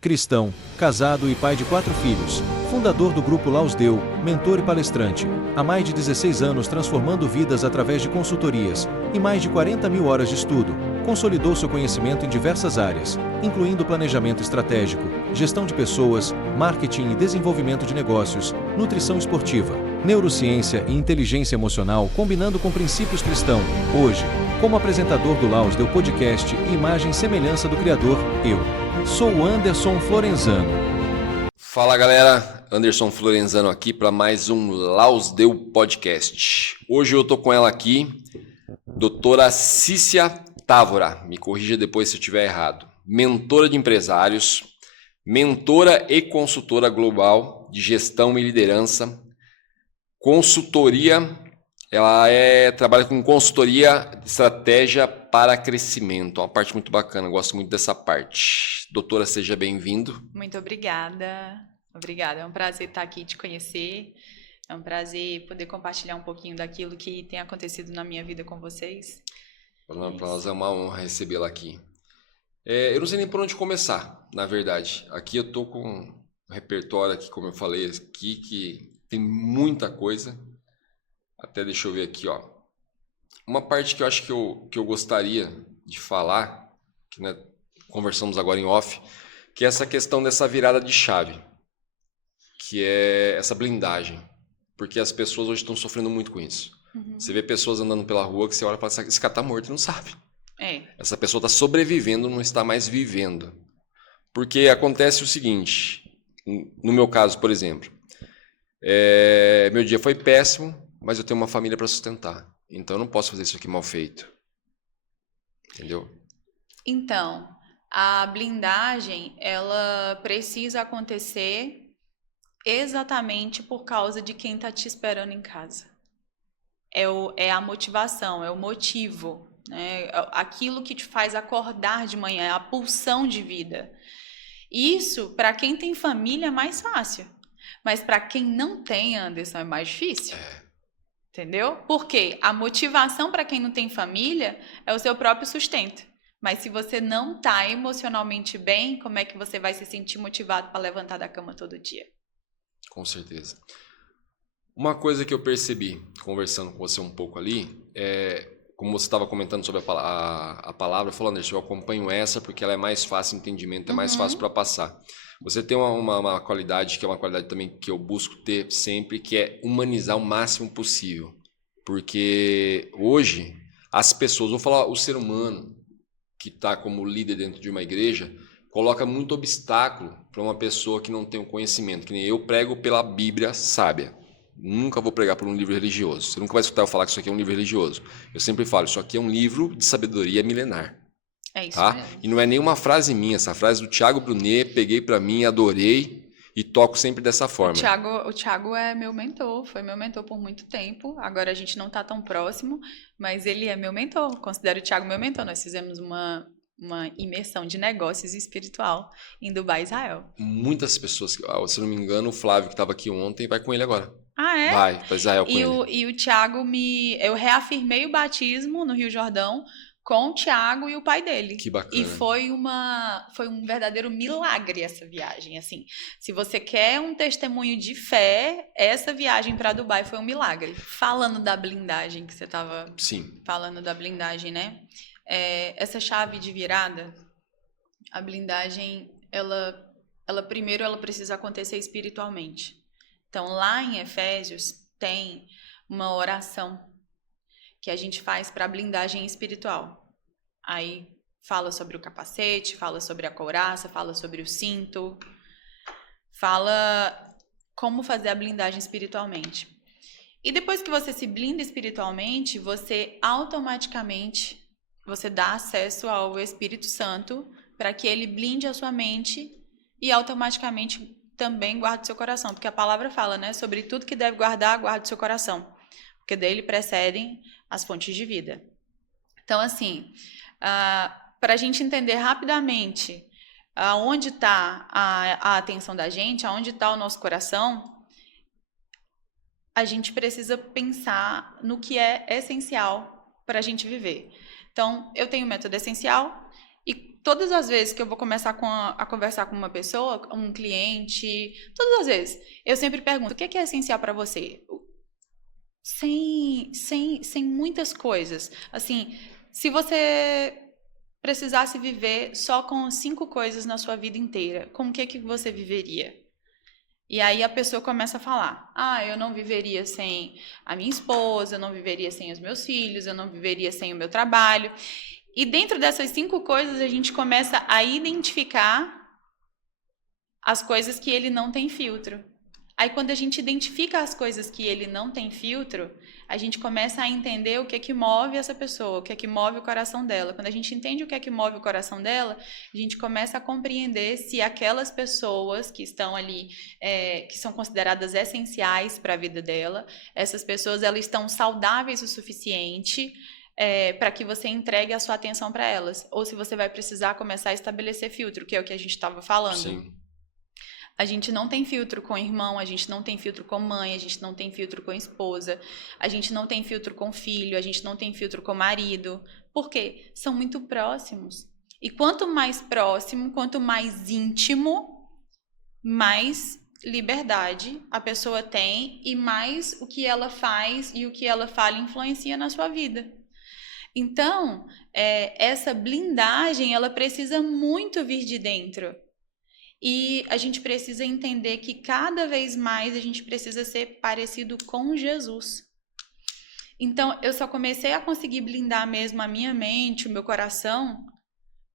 Cristão, casado e pai de 4 filhos, fundador do Grupo Lausdeu, mentor e palestrante, há mais de 16 anos transformando vidas através de consultorias e mais de 40 mil horas de estudo, consolidou seu conhecimento em diversas áreas, incluindo planejamento estratégico, gestão de pessoas, marketing e desenvolvimento de negócios, nutrição esportiva, neurociência e inteligência emocional combinando com princípios cristãos. Hoje, como apresentador do Lausdeu Podcast e imagem e semelhança do Criador, eu sou o Anderson Florenzano. Fala galera, Anderson Florenzano aqui para mais um Lausdeu Podcast. Hoje eu tô com ela aqui, doutora Cícia Távora, me corrija depois se eu estiver errado. Mentora de empresários, mentora e consultora global de gestão e liderança, consultoria, ela trabalha com consultoria de estratégia para crescimento, uma parte muito bacana, gosto muito dessa parte. Doutora, seja bem-vindo. Muito obrigada. Obrigada, é um prazer estar aqui te conhecer, é um prazer poder compartilhar um pouquinho daquilo que tem acontecido na minha vida com vocês. Para nós é uma honra recebê-la aqui. Eu não sei nem por onde começar, na verdade. Aqui eu tô com um repertório aqui, como eu falei, aqui que tem muita coisa. Até deixa eu ver aqui, ó. Uma parte que eu acho que eu gostaria de falar, que né, conversamos agora em off, que é essa questão dessa virada de chave, que é essa blindagem, porque as pessoas hoje estão sofrendo muito com isso. Você vê pessoas andando pela rua que você olha e fala, esse cara tá morto e não sabe. Essa pessoa está sobrevivendo, não está mais vivendo. Porque acontece o seguinte, no meu caso, por exemplo, meu dia foi péssimo, mas eu tenho uma família para sustentar. Então eu não posso fazer isso aqui mal feito. Entendeu? Então, a blindagem, ela precisa acontecer exatamente por causa de quem está te esperando em casa. É a motivação, é o motivo, né? Aquilo que te faz acordar de manhã, é a pulsão de vida. Isso, para quem tem família, é mais fácil. Mas para quem não tem, Anderson, é mais difícil. Entendeu? Porque a motivação para quem não tem família é o seu próprio sustento. Mas se você não está emocionalmente bem, como é que você vai se sentir motivado para levantar da cama todo dia? Com certeza. Uma coisa que eu percebi, conversando com você um pouco ali, como você estava comentando sobre a palavra, falando, Anderson, eu acompanho essa porque ela é mais fácil de entendimento, é mais fácil para passar. Você tem uma qualidade, que é uma qualidade também que eu busco ter sempre, que é humanizar o máximo possível. Porque hoje, as pessoas, vou falar o ser humano, que está como líder dentro de uma igreja, coloca muito obstáculo para uma pessoa que não tem o conhecimento. Que nem eu prego pela Bíblia sábia. Nunca vou pregar por um livro religioso. Você nunca vai escutar eu falar que isso aqui é um livro religioso. Eu sempre falo, isso aqui é um livro de sabedoria milenar. É isso tá? mesmo. E não é nenhuma frase minha, essa frase do Thiago Brunet, peguei para mim, adorei e toco sempre dessa forma. O Thiago é meu mentor, foi meu mentor por muito tempo. Agora a gente não está tão próximo, mas ele é meu mentor. Considero o Thiago meu mentor. Nós fizemos uma imersão de negócios espiritual em Dubai, Israel. Muitas pessoas, se não me engano, o Flávio que estava aqui ontem vai com ele agora. Ah, é? Vai para Israel com ele. E o Thiago eu reafirmei o batismo no Rio Jordão com o Thiago e o pai dele. Que bacana. E foi um verdadeiro milagre essa viagem, assim. Se você quer um testemunho de fé, essa viagem para Dubai foi um milagre. Falando da blindagem que você estava falando da blindagem, né? Essa chave de virada, a blindagem, ela primeiro ela precisa acontecer espiritualmente. Então, lá em Efésios tem uma oração que a gente faz para a blindagem espiritual. Aí fala sobre o capacete, fala sobre a couraça, fala sobre o cinto, fala como fazer a blindagem espiritualmente. E depois que você se blinda espiritualmente, você automaticamente dá acesso ao Espírito Santo para que ele blinde a sua mente e automaticamente também guarde o seu coração. Porque a palavra fala, né? Sobre tudo que deve guardar, guarde o seu coração. Porque dele precedem as fontes de vida. Então, assim, para a gente entender rapidamente aonde está a atenção da gente, aonde está o nosso coração, a gente precisa pensar no que é essencial para a gente viver. Então, eu tenho o método essencial e todas as vezes que eu vou começar a conversar com uma pessoa, um cliente, todas as vezes, eu sempre pergunto, o que é essencial para você? Sem muitas coisas. Assim, se você precisasse viver só com 5 coisas na sua vida inteira, com o que você viveria? E aí a pessoa começa a falar, eu não viveria sem a minha esposa, eu não viveria sem os meus filhos, eu não viveria sem o meu trabalho. E dentro dessas 5 coisas, a gente começa a identificar as coisas que ele não tem filtro. Aí, quando a gente identifica as coisas que ele não tem filtro, a gente começa a entender o que é que move essa pessoa, o que é que move o coração dela. Quando a gente entende o que é que move o coração dela, a gente começa a compreender se aquelas pessoas que estão ali, que são consideradas essenciais para a vida dela, essas pessoas elas estão saudáveis o suficiente para que você entregue a sua atenção para elas. Ou se você vai precisar começar a estabelecer filtro, que é o que a gente estava falando. Sim. A gente não tem filtro com irmão, a gente não tem filtro com mãe, a gente não tem filtro com esposa, a gente não tem filtro com filho, a gente não tem filtro com marido. Por quê? São muito próximos. E quanto mais próximo, quanto mais íntimo, mais liberdade a pessoa tem e mais o que ela faz e o que ela fala influencia na sua vida. Então, essa blindagem, ela precisa muito vir de dentro. E a gente precisa entender que cada vez mais a gente precisa ser parecido com Jesus. Então, eu só comecei a conseguir blindar mesmo a minha mente, o meu coração,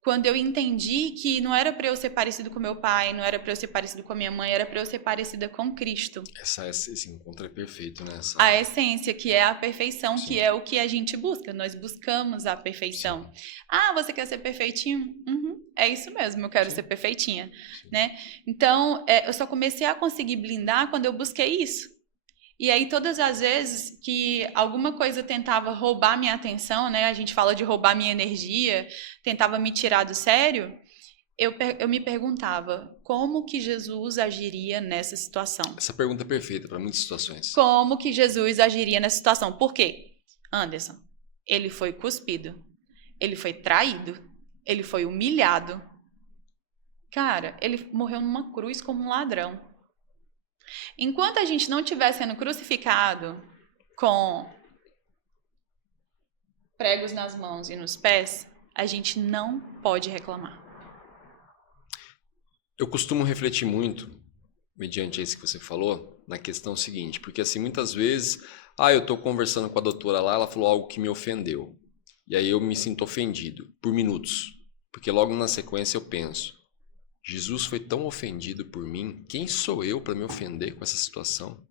quando eu entendi que não era para eu ser parecido com meu pai, não era para eu ser parecido com a minha mãe, era para eu ser parecida com Cristo. Esse encontro é perfeito, né? A essência, que é a perfeição, Sim. que é o que a gente busca. Nós buscamos a perfeição. Sim. Você quer ser perfeitinho? É isso mesmo, eu quero ser perfeitinha, né? Então, eu só comecei a conseguir blindar quando eu busquei isso. E aí, todas as vezes que alguma coisa tentava roubar minha atenção, né? A gente fala de roubar minha energia, tentava me tirar do sério, eu me perguntava, como que Jesus agiria nessa situação? Essa pergunta é perfeita para muitas situações. Como que Jesus agiria nessa situação? Por quê? Anderson, ele foi cuspido, ele foi traído, ele foi humilhado. Cara, ele morreu numa cruz como um ladrão. Enquanto a gente não estiver sendo crucificado com pregos nas mãos e nos pés, a gente não pode reclamar. Eu costumo refletir muito, mediante isso que você falou, na questão seguinte, porque assim, muitas vezes, eu estou conversando com a doutora lá, ela falou algo que me ofendeu. E aí eu me sinto ofendido, por minutos. Porque logo na sequência eu penso, Jesus foi tão ofendido por mim, quem sou eu para me ofender com essa situação?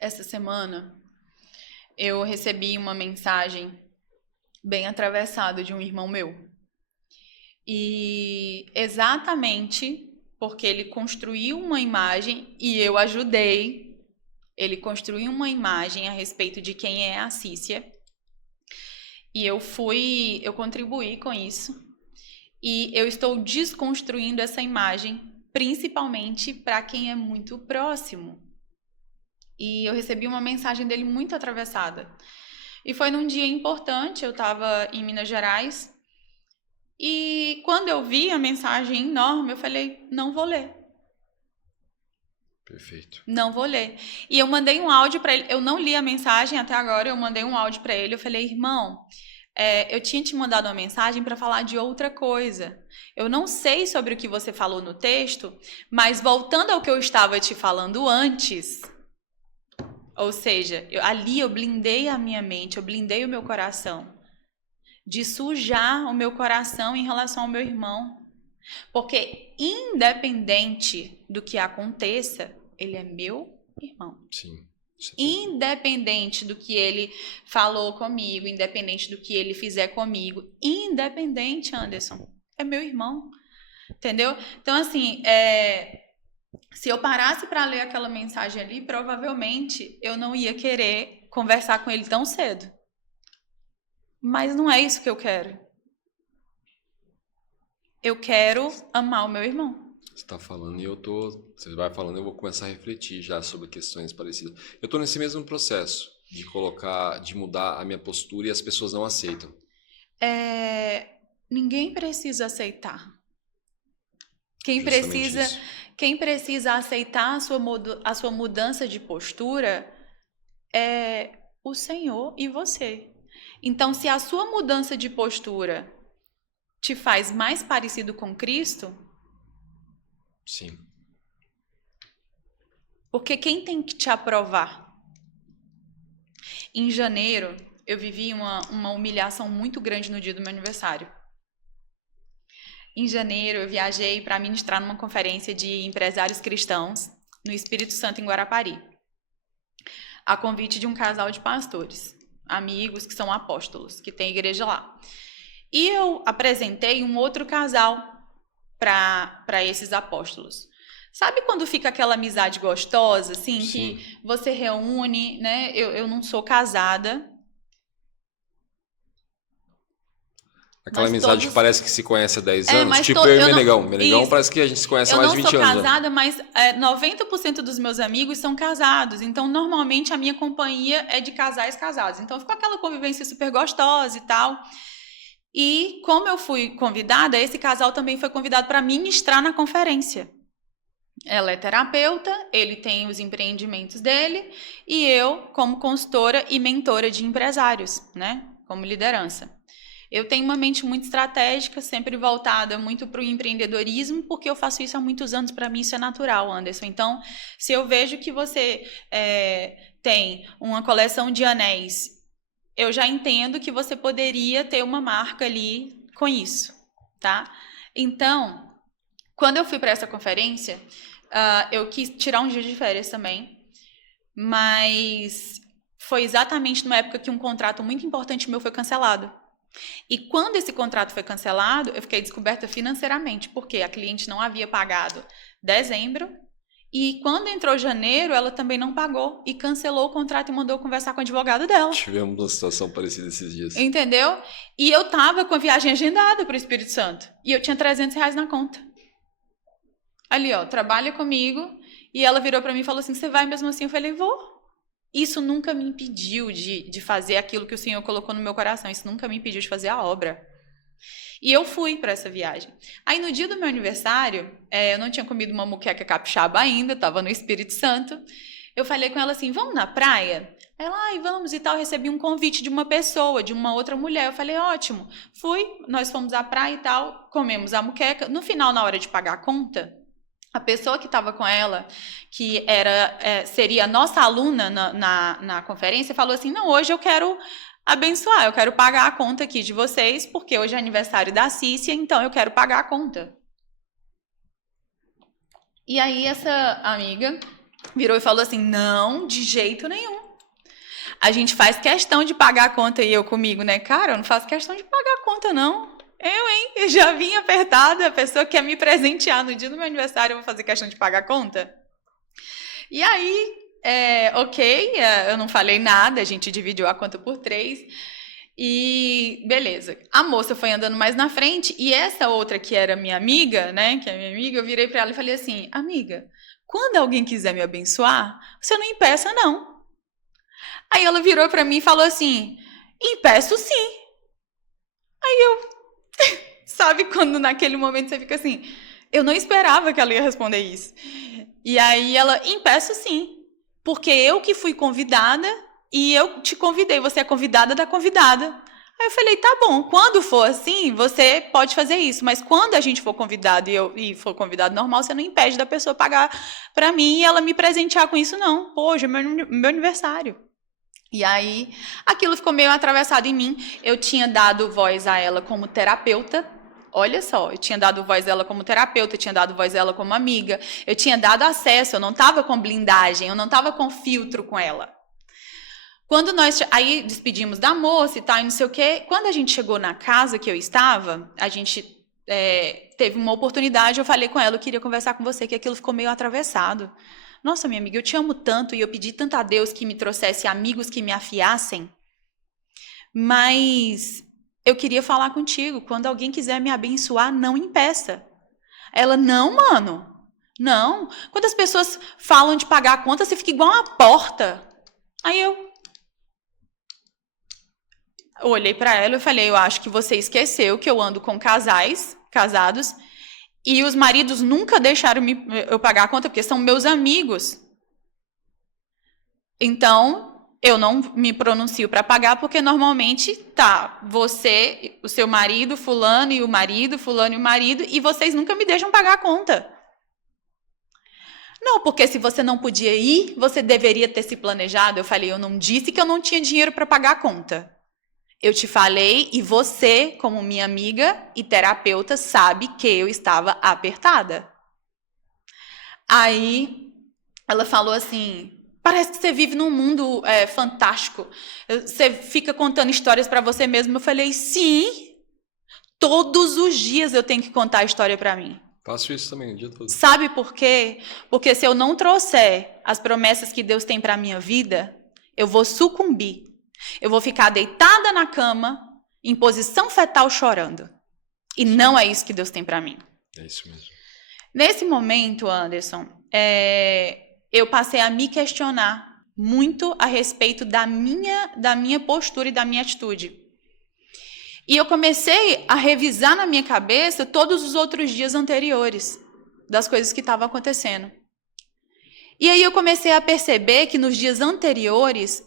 Essa semana, eu recebi uma mensagem bem atravessada de um irmão meu. E exatamente porque ele construiu uma imagem e eu ajudei, ele construiu uma imagem a respeito de quem é a Cícia. E eu contribuí com isso. E eu estou desconstruindo essa imagem, principalmente para quem é muito próximo. E eu recebi uma mensagem dele muito atravessada. E foi num dia importante, eu estava em Minas Gerais. E quando eu vi a mensagem enorme, eu falei, não vou ler. Perfeito. Não vou ler. E eu mandei um áudio para ele. Eu não li a mensagem até agora, eu mandei um áudio para ele. Eu falei, irmão, eu tinha te mandado uma mensagem para falar de outra coisa. Eu não sei sobre o que você falou no texto, mas voltando ao que eu estava te falando antes, ou seja, ali eu blindei a minha mente, eu blindei o meu coração de sujar o meu coração em relação ao meu irmão. Porque independente do que aconteça, ele é meu irmão. Sim. Independente do que ele falou comigo, independente do que ele fizer comigo, independente, Anderson, é meu irmão, entendeu? Então, assim, se eu parasse para ler aquela mensagem ali, provavelmente eu não ia querer conversar com ele tão cedo. Mas não é isso que eu quero. Eu quero amar o meu irmão. Você está falando e você vai falando, eu vou começar a refletir já sobre questões parecidas. Eu estou nesse mesmo processo de mudar a minha postura e as pessoas não aceitam. ninguém precisa aceitar. Quem Justamente precisa, isso. quem precisa aceitar a sua mudança de postura é o Senhor e você. Então, se a sua mudança de postura te faz mais parecido com Cristo, Sim. porque quem tem que te aprovar? Em janeiro, eu vivi uma humilhação muito grande no dia do meu aniversário. Em janeiro, eu viajei para ministrar numa conferência de empresários cristãos no Espírito Santo, em Guarapari, a convite de um casal de pastores, amigos que são apóstolos, que tem igreja lá. E eu apresentei um outro casal para esses apóstolos. Sabe quando fica aquela amizade gostosa, assim, Sim. que você reúne, né? Eu não sou casada. Aquela Mas amizade todos- que parece que se conhece há 10 anos, mas tipo to- eu e eu não- Menegão. Menegão Isso. parece que a gente se conhece há Eu mais não de sou 20 anos. Né? casada, mas 90% dos meus amigos são casados. Então, normalmente, a minha companhia é de casais casados. Então, ficou aquela convivência super gostosa e tal. E, como eu fui convidada, esse casal também foi convidado para ministrar na conferência. Ela é terapeuta, ele tem os empreendimentos dele, e eu, como consultora e mentora de empresários, né? Como liderança. Eu tenho uma mente muito estratégica, sempre voltada muito para o empreendedorismo, porque eu faço isso há muitos anos, para mim isso é natural, Anderson. Então, se eu vejo que você tem uma coleção de anéis, eu já entendo que você poderia ter uma marca ali com isso, tá? Então, quando eu fui para essa conferência, eu quis tirar um dia de férias também, mas foi exatamente numa época que um contrato muito importante meu foi cancelado. E quando esse contrato foi cancelado, eu fiquei descoberta financeiramente, porque a cliente não havia pagado dezembro, e quando entrou janeiro, ela também não pagou, e cancelou o contrato e mandou conversar com o advogado dela. Tivemos uma situação parecida esses dias. Entendeu? E eu tava com a viagem agendada para o Espírito Santo, e eu tinha R$300 na conta. Ali, ó, trabalha comigo, e ela virou para mim e falou assim, você vai mesmo assim? Eu falei, vou. Isso nunca me impediu de fazer aquilo que o Senhor colocou no meu coração. Isso nunca me impediu de fazer a obra. E eu fui para essa viagem. Aí, no dia do meu aniversário, eu não tinha comido uma moqueca capixaba ainda, estava no Espírito Santo. Eu falei com ela assim, vamos na praia? Ela, ai, vamos e tal. Eu recebi um convite de uma pessoa, de uma outra mulher. Eu falei, ótimo. Fui, nós fomos à praia e tal, comemos a moqueca. No final, na hora de pagar a conta, a pessoa que estava com ela, que seria a nossa aluna na conferência, falou assim, não, hoje eu quero abençoar, eu quero pagar a conta aqui de vocês, porque hoje é aniversário da Cícia, então eu quero pagar a conta. E aí essa amiga virou e falou assim, não, de jeito nenhum. A gente faz questão de pagar a conta, e eu comigo, né, cara, eu não faço questão de pagar a conta, não. Eu já vim apertada, a pessoa quer me presentear no dia do meu aniversário, eu vou fazer questão de pagar a conta? E aí, eu não falei nada, a gente dividiu a conta por 3, e beleza. A moça foi andando mais na frente, e essa outra que era minha amiga, né, que é minha amiga, eu virei para ela e falei assim, amiga, quando alguém quiser me abençoar, você não impeça, não. Aí ela virou para mim e falou assim, impeço sim. Aí eu... Sabe quando naquele momento você fica assim, eu não esperava que ela ia responder isso. E aí ela, impeço sim, porque eu que fui convidada e eu te convidei, você é convidada da convidada. Aí eu falei, tá bom, quando for assim, você pode fazer isso, mas quando a gente for convidado e for convidado normal, você não impede da pessoa pagar pra mim e ela me presentear com isso, não. Poxa, é meu aniversário. E aí, aquilo ficou meio atravessado em mim. Eu tinha dado voz a ela como terapeuta. Olha só, eu tinha dado voz a ela como terapeuta, eu tinha dado voz a ela como amiga, eu tinha dado acesso, eu não estava com blindagem, eu não estava com filtro com ela. Quando nós aí despedimos da moça e tal, e não sei o quê, quando a gente chegou na casa que eu estava, a gente teve uma oportunidade, eu falei com ela, eu queria conversar com você, que aquilo ficou meio atravessado. Nossa, minha amiga, eu te amo tanto e eu pedi tanto a Deus que me trouxesse amigos que me afiassem, mas eu queria falar contigo, quando alguém quiser me abençoar, não impeça. Ela, não, mano, não. Quando as pessoas falam de pagar a conta, você fica igual uma porta. Aí eu... Eu olhei para ela e falei, eu acho que você esqueceu que eu ando com casados, e os maridos nunca deixaram eu pagar a conta, porque são meus amigos. Então, eu não me pronuncio para pagar, porque normalmente você, o seu marido, fulano e o marido, fulano e o marido, e vocês nunca me deixam pagar a conta. Não, porque se você não podia ir, você deveria ter se planejado. Eu falei, eu não disse que eu não tinha dinheiro para pagar a conta. Eu te falei e você, como minha amiga e terapeuta, sabe que eu estava apertada. Aí ela falou assim, parece que você vive num mundo fantástico. Você fica contando histórias para você mesmo. Eu falei, sim, todos os dias eu tenho que contar a história para mim. Faço isso também o dia todo. Sabe por quê? Porque se eu não trouxer as promessas que Deus tem para a minha vida, eu vou sucumbir. Eu vou ficar deitada na cama, em posição fetal, chorando. E não é isso que Deus tem para mim. É isso mesmo. Nesse momento, Anderson, eu passei a me questionar muito a respeito da minha postura e da minha atitude. E eu comecei a revisar na minha cabeça todos os outros dias anteriores das coisas que estavam acontecendo. E aí eu comecei a perceber que nos dias anteriores,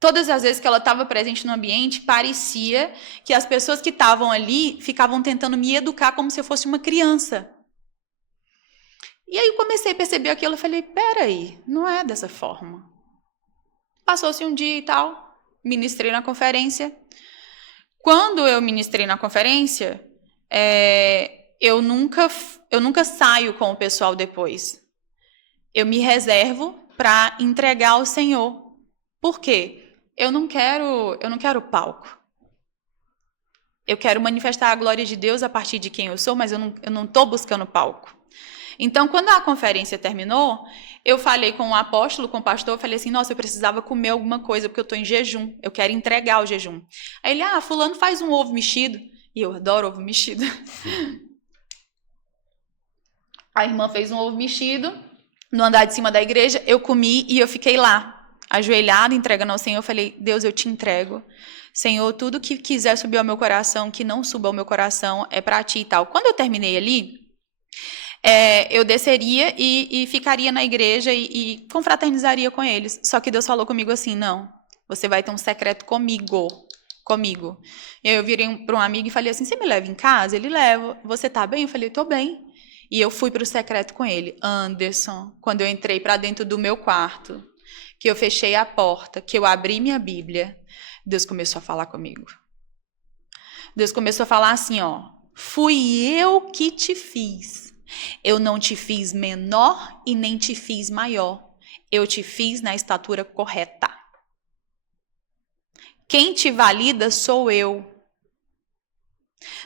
todas as vezes que ela estava presente no ambiente, parecia que as pessoas que estavam ali ficavam tentando me educar como se eu fosse uma criança. E aí eu comecei a perceber aquilo e falei, peraí, não é dessa forma. Passou-se um dia e tal, ministrei na conferência. Quando eu ministrei na conferência, eu nunca saio com o pessoal depois. Eu me reservo para entregar ao Senhor. Por quê? Eu não quero palco. Eu quero manifestar a glória de Deus a partir de quem eu sou, mas eu não estou buscando palco. Então, quando a conferência terminou, eu falei com o apóstolo, com o pastor, eu falei assim, nossa, eu precisava comer alguma coisa, porque eu estou em jejum, eu quero entregar o jejum. Aí ele, fulano faz um ovo mexido, e eu adoro ovo mexido. A irmã fez um ovo mexido, no andar de cima da igreja, eu comi e eu fiquei lá, ajoelhada, entregando ao Senhor, eu falei, Deus, eu te entrego. Senhor, tudo que quiser subir ao meu coração, que não suba ao meu coração, é para ti e tal. Quando eu terminei ali, eu desceria e ficaria na igreja e confraternizaria com eles. Só que Deus falou comigo assim, não, você vai ter um secreto comigo. E aí eu virei para um amigo e falei assim, você me leva em casa? Ele leva. Você tá bem? Eu falei, tô bem. E eu fui para o secreto com ele. Anderson, quando eu entrei para dentro do meu quarto, que eu fechei a porta, que eu abri minha Bíblia, Deus começou a falar comigo. Deus começou a falar assim, fui eu que te fiz. Eu não te fiz menor e nem te fiz maior. Eu te fiz na estatura correta. Quem te valida sou eu.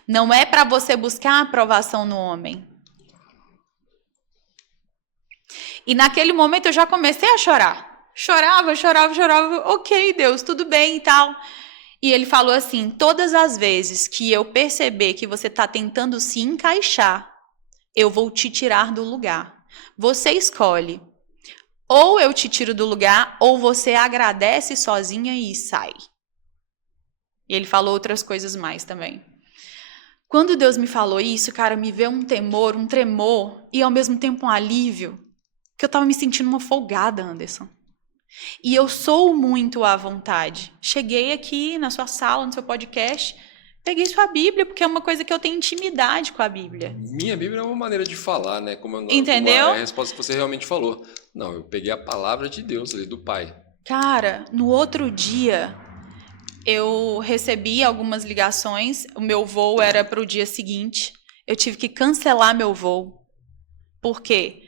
Não é para você buscar a aprovação no homem. E naquele momento eu já comecei a chorar. Chorava. Ok, Deus, tudo bem e tal. E ele falou assim, todas as vezes que eu perceber que você está tentando se encaixar, eu vou te tirar do lugar. Você escolhe. Ou eu te tiro do lugar, ou você agradece sozinha e sai. E ele falou outras coisas mais também. Quando Deus me falou isso, cara, me veio um temor, um tremor, e ao mesmo tempo um alívio, que eu estava me sentindo uma folgada, Anderson. E eu sou muito à vontade. Cheguei aqui na sua sala, no seu podcast, peguei sua Bíblia, porque é uma coisa que eu tenho intimidade com a Bíblia. Minha Bíblia é uma maneira de falar, né? Entendeu? Como a resposta que você realmente falou. Não, eu peguei a palavra de Deus ali, do Pai. Cara, no outro dia, eu recebi algumas ligações. O meu voo era para o dia seguinte. Eu tive que cancelar meu voo. Por quê?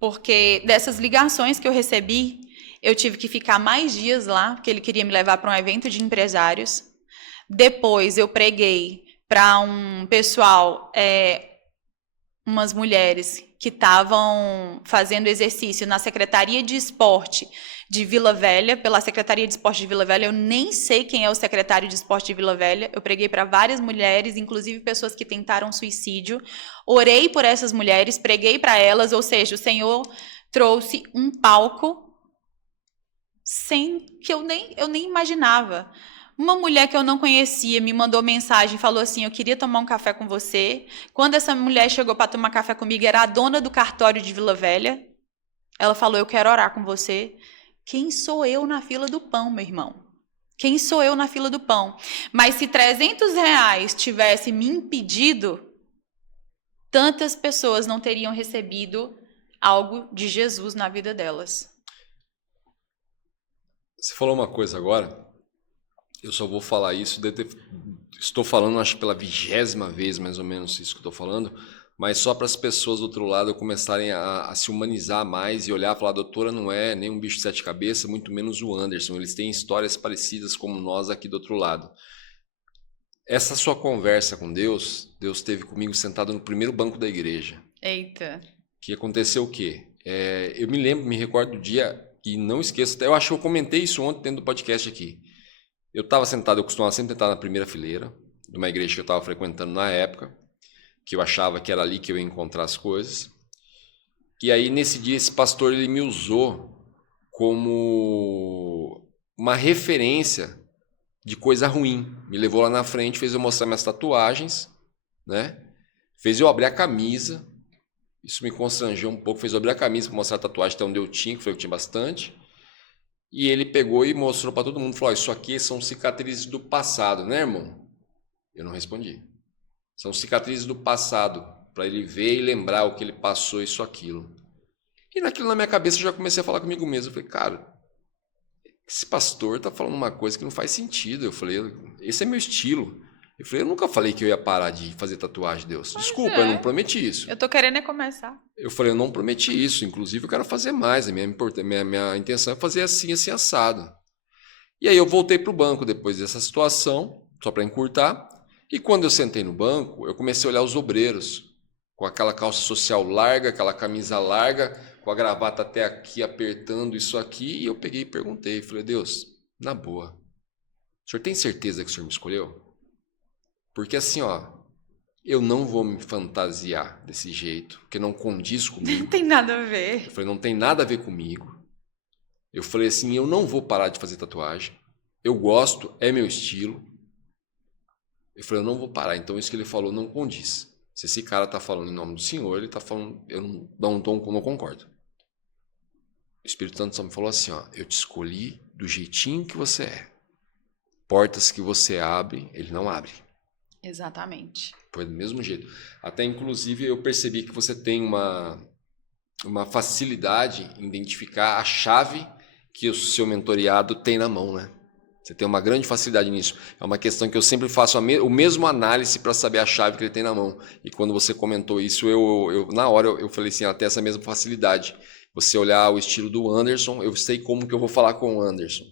Porque dessas ligações que eu recebi, eu tive que ficar mais dias lá, porque ele queria me levar para um evento de empresários. Depois eu preguei para um pessoal, umas mulheres que estavam fazendo exercício na Secretaria de Esporte de Vila Velha, pela Secretaria de Esporte de Vila Velha. Eu nem sei quem é o secretário de Esporte de Vila Velha. Eu preguei para várias mulheres, inclusive pessoas que tentaram suicídio. Orei por essas mulheres, preguei para elas, ou seja, o Senhor trouxe um palco sem que eu nem imaginava. Uma mulher que eu não conhecia me mandou mensagem, falou assim, eu queria tomar um café com você. Quando essa mulher chegou para tomar café comigo, era a dona do cartório de Vila Velha. Ela falou, eu quero orar com você. Quem sou eu na fila do pão, meu irmão? Quem sou eu na fila do pão? Mas se R$300 tivesse me impedido, tantas pessoas não teriam recebido algo de Jesus na vida delas. Você falou uma coisa agora, eu só vou falar isso, estou falando acho pela 20ª vez mais ou menos isso que eu estou falando, mas só para as pessoas do outro lado começarem a se humanizar mais e olhar e falar, a doutora não é nem um bicho de 7 cabeças, muito menos o Anderson, eles têm histórias parecidas como nós aqui do outro lado. Essa sua conversa com Deus, Deus esteve comigo sentado no primeiro banco da igreja. Eita. Que aconteceu o quê? Eu me recordo do dia e não esqueço, eu acho que eu comentei isso ontem dentro do podcast aqui. Eu estava sentado, eu costumava sempre sentar na primeira fileira de uma igreja que eu estava frequentando na época, que eu achava que era ali que eu ia encontrar as coisas. E aí, nesse dia, esse pastor ele me usou como uma referência de coisa ruim. Me levou lá na frente, fez eu mostrar minhas tatuagens, né? Fez eu abrir a camisa. Isso me constrangeu um pouco, fez eu abrir a camisa para mostrar a tatuagem até onde eu tinha, que foi que eu tinha bastante. E ele pegou e mostrou para todo mundo, falou, isso aqui são cicatrizes do passado, né, irmão? Eu não respondi. São cicatrizes do passado, para ele ver e lembrar o que ele passou, isso, aquilo. E naquilo na minha cabeça eu já comecei a falar comigo mesmo. Eu falei, cara, esse pastor tá falando uma coisa que não faz sentido. Eu falei, esse é meu estilo. Eu falei, eu nunca falei que eu ia parar de fazer tatuagem, Deus. Desculpa, eu não prometi isso. Eu tô querendo começar. Eu falei, eu não prometi isso. Inclusive, eu quero fazer mais. A minha intenção é fazer assim, assim, assado. E aí eu voltei pro banco depois dessa situação, só para encurtar. E quando eu sentei no banco, eu comecei a olhar os obreiros, com aquela calça social larga, aquela camisa larga, com a gravata até aqui, apertando isso aqui. E eu peguei e perguntei, falei, Deus, na boa, o senhor tem certeza que o senhor me escolheu? Porque assim, ó, eu não vou me fantasiar desse jeito, porque não condiz comigo. Não tem nada a ver. Eu falei, não tem nada a ver comigo. Eu falei assim, eu não vou parar de fazer tatuagem. Eu gosto, é meu estilo. Eu falei, eu não vou parar. Então isso que ele falou não condiz. Se esse cara tá falando em nome do Senhor, ele tá falando, eu não concordo. O Espírito Santo só me falou assim, ó, eu te escolhi do jeitinho que você é. Portas que você abre, ele não abre. Exatamente. Foi do mesmo jeito. Até, inclusive, eu percebi que você tem uma facilidade em identificar a chave que o seu mentoreado tem na mão, né? Você tem uma grande facilidade nisso. É uma questão que eu sempre faço o mesmo análise para saber a chave que ele tem na mão. E quando você comentou isso, na hora eu falei assim, ela tem essa mesma facilidade. Você olhar o estilo do Anderson, eu sei como que eu vou falar com o Anderson.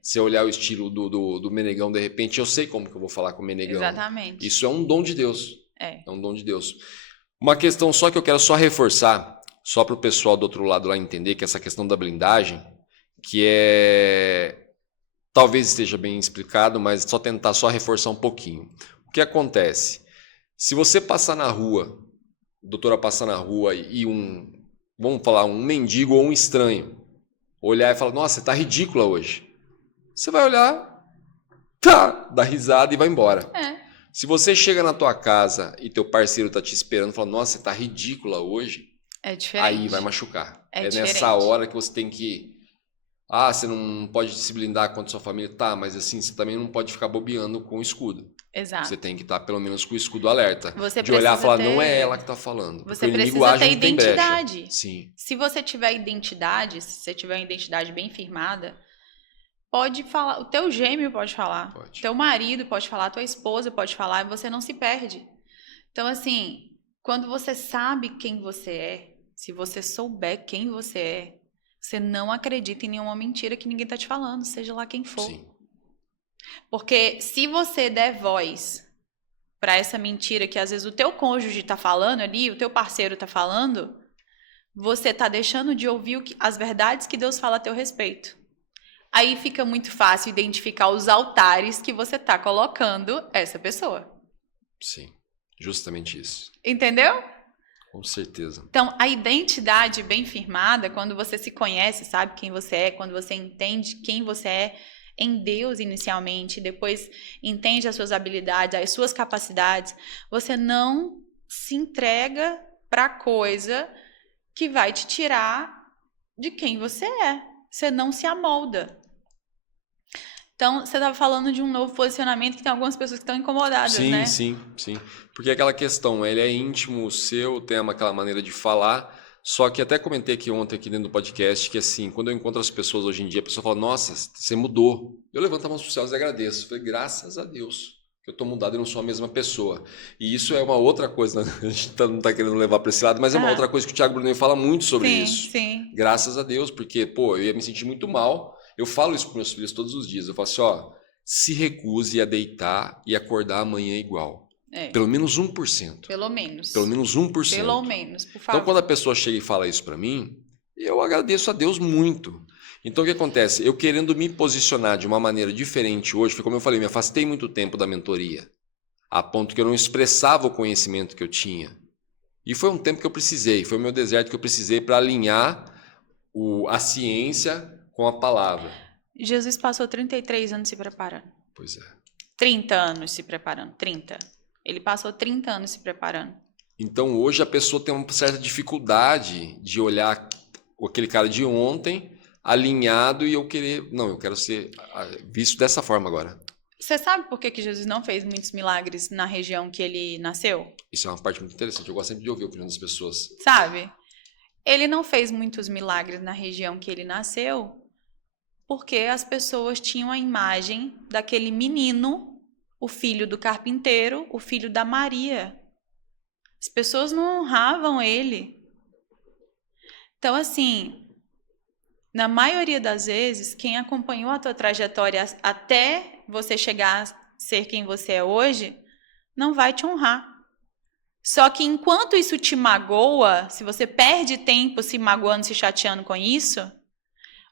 Se olhar o estilo do Menegão, de repente, eu sei como que eu vou falar com o Menegão. Exatamente. Isso é um dom de Deus. É um dom de Deus. Uma questão só que eu quero só reforçar, só para o pessoal do outro lado lá entender, que essa questão da blindagem, que talvez esteja bem explicado, mas só tentar só reforçar um pouquinho. O que acontece? Se você passar na rua, a doutora passar na rua e vamos falar, um mendigo ou um estranho, olhar e falar, nossa, você tá ridícula hoje. Você vai olhar, dá risada e vai embora. Se você chega na tua casa e teu parceiro tá te esperando e fala, nossa, você tá ridícula hoje, é diferente. Aí vai machucar. É nessa hora que você tem que... você não pode se blindar contra sua família. Tá, mas assim, você também não pode ficar bobeando com o escudo. Exato. Você tem que estar pelo menos com o escudo alerta. Você de olhar e falar, não é ela que tá falando. Você precisa ter identidade. Sim. Se você tiver identidade, se você tiver uma identidade bem firmada, pode falar, o teu gêmeo pode falar, teu marido pode falar, tua esposa pode falar, e você não se perde. Então, assim, quando você sabe quem você é, se você souber quem você é, você não acredita em nenhuma mentira que ninguém tá te falando, seja lá quem for. Sim. Porque se você der voz para essa mentira que às vezes o teu cônjuge tá falando ali, o teu parceiro tá falando, você tá deixando de ouvir as verdades que Deus fala a teu respeito. Aí fica muito fácil identificar os altares que você tá colocando essa pessoa. Sim, justamente isso. Entendeu? Com certeza. Então, a identidade bem firmada, quando você se conhece, sabe quem você é, quando você entende quem você em Deus inicialmente, depois entende as suas habilidades, as suas capacidades, você não se entrega para coisa que vai te tirar de quem você é. Você não se amolda. Então, você estava falando de um novo posicionamento que tem algumas pessoas que estão incomodadas, né? Sim. Porque aquela questão, ele é íntimo seu, tem aquela maneira de falar, só que até comentei aqui ontem, aqui dentro do podcast, que assim, quando eu encontro as pessoas hoje em dia, a pessoa fala, nossa, você mudou. Eu levanto a mão para os céus e agradeço. Eu falei, graças a Deus que eu estou mudado e não sou a mesma pessoa. E isso é uma outra coisa, né? A gente não está querendo levar para esse lado, mas é uma outra coisa que o Thiago Brunet fala muito sobre isso. Sim. Graças a Deus, porque, pô, eu ia me sentir muito mal. Eu falo isso para meus filhos todos os dias. Eu falo assim, ó, se recuse a deitar e acordar amanhã igual. Pelo menos 1%. Pelo menos 1%. Pelo menos, por favor. Então, quando a pessoa chega e fala isso para mim, eu agradeço a Deus muito. Então, o que acontece? Eu querendo me posicionar de uma maneira diferente hoje, foi como eu falei, me afastei muito tempo da mentoria, a ponto que eu não expressava o conhecimento que eu tinha. E foi um tempo que eu precisei, foi o meu deserto que eu precisei para alinhar a ciência com a palavra. Jesus passou 33 anos se preparando. Pois é. 30 anos se preparando, 30. Ele passou 30 anos se preparando. Então, hoje a pessoa tem uma certa dificuldade de olhar aquele cara de ontem alinhado e eu quero ser visto dessa forma agora. Você sabe por que Jesus não fez muitos milagres na região que ele nasceu? Isso é uma parte muito interessante. Eu gosto sempre de ouvir a opinião das pessoas. Sabe? Ele não fez muitos milagres na região que ele nasceu porque as pessoas tinham a imagem daquele menino, o filho do carpinteiro, o filho da Maria. As pessoas não honravam ele. Então, assim, na maioria das vezes, quem acompanhou a tua trajetória até você chegar a ser quem você é hoje, não vai te honrar. Só que enquanto isso te magoa, se você perde tempo se magoando, se chateando com isso,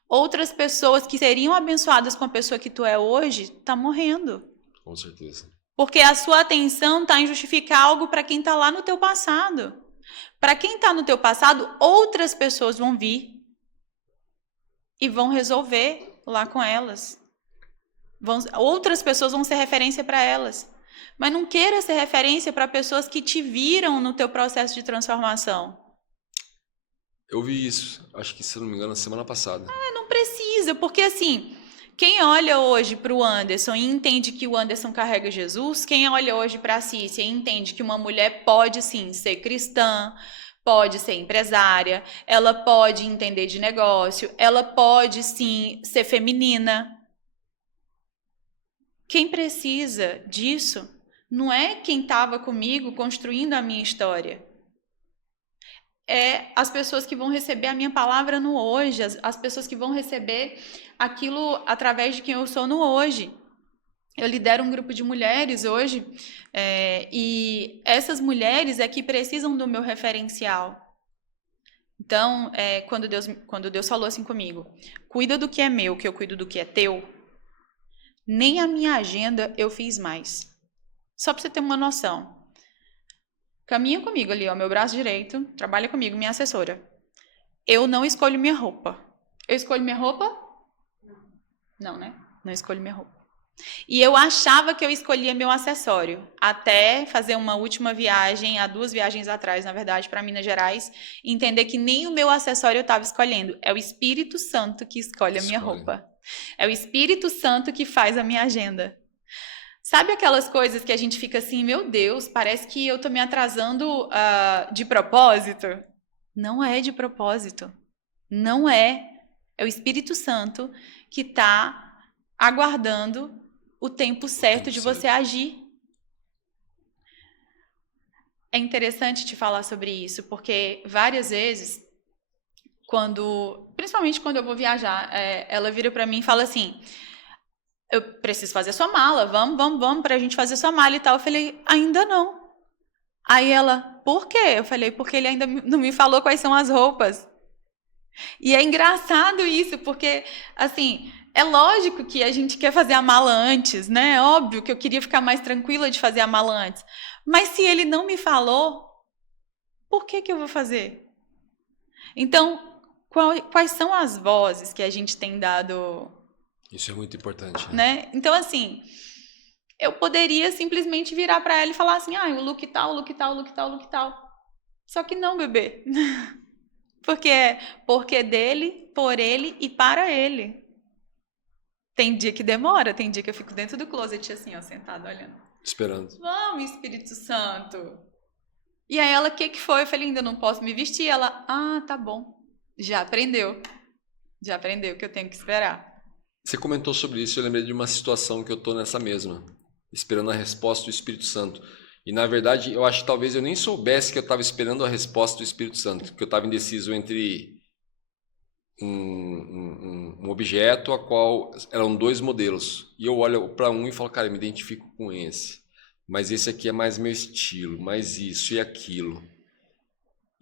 outras pessoas que seriam abençoadas com a pessoa que tu é hoje, tá morrendo. Com certeza. Porque a sua atenção está em justificar algo para quem está lá no teu passado. Para quem está no teu passado, outras pessoas vão vir e vão resolver lá com elas. Outras pessoas vão ser referência para elas. Mas não queira ser referência para pessoas que te viram no teu processo de transformação. Eu vi isso, acho que, se não me engano, na semana passada. Não precisa, porque assim, quem olha hoje para o Anderson e entende que o Anderson carrega Jesus, quem olha hoje para a Cícia e entende que uma mulher pode sim ser cristã, pode ser empresária, ela pode entender de negócio, ela pode sim ser feminina. Quem precisa disso não é quem estava comigo construindo a minha história. É as pessoas que vão receber a minha palavra no hoje, as pessoas que vão receber aquilo através de quem eu sou no hoje. Eu lidero um grupo de mulheres hoje, e essas mulheres é que precisam do meu referencial. Então, quando Deus falou assim comigo, cuida do que é meu, que eu cuido do que é teu, nem a minha agenda eu fiz mais. Só para você ter uma noção. Caminha comigo ali, ó, meu braço direito, trabalha comigo, minha assessora. Eu não escolho minha roupa. Eu escolho minha roupa? Não, né? Não escolho minha roupa. E eu achava que eu escolhia meu acessório, até fazer uma última viagem, há 2 viagens atrás, na verdade, para Minas Gerais, e entender que nem o meu acessório eu estava escolhendo. É o Espírito Santo que escolhe a minha roupa. É o Espírito Santo que faz a minha agenda. Sabe aquelas coisas que a gente fica assim, meu Deus, parece que eu tô me atrasando de propósito? Não é de propósito. Não é. É o Espírito Santo que está aguardando o tempo certo de você agir. É interessante te falar sobre isso, porque várias vezes, principalmente quando eu vou viajar, ela vira para mim e fala assim, eu preciso fazer sua mala, vamos pra gente fazer sua mala e tal. Eu falei, ainda não. Aí ela, por quê? Eu falei, porque ele ainda não me falou quais são as roupas. E é engraçado isso, porque, assim, é lógico que a gente quer fazer a mala antes, né? É óbvio que eu queria ficar mais tranquila de fazer a mala antes. Mas se ele não me falou, por que eu vou fazer? Então, quais são as vozes que a gente tem dado Isso é muito importante, né? Então, assim, eu poderia simplesmente virar pra ela e falar assim, o look tal, look tal, look tal, look tal. Só que não, bebê. Porque dele, por ele e para ele. Tem dia que demora, tem dia que eu fico dentro do closet assim, ó, sentada olhando. Esperando. Vamos, Espírito Santo. E aí ela, o que foi? Eu falei, ainda não posso me vestir. Ela, tá bom. Já aprendeu que eu tenho que esperar. Você comentou sobre isso, eu lembrei de uma situação que eu tô nessa mesma, esperando a resposta do Espírito Santo. E na verdade, eu acho que talvez eu nem soubesse que eu estava esperando a resposta do Espírito Santo, porque eu estava indeciso entre um objeto a qual eram 2 modelos. E eu olho para um e falo, cara, eu me identifico com esse. Mas esse aqui é mais meu estilo, mais isso e aquilo.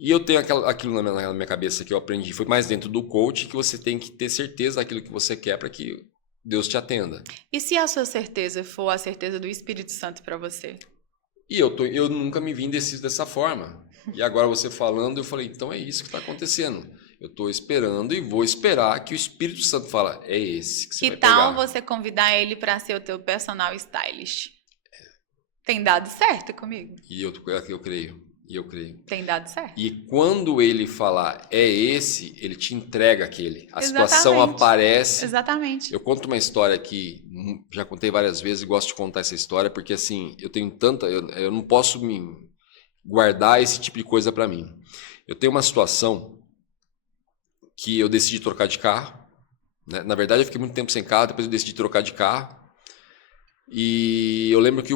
E eu tenho aquilo na minha cabeça que eu aprendi, foi mais dentro do coach, que você tem que ter certeza daquilo que você quer para que Deus te atenda. E se a sua certeza for a certeza do Espírito Santo para você? E eu nunca me vi indeciso dessa forma. E agora você falando, eu falei, então é isso que está acontecendo. Eu estou esperando e vou esperar que o Espírito Santo fala, é esse que você vai pegar. Que tal você convidar ele para ser o teu personal stylist? Tem dado certo comigo? E eu creio. E eu creio. Tem dado certo. E quando ele falar, é esse, ele te entrega aquele. A Exatamente. situação aparece. Exatamente. Eu conto uma história que já contei várias vezes e gosto de contar essa história, porque assim, eu tenho tanta... Eu não posso me guardar esse tipo de coisa para mim. Eu tenho uma situação que eu decidi trocar de carro. Né? Na verdade, eu fiquei muito tempo sem carro, depois eu decidi trocar de carro. E eu lembro que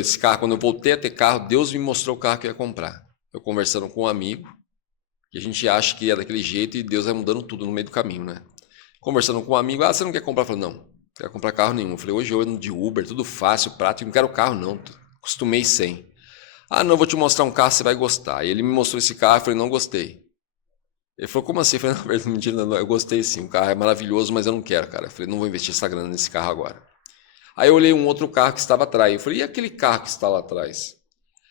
esse carro, quando eu voltei a ter carro, Deus me mostrou o carro que eu ia comprar. Eu conversando com um amigo, e a gente acha que é daquele jeito e Deus vai mudando tudo no meio do caminho, né? Conversando com um amigo, você não quer comprar? Eu falei, não, não quero comprar carro nenhum. Eu falei, hoje eu ando de Uber, tudo fácil, prático, não quero carro não, acostumei sem. Não, vou te mostrar um carro, você vai gostar. E ele me mostrou esse carro, eu falei, não gostei. Ele falou, como assim? Eu falei, na verdade, mentira, não, eu gostei sim, o carro é maravilhoso, mas eu não quero, cara. Eu falei, não vou investir essa grana nesse carro agora. Aí eu olhei um outro carro que estava atrás. Eu falei, e aquele carro que está lá atrás?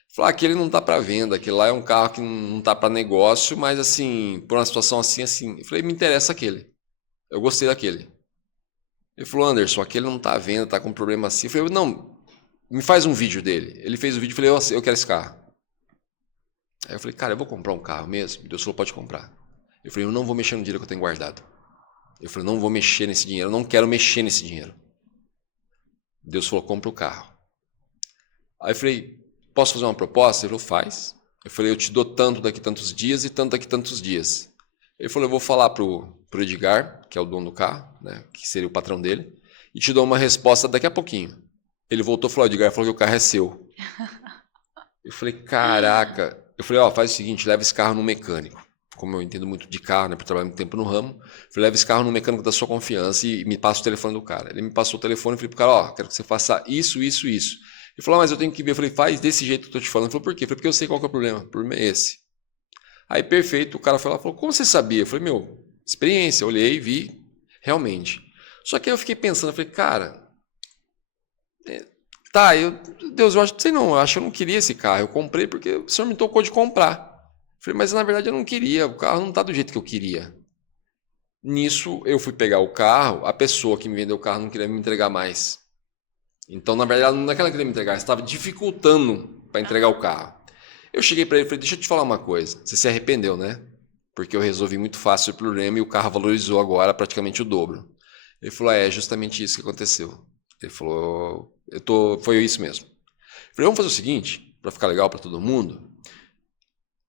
Eu falei, aquele não está para venda. Aquele lá é um carro que não está para negócio, mas assim, por uma situação assim. Eu falei, me interessa aquele. Eu gostei daquele. Ele falou, Anderson, aquele não está à venda, está com um problema assim. Eu falei, não, me faz um vídeo dele. Ele fez o vídeo e falei, eu quero esse carro. Aí eu falei, cara, eu vou comprar um carro mesmo? Deus falou, pode comprar. Eu falei, eu não vou mexer no dinheiro que eu tenho guardado. Eu falei, não vou mexer nesse dinheiro, eu não quero mexer nesse dinheiro. Deus falou, compra o carro. Aí eu falei, posso fazer uma proposta? Ele falou, faz. Eu falei, eu te dou tanto daqui tantos dias e tanto daqui tantos dias. Ele falou, eu vou falar pro Edgar, que é o dono do carro, né, que seria o patrão dele, e te dou uma resposta daqui a pouquinho. Ele voltou e falou, Edgar, falou que o carro é seu. Eu falei, caraca. Eu falei, faz o seguinte, leva esse carro no mecânico. Como eu entendo muito de carro, né, porque trabalho muito tempo no ramo, eu falei, leva esse carro no mecânico da sua confiança e me passa o telefone do cara. Ele me passou o telefone e falei pro cara, quero que você faça isso, isso, isso. Ele falou, mas eu tenho que ver. Eu falei, faz desse jeito que eu tô te falando. Ele falou, por quê? Eu falei, porque eu sei qual que é o problema. O problema é esse. Aí, perfeito, o cara foi lá e falou, como você sabia? Eu falei, experiência. Eu olhei, vi, realmente. Só que aí eu fiquei pensando, eu falei, cara, Deus, eu acho que eu acho que eu não queria esse carro. Eu comprei porque o senhor me tocou de comprar. Falei, mas na verdade eu não queria, o carro não está do jeito que eu queria. Nisso, eu fui pegar o carro, a pessoa que me vendeu o carro não queria me entregar mais. Então, na verdade, não é que ela queria me entregar, ela estava dificultando para entregar o carro. Eu cheguei para ele e falei, deixa eu te falar uma coisa, você se arrependeu, né? Porque eu resolvi muito fácil o problema e o carro valorizou agora praticamente o dobro. Ele falou, é justamente isso que aconteceu. Ele falou, foi isso mesmo. Eu falei, vamos fazer o seguinte, para ficar legal para todo mundo.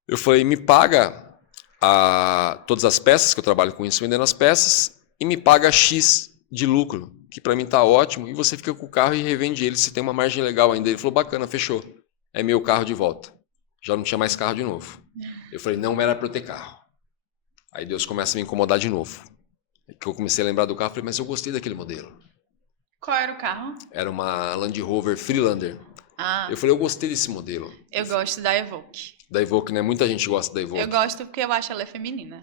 Eu falei, me paga todas as peças, que eu trabalho com isso, vendendo as peças, e me paga X de lucro, que para mim tá ótimo, e você fica com o carro e revende ele, se tem uma margem legal ainda. Ele falou, bacana, fechou. É meu carro de volta. Já não tinha mais carro de novo. Eu falei, não era para eu ter carro. Aí Deus começa a me incomodar de novo. Que eu comecei a lembrar do carro, falei, mas eu gostei daquele modelo. Qual era o carro? Era uma Land Rover Freelander. Eu falei, eu gostei desse modelo. Eu gosto da Evoque. Da Evoque, né? Muita gente gosta da Evoque. Eu gosto porque eu acho ela feminina.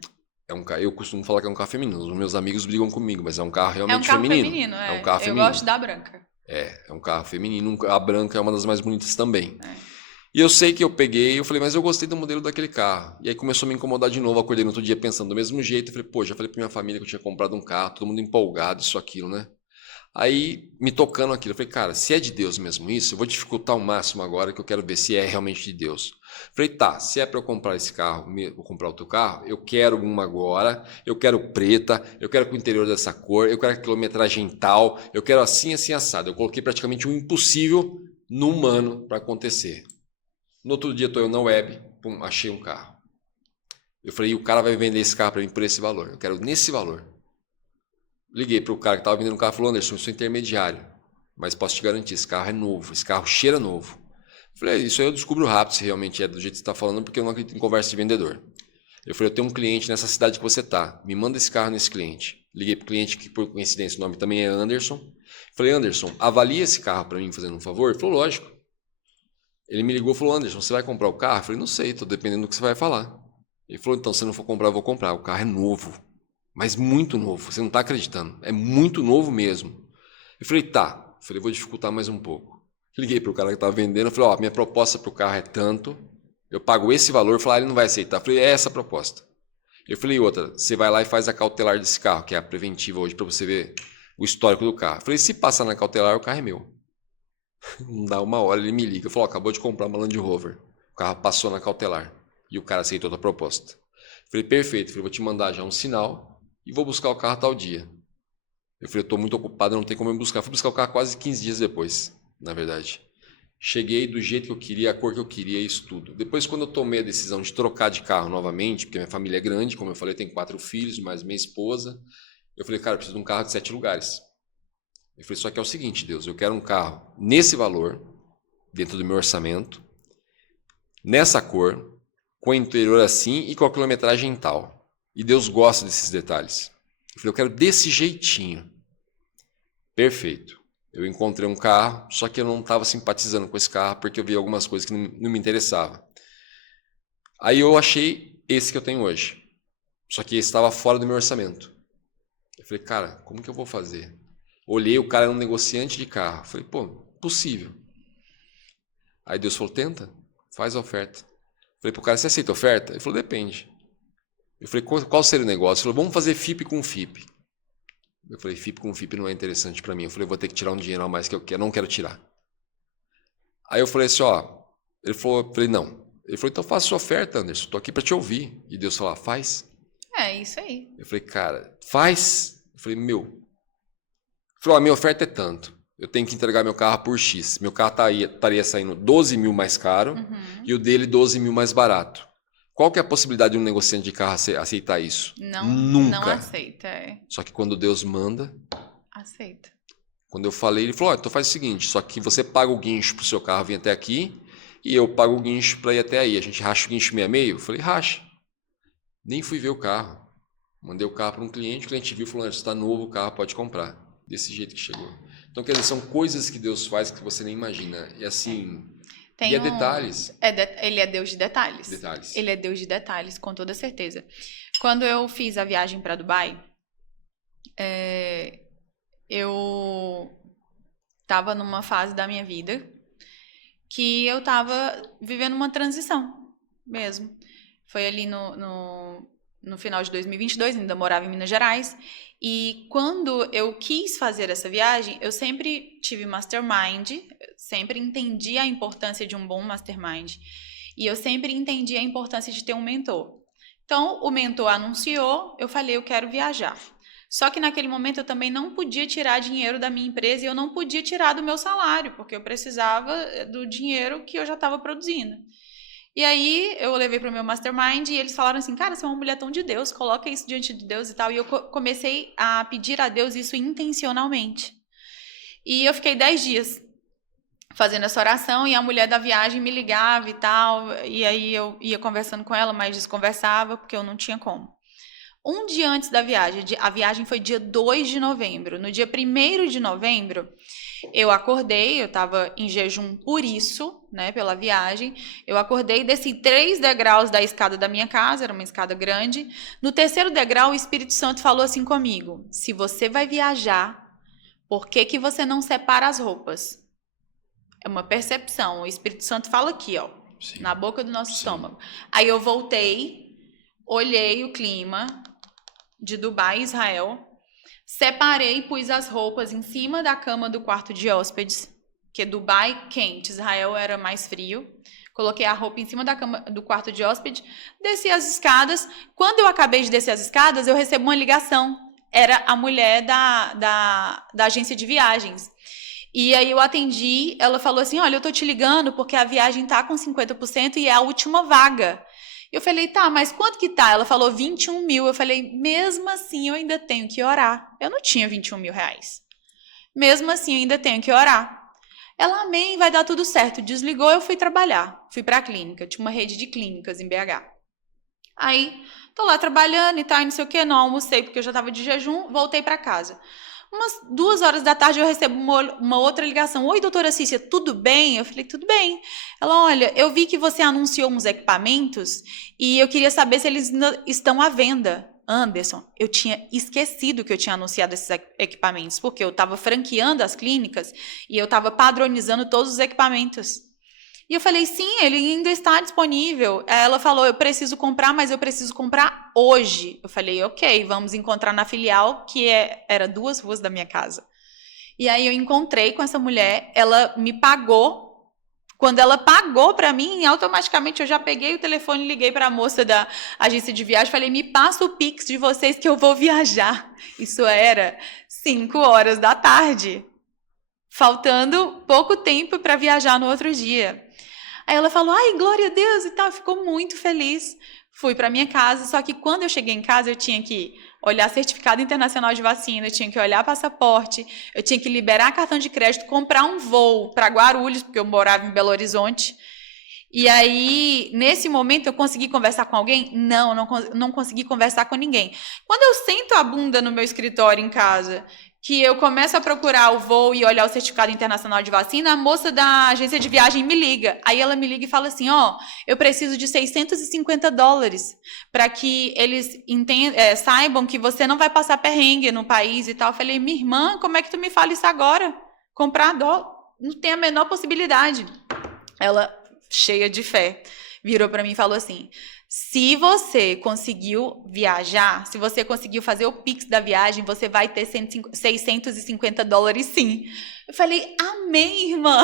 Eu costumo falar que é um carro feminino. Os meus amigos brigam comigo, mas é um carro realmente feminino. É um carro feminino. Eu gosto da branca. É um carro feminino. A branca é uma das mais bonitas também. E eu sei que eu peguei, eu falei, mas eu gostei do modelo daquele carro. E aí começou a me incomodar de novo, acordei no outro dia pensando do mesmo jeito. Eu falei, pô, já falei pra minha família que eu tinha comprado um carro, todo mundo empolgado, isso, aquilo, né? Aí, me tocando aquilo, eu falei, cara, se é de Deus mesmo isso, eu vou dificultar ao máximo agora, que eu quero ver se é realmente de Deus. Eu falei, tá, se é para eu comprar esse carro, vou comprar outro carro, eu quero uma agora, eu quero preta, eu quero com o interior dessa cor, eu quero a quilometragem tal, eu quero assim, assim, assado. Eu coloquei praticamente um impossível no humano para acontecer. No outro dia, estou eu na web, pum, achei um carro. Eu falei, o cara vai vender esse carro para mim por esse valor, eu quero nesse valor. Liguei para o cara que estava vendendo o carro e falou, Anderson, eu sou intermediário, mas posso te garantir, esse carro é novo, esse carro cheira novo. Eu falei, isso aí eu descubro rápido se realmente é do jeito que você está falando, porque eu não acredito em conversa de vendedor. Eu falei, eu tenho um cliente nessa cidade que você está, me manda esse carro nesse cliente. Liguei para o cliente, que por coincidência o nome também é Anderson. Falei, Anderson, avalia esse carro para mim, fazendo um favor? Ele falou, lógico. Ele me ligou e falou, Anderson, você vai comprar o carro? Eu falei, não sei, estou dependendo do que você vai falar. Ele falou, então, se não for comprar, eu vou comprar. O carro é novo. Mas muito novo, você não está acreditando. É muito novo mesmo. Eu falei, tá. Eu falei, vou dificultar mais um pouco. Liguei para o cara que estava vendendo. Eu falei, ó, minha proposta para o carro é tanto. Eu pago esse valor. Eu falei, ele não vai aceitar. Eu falei, é essa a proposta. Eu falei, outra, você vai lá e faz a cautelar desse carro, que é a preventiva hoje, para você ver o histórico do carro. Eu falei, se passar na cautelar, o carro é meu. Não dá uma hora, ele me liga. Eu falei, ó, acabou de comprar uma Land Rover. O carro passou na cautelar. E o cara aceitou a proposta. Eu falei, perfeito. Eu falei, vou te mandar já um sinal e vou buscar o carro tal dia. Eu falei, eu estou muito ocupado, não tem como eu buscar. Fui buscar o carro quase 15 dias depois, na verdade. Cheguei do jeito que eu queria, a cor que eu queria, isso tudo. Depois, quando eu tomei a decisão de trocar de carro novamente, porque minha família é grande, como eu falei, eu tenho 4 filhos, mais minha esposa, eu falei, cara, eu preciso de um carro de 7 lugares. Eu falei, só que é o seguinte, Deus, eu quero um carro nesse valor, dentro do meu orçamento, nessa cor, com o interior assim e com a quilometragem tal. E Deus gosta desses detalhes. Eu falei, eu quero desse jeitinho. Perfeito. Eu encontrei um carro, só que eu não estava simpatizando com esse carro, porque eu vi algumas coisas que não me interessavam. Aí eu achei esse que eu tenho hoje. Só que esse estava fora do meu orçamento. Eu falei, cara, como que eu vou fazer? Olhei, o cara era um negociante de carro. Eu falei, pô, possível. Aí Deus falou, tenta, faz a oferta. Eu falei pro cara, você aceita a oferta? Ele falou, depende. Eu falei, qual seria o negócio? Ele falou, vamos fazer FIP com FIP. Eu falei, FIP com FIP não é interessante para mim. Eu falei, vou ter que tirar um dinheiro a mais que eu quero, não quero tirar. Aí eu falei assim, ó. Ele falou, eu falei, não. Ele falou, então faça sua oferta, Anderson. Estou aqui para te ouvir. E Deus falou, faz. É isso aí. Eu falei, cara, faz. Eu falei, meu. Ele falou, a minha oferta é tanto. Eu tenho que entregar meu carro por X. Meu carro estaria saindo 12 mil mais caro e o dele 12 mil mais barato. Qual que é a possibilidade de um negociante de carro aceitar isso? Não, Nunca. não aceita. Só que quando Deus manda... Aceita. Quando eu falei, ele falou, então faz o seguinte, só que você paga o guincho para o seu carro vir até aqui e eu pago o guincho para ir até aí. A gente racha o guincho meio a meio? Eu falei, racha. Nem fui ver o carro. Mandei o carro para um cliente, o cliente viu e falou, está novo o carro, pode comprar. Desse jeito que chegou. Então, quer dizer, são coisas que Deus faz que você nem imagina. E assim... E é detalhes. Ele é Deus de detalhes. Detalhes. Ele é Deus de detalhes, com toda certeza. Quando eu fiz a viagem para Dubai, eu estava numa fase da minha vida que eu estava vivendo uma transição mesmo. Foi ali no final de 2022, ainda morava em Minas Gerais. E quando eu quis fazer essa viagem, eu sempre tive mastermind, sempre entendi a importância de um bom mastermind. E eu sempre entendi a importância de ter um mentor. Então, o mentor anunciou, eu falei, eu quero viajar. Só que naquele momento eu também não podia tirar dinheiro da minha empresa e eu não podia tirar do meu salário, porque eu precisava do dinheiro que eu já estava produzindo. E aí eu levei para o meu mastermind e eles falaram assim, cara, você é uma mulher tão de Deus, coloca isso diante de Deus e tal. E eu comecei a pedir a Deus isso intencionalmente. E eu fiquei 10 dias fazendo essa oração e a mulher da viagem me ligava e tal. E aí eu ia conversando com ela, mas desconversava porque eu não tinha como. Um dia antes da viagem, a viagem foi dia 2 de novembro. No dia 1º de novembro, eu acordei, eu estava em jejum por isso, né, pela viagem. Eu acordei, desci 3 degraus da escada da minha casa, era uma escada grande. No 3º degrau, o Espírito Santo falou assim comigo, se você vai viajar, por que que você não separa as roupas? É uma percepção, o Espírito Santo fala aqui, ó. Sim. Na boca do nosso Sim. estômago. Aí eu voltei, olhei o clima de Dubai e Israel, separei, pus as roupas em cima da cama do quarto de hóspedes, que Dubai quente, Israel era mais frio. Coloquei a roupa em cima da cama do quarto de hóspede, desci as escadas. Quando eu acabei de descer as escadas, eu recebo uma ligação. Era a mulher da agência de viagens. E aí eu atendi, ela falou assim, olha, eu tô te ligando porque a viagem tá com 50% e é a última vaga. Eu falei, tá, mas quanto que tá? Ela falou 21 mil. Eu falei, mesmo assim eu ainda tenho que orar. Eu não tinha 21 mil reais. Mesmo assim eu ainda tenho que orar. Ela, amém, vai dar tudo certo. Desligou, eu fui trabalhar. Fui pra clínica, tinha uma rede de clínicas em BH. Aí, tô lá trabalhando e tal, não sei o que, não almocei porque eu já tava de jejum, voltei pra casa. Umas 2 horas da tarde eu recebo uma outra ligação. Oi, doutora Cícia, tudo bem? Eu falei, tudo bem. Ela, olha, eu vi que você anunciou uns equipamentos e eu queria saber se eles estão à venda. Anderson, eu tinha esquecido que eu tinha anunciado esses equipamentos, porque eu estava franqueando as clínicas e eu estava padronizando todos os equipamentos. E eu falei, sim, ele ainda está disponível. Ela falou, eu preciso comprar, mas eu preciso comprar hoje. Eu falei, ok, vamos encontrar na filial, que era 2 ruas da minha casa. E aí eu encontrei com essa mulher, ela me pagou. Quando ela pagou para mim, automaticamente eu já peguei o telefone e liguei para a moça da agência de viagem, falei, me passa o Pix de vocês que eu vou viajar. Isso era 5 horas da tarde, faltando pouco tempo para viajar no outro dia. Aí ela falou, ai, glória a Deus e tal, ficou muito feliz. Fui para minha casa, só que quando eu cheguei em casa eu tinha que olhar certificado internacional de vacina, eu tinha que olhar passaporte, eu tinha que liberar cartão de crédito, comprar um voo para Guarulhos, porque eu morava em Belo Horizonte. E aí, nesse momento, eu consegui conversar com alguém? Não consegui conversar com ninguém. Quando eu sento a bunda no meu escritório em casa, que eu começo a procurar o voo e olhar o certificado internacional de vacina, a moça da agência de viagem me liga. Aí ela me liga e fala assim, eu preciso de $650 para que eles saibam que você não vai passar perrengue no país e tal. Eu falei, minha irmã, como é que tu me fala isso agora? Comprar dólar? Não tem a menor possibilidade. Ela, cheia de fé, virou para mim e falou assim, se você conseguiu viajar, se você conseguiu fazer o Pix da viagem, você vai ter $650 sim. Eu falei, amém, irmã.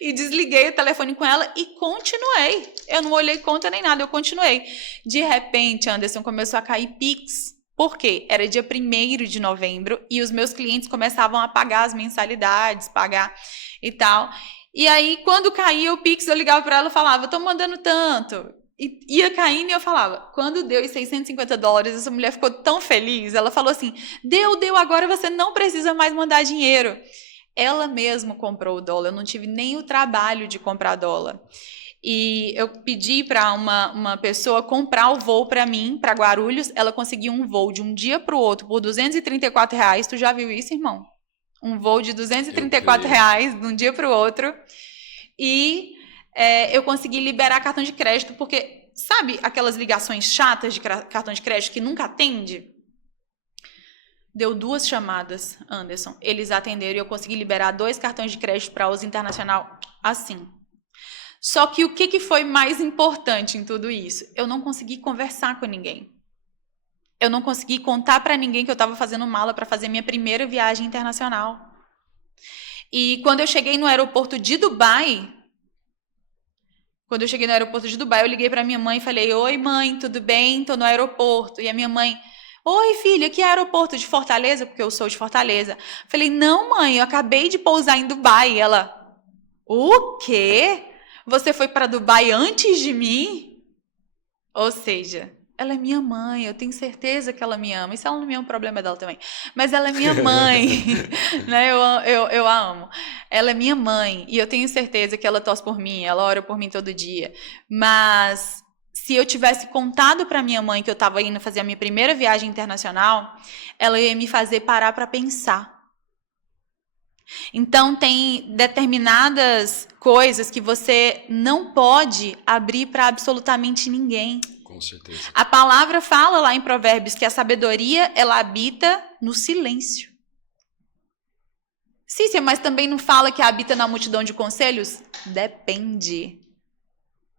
E desliguei o telefone com ela e continuei. Eu não olhei conta nem nada, eu continuei. De repente, Anderson, começou a cair Pix. Por quê? Era dia 1º de novembro e os meus clientes começavam a pagar as mensalidades, pagar e tal. E aí, quando caía o Pix, eu ligava para ela e falava, tô mandando tanto. E ia caindo e eu falava, quando deu os $650, essa mulher ficou tão feliz, ela falou assim, deu, agora você não precisa mais mandar dinheiro. Ela mesma comprou o dólar, eu não tive nem o trabalho de comprar dólar. E eu pedi para uma pessoa comprar o voo para mim, para Guarulhos, ela conseguiu um voo de um dia para o outro por R$234, tu já viu isso, irmão? Um voo de R$234 de um dia para o outro. E eu consegui liberar cartão de crédito, porque, sabe aquelas ligações chatas de cartão de crédito que nunca atende? Deu 2 chamadas, Anderson. Eles atenderam e eu consegui liberar 2 cartões de crédito para uso internacional assim. Só que o que foi mais importante em tudo isso? Eu não consegui conversar com ninguém. Eu não consegui contar para ninguém que eu estava fazendo mala para fazer minha primeira viagem internacional. E quando eu cheguei no aeroporto de Dubai, eu liguei para minha mãe e falei, oi mãe, tudo bem? Estou no aeroporto. E a minha mãe, oi filha, que é aeroporto de Fortaleza? Porque eu sou de Fortaleza. Falei, não mãe, eu acabei de pousar em Dubai. E ela, o quê? Você foi para Dubai antes de mim? Ou seja, ela é minha mãe, eu tenho certeza que ela me ama. E se ela não me ama, o problema é dela também. Mas ela é minha mãe, né? Eu a amo. Ela é minha mãe e eu tenho certeza que ela torce por mim, ela ora por mim todo dia. Mas se eu tivesse contado para minha mãe que eu estava indo fazer a minha primeira viagem internacional, ela ia me fazer parar para pensar. Então, tem determinadas coisas que você não pode abrir para absolutamente ninguém. Com certeza. A palavra fala lá em Provérbios que a sabedoria, ela habita no silêncio. Cícia, mas também não fala que habita na multidão de conselhos? Depende.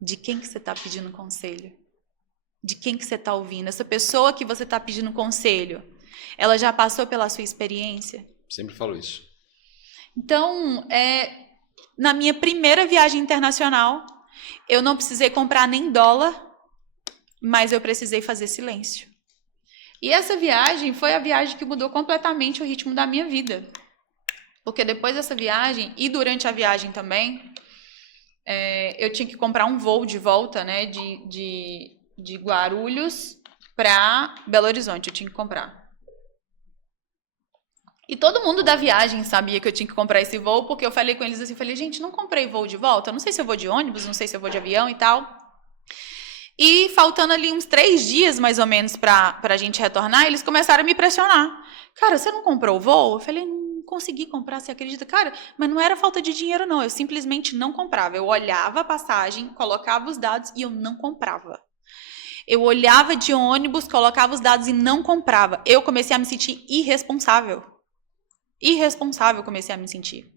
De quem que você está pedindo conselho? De quem que você está ouvindo? Essa pessoa que você está pedindo conselho, ela já passou pela sua experiência? Sempre falo isso. Então, na minha primeira viagem internacional, eu não precisei comprar nem dólar, mas eu precisei fazer silêncio. E essa viagem foi a viagem que mudou completamente o ritmo da minha vida. Porque depois dessa viagem, e durante a viagem também, eu tinha que comprar um voo de volta, né, de Guarulhos para Belo Horizonte. Eu tinha que comprar. E todo mundo da viagem sabia que eu tinha que comprar esse voo, porque eu falei com eles assim, falei, gente, não comprei voo de volta, eu não sei se eu vou de ônibus, não sei se eu vou de avião e tal. E faltando ali uns 3 dias, mais ou menos, pra gente retornar, eles começaram a me pressionar. Cara, você não comprou o voo? Eu falei, não consegui comprar, você acredita? Cara, mas não era falta de dinheiro, não, eu simplesmente não comprava. Eu olhava a passagem, colocava os dados e eu não comprava. Eu olhava de ônibus, colocava os dados e não comprava. Eu comecei a me sentir irresponsável. Irresponsável comecei a me sentir.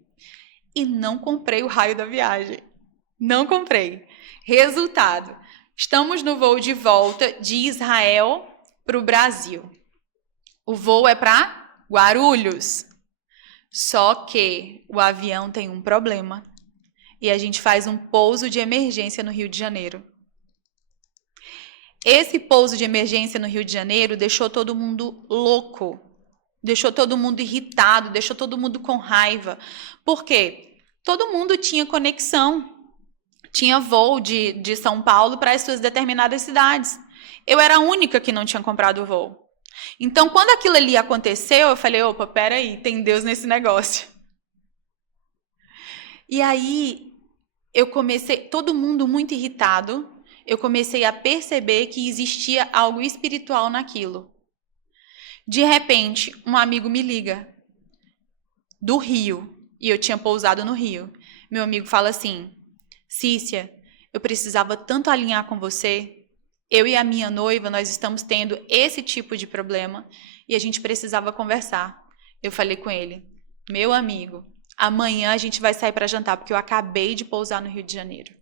E não comprei o raio da viagem. Não comprei. Resultado, estamos no voo de volta de Israel para o Brasil. O voo é para Guarulhos. Só que o avião tem um problema. E a gente faz um pouso de emergência no Rio de Janeiro. Esse pouso de emergência no Rio de Janeiro deixou todo mundo louco. Deixou todo mundo irritado, deixou todo mundo com raiva. Por quê? Todo mundo tinha conexão. Tinha voo de São Paulo para as suas determinadas cidades. Eu era a única que não tinha comprado o voo. Então, quando aquilo ali aconteceu, eu falei, opa, peraí, tem Deus nesse negócio. E aí, eu comecei, todo mundo muito irritado, eu comecei a perceber que existia algo espiritual naquilo. De repente, um amigo me liga, do Rio, e eu tinha pousado no Rio. Meu amigo fala assim, Cícia, eu precisava tanto alinhar com você, eu e a minha noiva, nós estamos tendo esse tipo de problema, e a gente precisava conversar. Eu falei com ele, meu amigo, amanhã a gente vai sair para jantar, porque eu acabei de pousar no Rio de Janeiro.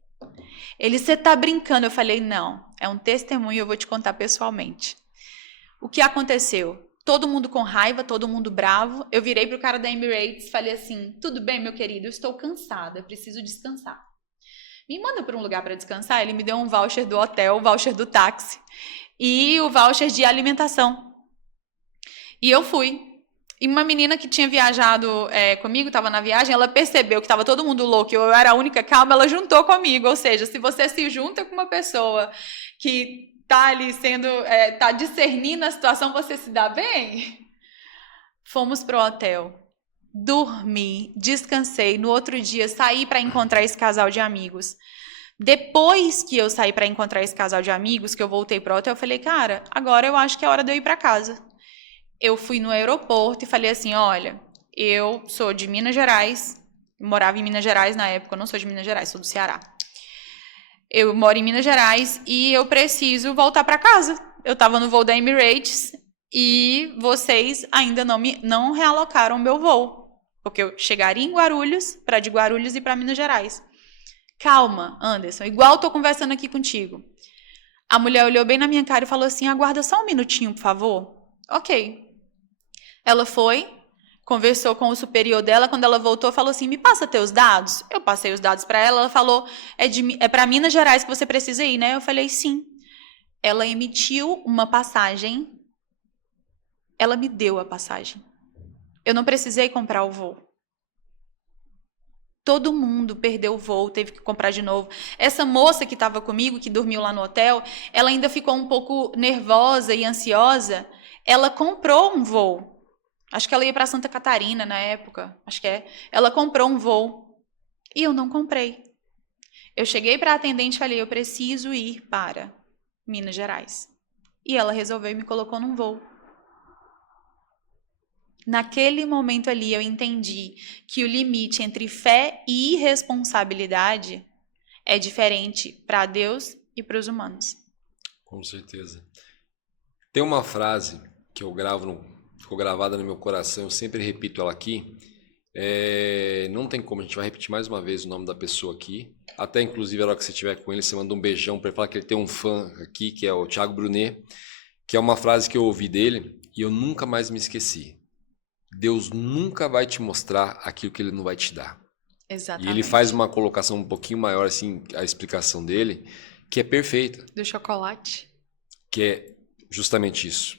Ele, você tá brincando? Eu falei, não, é um testemunho, eu vou te contar pessoalmente. O que aconteceu? Todo mundo com raiva, todo mundo bravo. Eu virei pro cara da Emirates, falei assim, tudo bem, meu querido, eu estou cansada, eu preciso descansar. Me manda para um lugar para descansar. Ele me deu um voucher do hotel, o voucher do táxi e o voucher de alimentação. E eu fui. E uma menina que tinha viajado comigo, estava na viagem, ela percebeu que estava todo mundo louco, eu era a única calma, ela juntou comigo. Ou seja, se você se junta com uma pessoa que está ali está discernindo a situação, você se dá bem? Fomos pro hotel. Dormi, descansei. No outro dia, saí para encontrar esse casal de amigos. Depois que eu saí para encontrar esse casal de amigos, que eu voltei pro hotel, eu falei, cara, agora eu acho que é hora de eu ir para casa. Eu fui no aeroporto e falei assim, olha, eu sou de Minas Gerais, morava em Minas Gerais na época, eu não sou de Minas Gerais, sou do Ceará. Eu moro em Minas Gerais e eu preciso voltar para casa. Eu estava no voo da Emirates e vocês ainda não realocaram o meu voo. Porque eu chegaria em Guarulhos, para de Guarulhos e para Minas Gerais. Calma, Anderson, igual eu tô conversando aqui contigo. A mulher olhou bem na minha cara e falou assim, aguarda só um minutinho, por favor. Ok. Ela foi, conversou com o superior dela, quando ela voltou, falou assim, me passa teus dados? Eu passei os dados para ela, ela falou, é para Minas Gerais que você precisa ir, né? Eu falei, sim. Ela emitiu uma passagem, ela me deu a passagem. Eu não precisei comprar o voo. Todo mundo perdeu o voo, teve que comprar de novo. Essa moça que estava comigo, que dormiu lá no hotel, ela ainda ficou um pouco nervosa e ansiosa. Ela comprou um voo. Acho que ela ia para Santa Catarina na época. Acho que é. Ela comprou um voo. E eu não comprei. Eu cheguei para a atendente e falei, eu preciso ir para Minas Gerais. E ela resolveu e me colocou num voo. Naquele momento ali eu entendi que o limite entre fé e irresponsabilidade é diferente para Deus e para os humanos. Com certeza. Tem uma frase que ficou gravada no meu coração, eu sempre repito ela aqui, Não tem como, a gente vai repetir mais uma vez o nome da pessoa aqui. Até, inclusive, na hora que você estiver com ele, você manda um beijão para ele falar que ele tem um fã aqui, que é o Thiago Brunet, que é uma frase que eu ouvi dele e eu nunca mais me esqueci. Deus nunca vai te mostrar aquilo que ele não vai te dar. Exatamente. E ele faz uma colocação um pouquinho maior, assim, a explicação dele, que é perfeita. Do chocolate. Que é justamente isso.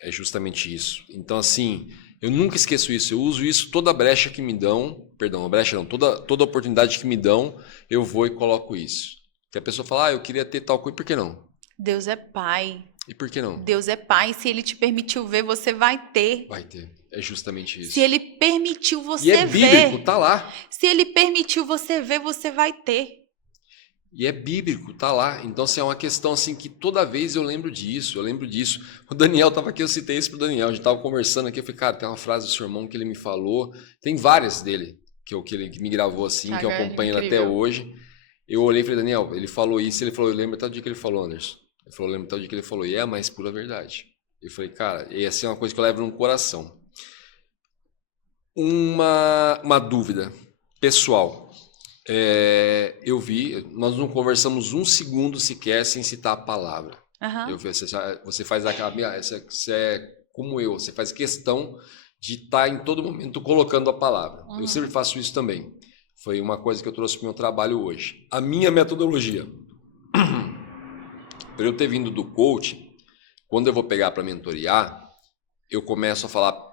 É justamente isso. Então, assim, eu nunca esqueço isso. Eu uso isso toda brecha que me dão, perdão, a brecha não, toda oportunidade que me dão, eu vou e coloco isso. Que a pessoa fala, eu queria ter tal coisa, por que não? Deus é pai. E por que não? Deus é pai. Se ele te permitiu ver, você vai ter. Vai ter. É justamente isso. Se ele permitiu você e é bíblico, ver. Tá lá. Se ele permitiu você ver, você vai ter. E é bíblico, tá lá. Então, assim, é uma questão assim que toda vez eu lembro disso. O Daniel estava aqui, eu citei isso pro Daniel. A gente estava conversando aqui, eu falei, cara, tem uma frase do seu irmão que ele me falou. Tem várias dele, que ele me gravou assim, que eu acompanho ele até hoje. Eu olhei e falei, Daniel, ele falou isso, ele falou, eu lembro até o dia que ele falou, Anderson. Ele falou, eu lembro até o dia que ele falou, e é a mais pura verdade. Eu falei, cara, e assim é uma coisa que eu levo no coração. Uma dúvida pessoal. Eu vi, nós não conversamos um segundo sequer sem citar a palavra. Uhum. Você faz você é como eu, você faz questão de estar em todo momento colocando a palavra. Eu sempre faço isso também. Foi uma coisa que eu trouxe para o meu trabalho hoje. A minha metodologia. Por eu ter vindo do coaching, quando eu vou pegar para mentorear, eu começo a falar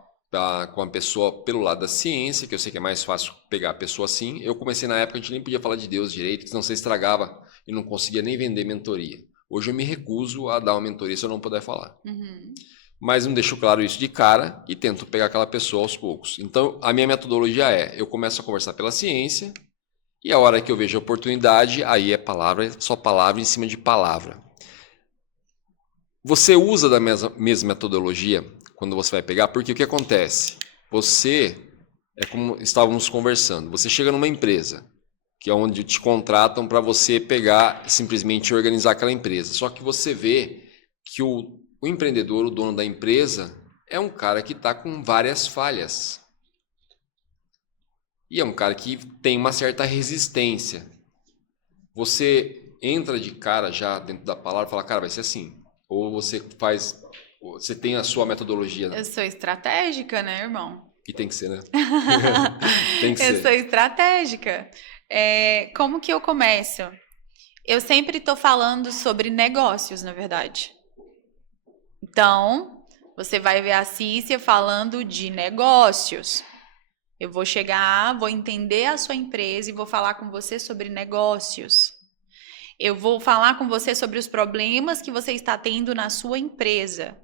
com a pessoa pelo lado da ciência, que eu sei que é mais fácil pegar a pessoa assim. Eu comecei na época, a gente nem podia falar de Deus direito, senão você estragava e não conseguia nem vender mentoria. Hoje eu me recuso a dar uma mentoria se eu não puder falar. Mas não deixo claro isso de cara e tento pegar aquela pessoa aos poucos. Então, a minha metodologia eu começo a conversar pela ciência e a hora que eu vejo a oportunidade, aí é palavra, só palavra em cima de palavra. Você usa da mesma metodologia quando você vai pegar, porque o que acontece? É como estávamos conversando, você chega numa empresa, que é onde te contratam para você pegar e simplesmente organizar aquela empresa. Só que você vê que o empreendedor, o dono da empresa, é um cara que está com várias falhas. E é um cara que tem uma certa resistência. Você entra de cara já dentro da palavra e fala, cara, vai ser assim. Ou você tem a sua metodologia. Eu sou estratégica, né, irmão? E tem que ser, né? Tem que ser. Eu sou estratégica. Como que eu começo? Eu sempre estou falando sobre negócios, na verdade. Então, você vai ver a Cícia falando de negócios. Eu vou chegar, vou entender a sua empresa e vou falar com você sobre negócios. Eu vou falar com você sobre os problemas que você está tendo na sua empresa.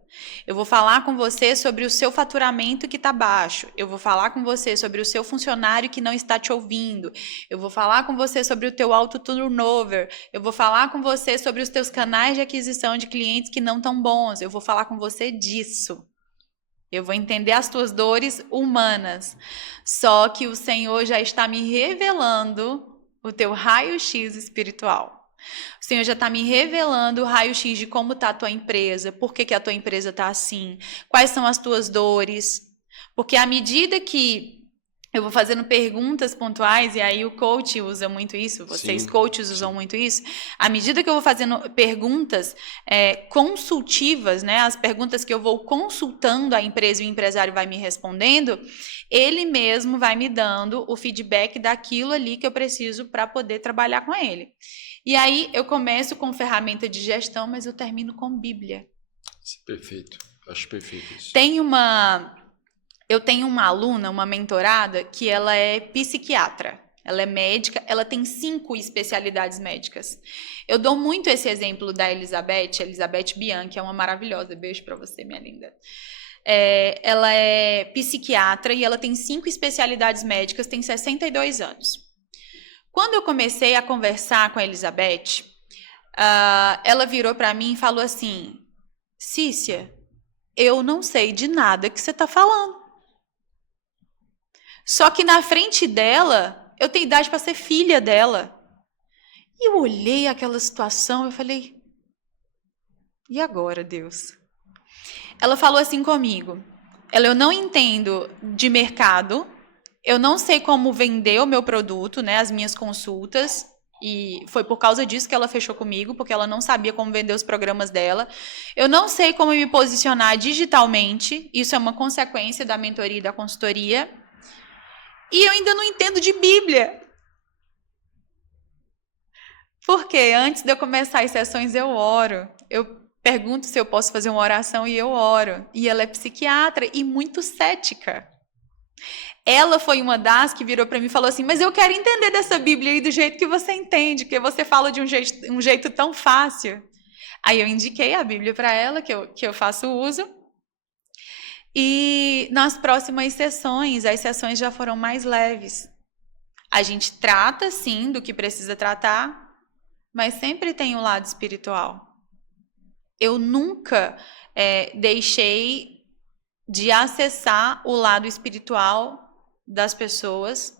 Eu vou falar com você sobre o seu faturamento que está baixo. Eu vou falar com você sobre o seu funcionário que não está te ouvindo. Eu vou falar com você sobre o teu alto turnover. Eu vou falar com você sobre os teus canais de aquisição de clientes que não estão bons. Eu vou falar com você disso. Eu vou entender as tuas dores humanas. Só que o Senhor já está me revelando o teu raio-x espiritual. O Senhor já está me revelando o raio-x de como está a tua empresa, por que a tua empresa está assim, quais são as tuas dores. Porque à medida que eu vou fazendo perguntas pontuais, e aí o coach usa muito isso, vocês coaches usam muito isso, à medida que eu vou fazendo perguntas consultivas, né, as perguntas que eu vou consultando a empresa e o empresário vai me respondendo, ele mesmo vai me dando o feedback daquilo ali que eu preciso para poder trabalhar com ele. E aí eu começo com ferramenta de gestão, mas eu termino com Bíblia. Isso é perfeito, acho perfeito isso. Eu tenho uma aluna, uma mentorada, que ela é psiquiatra. Ela é médica, ela tem 5 especialidades médicas. Eu dou muito esse exemplo da Elizabeth Bianchi, é uma maravilhosa. Beijo pra você, minha linda. Ela é psiquiatra e ela tem 5 especialidades médicas, tem 62 anos. Quando eu comecei a conversar com a Elizabeth, ela virou para mim e falou assim, Cícia, eu não sei de nada que você está falando. Só que na frente dela, eu tenho idade para ser filha dela. E eu olhei aquela situação e falei, e agora, Deus? Ela falou assim comigo, eu não entendo de mercado, Eu não sei como vender o meu produto, né, as minhas consultas, e foi por causa disso que ela fechou comigo, porque ela não sabia como vender os programas dela. Eu não sei como me posicionar digitalmente, isso é uma consequência da mentoria e da consultoria. E eu ainda não entendo de Bíblia. Porque antes de eu começar as sessões, eu oro. Eu pergunto se eu posso fazer uma oração e eu oro. E ela é psiquiatra e muito cética. Ela foi uma das que virou para mim e falou assim, mas eu quero entender dessa Bíblia aí do jeito que você entende, que você fala de um jeito tão fácil. Aí eu indiquei a Bíblia para ela, que eu faço uso. E nas próximas sessões, as sessões já foram mais leves. A gente trata, sim, do que precisa tratar, mas sempre tem o lado espiritual. Eu nunca deixei de acessar o lado espiritual das pessoas,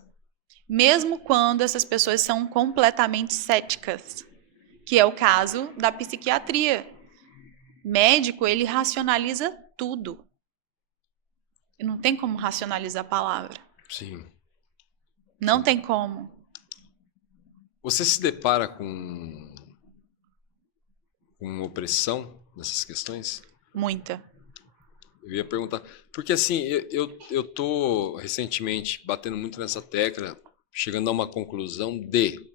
mesmo quando essas pessoas são completamente céticas, que é o caso da psiquiatria. Médico, ele racionaliza tudo. E não tem como racionalizar a palavra. Sim. Não tem como. Você se depara com opressão nessas questões? Muita. Eu ia perguntar, porque assim, eu tô recentemente batendo muito nessa tecla, chegando a uma conclusão de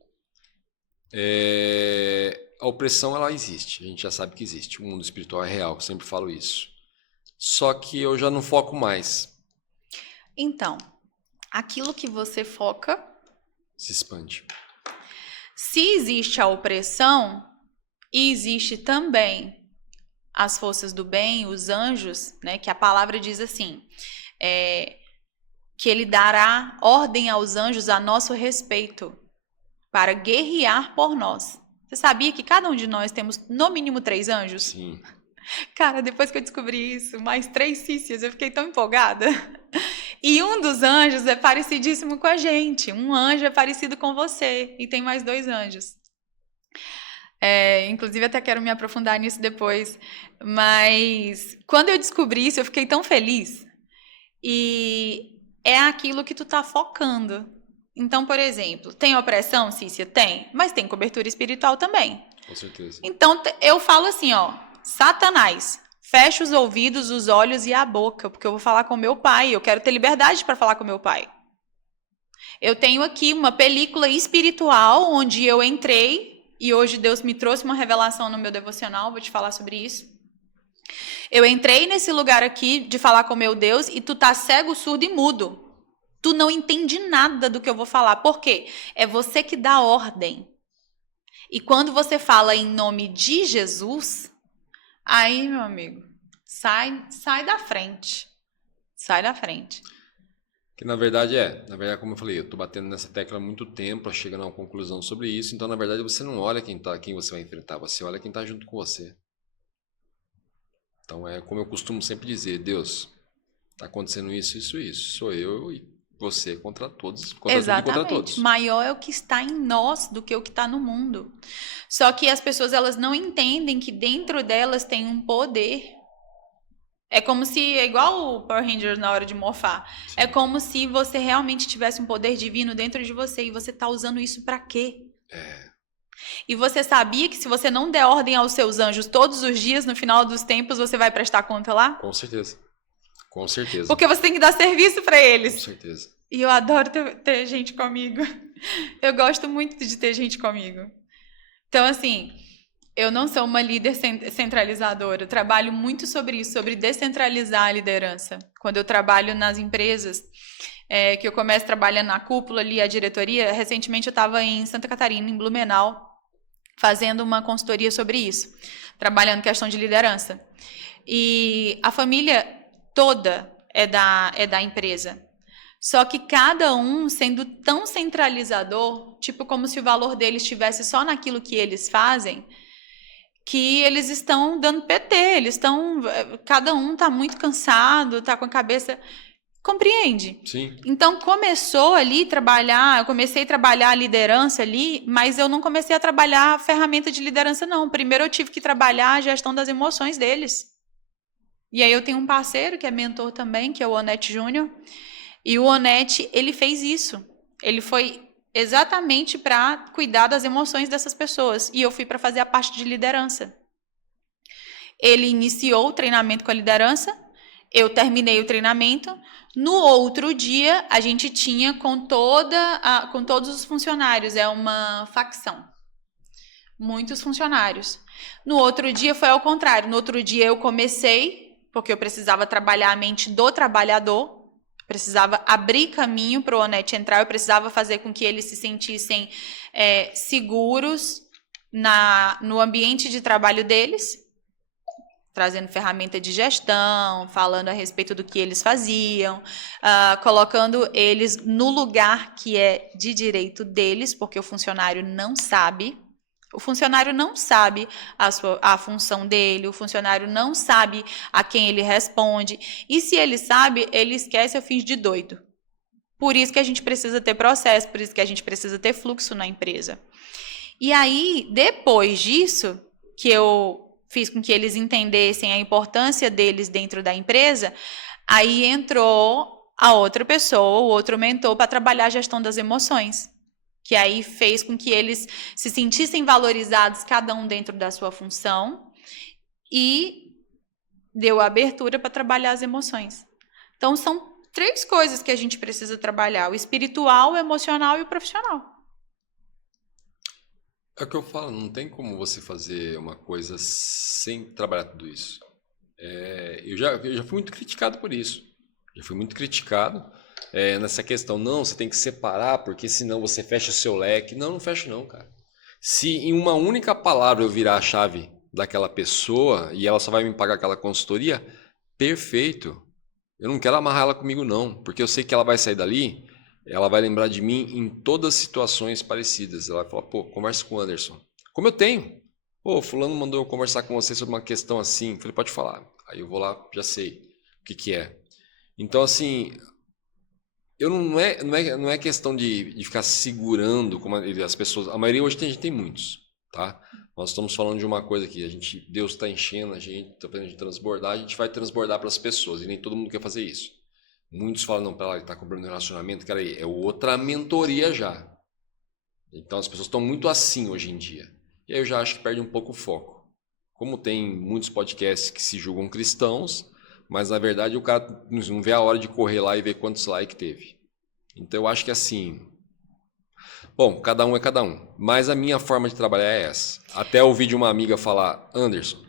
a opressão, ela existe, a gente já sabe que existe, o mundo espiritual é real, eu sempre falo isso. Só que eu já não foco mais. Então, aquilo que você foca Se expande. Se existe a opressão, e existe também as forças do bem, os anjos, né, que a palavra diz assim, que ele dará ordem aos anjos a nosso respeito, para guerrear por nós. Você sabia que cada um de nós temos no mínimo 3 anjos? Sim. Cara, depois que eu descobri isso, mais 3 Cícias, eu fiquei tão empolgada. E um dos anjos é parecidíssimo com a gente. Um anjo é parecido com você. E tem mais 2 anjos. Inclusive, até quero me aprofundar nisso depois. Mas quando eu descobri isso, eu fiquei tão feliz. E é aquilo que tu tá focando. Então, por exemplo, tem opressão, Cícia? Tem. Mas tem cobertura espiritual também. Com certeza. Então, eu falo assim, ó. Satanás, fecha os ouvidos, os olhos e a boca, porque eu vou falar com meu pai. Eu quero ter liberdade para falar com meu pai. Eu tenho aqui uma película espiritual onde eu entrei e hoje Deus me trouxe uma revelação no meu devocional, vou te falar sobre isso. Eu entrei nesse lugar aqui de falar com meu Deus e tu tá cego, surdo e mudo. Tu não entende nada do que eu vou falar. Por quê? É você que dá ordem. E quando você fala em nome de Jesus, aí, meu amigo, sai da frente. Sai da frente. Que na verdade, como eu falei, eu tô batendo nessa tecla há muito tempo, chegando a uma conclusão sobre isso. Então, na verdade, você não olha quem você vai enfrentar, você olha quem tá junto com você. Então, é como eu costumo sempre dizer, Deus, tá acontecendo isso, isso, isso. Sou eu e você contra todos, contra tudo e contra todos. Maior é o que está em nós do que o que está no mundo. Só que as pessoas, elas não entendem que dentro delas tem um poder. É como se, é igual o Power Rangers na hora de morfar. Sim. É como se você realmente tivesse um poder divino dentro de você e você tá usando isso para quê? E você sabia que se você não der ordem aos seus anjos todos os dias, no final dos tempos, você vai prestar conta lá? Com certeza. Com certeza. Porque você tem que dar serviço para eles. Com certeza. E eu adoro ter gente comigo. Eu gosto muito de ter gente comigo. Então, assim, eu não sou uma líder centralizadora. Eu trabalho muito sobre isso, sobre descentralizar a liderança. Quando eu trabalho nas empresas, que eu começo trabalhando na cúpula ali, a diretoria, recentemente eu estava em Santa Catarina, em Blumenau, fazendo uma consultoria sobre isso, trabalhando questão de liderança. E a família toda é da empresa. Só que cada um sendo tão centralizador, tipo como se o valor deles estivesse só naquilo que eles fazem, que eles estão dando PT, cada um está muito cansado, está com a cabeça... Compreende? Sim. Então começou ali eu comecei a trabalhar a liderança ali, mas eu não comecei a trabalhar a ferramenta de liderança não. Primeiro eu tive que trabalhar a gestão das emoções deles. E aí eu tenho um parceiro que é mentor também, que é o Onete Júnior. E o Onete, ele fez isso. Ele foi exatamente para cuidar das emoções dessas pessoas. E eu fui para fazer a parte de liderança. Ele iniciou o treinamento com a liderança, eu terminei o treinamento. No outro dia, a gente tinha com todos os funcionários, é uma facção. Muitos funcionários. No outro dia foi ao contrário. No outro dia eu comecei, porque eu precisava trabalhar a mente do trabalhador, precisava abrir caminho para o Onete entrar, eu precisava fazer com que eles se sentissem seguros no ambiente de trabalho deles, trazendo ferramenta de gestão, falando a respeito do que eles faziam, colocando eles no lugar que é de direito deles, porque o funcionário não sabe. O funcionário não sabe a função dele, o funcionário não sabe a quem ele responde. E se ele sabe, ele esquece ou finge de doido. Por isso que a gente precisa ter processo, por isso que a gente precisa ter fluxo na empresa. E aí, depois disso, que eu fiz com que eles entendessem a importância deles dentro da empresa, aí entrou a outra pessoa, o outro mentor, para trabalhar a gestão das emoções. Que aí fez com que eles se sentissem valorizados, cada um dentro da sua função, e deu abertura para trabalhar as emoções. Então, são 3 coisas que a gente precisa trabalhar: o espiritual, o emocional e o profissional. É o que eu falo, não tem como você fazer uma coisa sem trabalhar tudo isso. Eu já fui muito criticado por isso. Já fui muito criticado nessa questão. Não, você tem que separar, porque senão você fecha o seu leque. Não, não fecho não, cara. Se em uma única palavra eu virar a chave daquela pessoa e ela só vai me pagar aquela consultoria, perfeito. Eu não quero amarrar ela comigo não, porque eu sei que ela vai sair dali, ela vai lembrar de mim em todas as situações parecidas. Ela vai falar, pô, conversa com o Anderson. Como eu tenho. Pô, fulano mandou eu conversar com você sobre uma questão assim. Eu falei, pode falar. Aí eu vou lá, já sei o que é. Então, assim, não é questão de ficar segurando como as pessoas. A maioria hoje tem muitos, tá? Nós estamos falando de uma coisa que Deus está enchendo, a gente está fazendo de transbordar, a gente vai transbordar para as pessoas, e nem todo mundo quer fazer isso. Muitos falam, não, pera lá, ele está cobrando relacionamento, cara, é outra mentoria já. Então as pessoas estão muito assim hoje em dia. E aí eu já acho que perde um pouco o foco. Como tem muitos podcasts que se julgam cristãos, mas na verdade o cara não vê a hora de correr lá e ver quantos likes teve. Então eu acho que assim... Bom, cada um é cada um. Mas a minha forma de trabalhar é essa. Até ouvir de uma amiga falar, Anderson,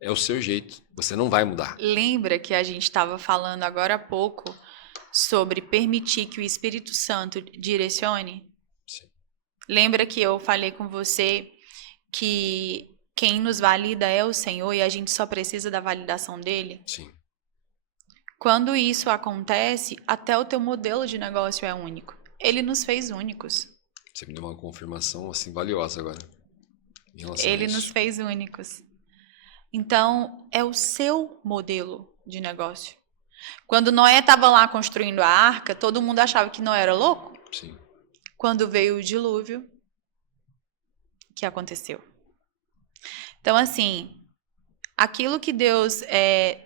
é o seu jeito, você não vai mudar. Lembra que a gente estava falando agora há pouco sobre permitir que o Espírito Santo direcione? Sim. Lembra que eu falei com você que quem nos valida é o Senhor e a gente só precisa da validação dele? Sim. Quando isso acontece, até o teu modelo de negócio é único. Ele nos fez únicos. Você me deu uma confirmação assim valiosa agora. Em relação Ele a isso. nos fez únicos. Então, é o seu modelo de negócio. Quando Noé estava lá construindo a arca, todo mundo achava que Noé era louco. Sim. Quando veio o dilúvio, o que aconteceu? Então, assim, aquilo que Deus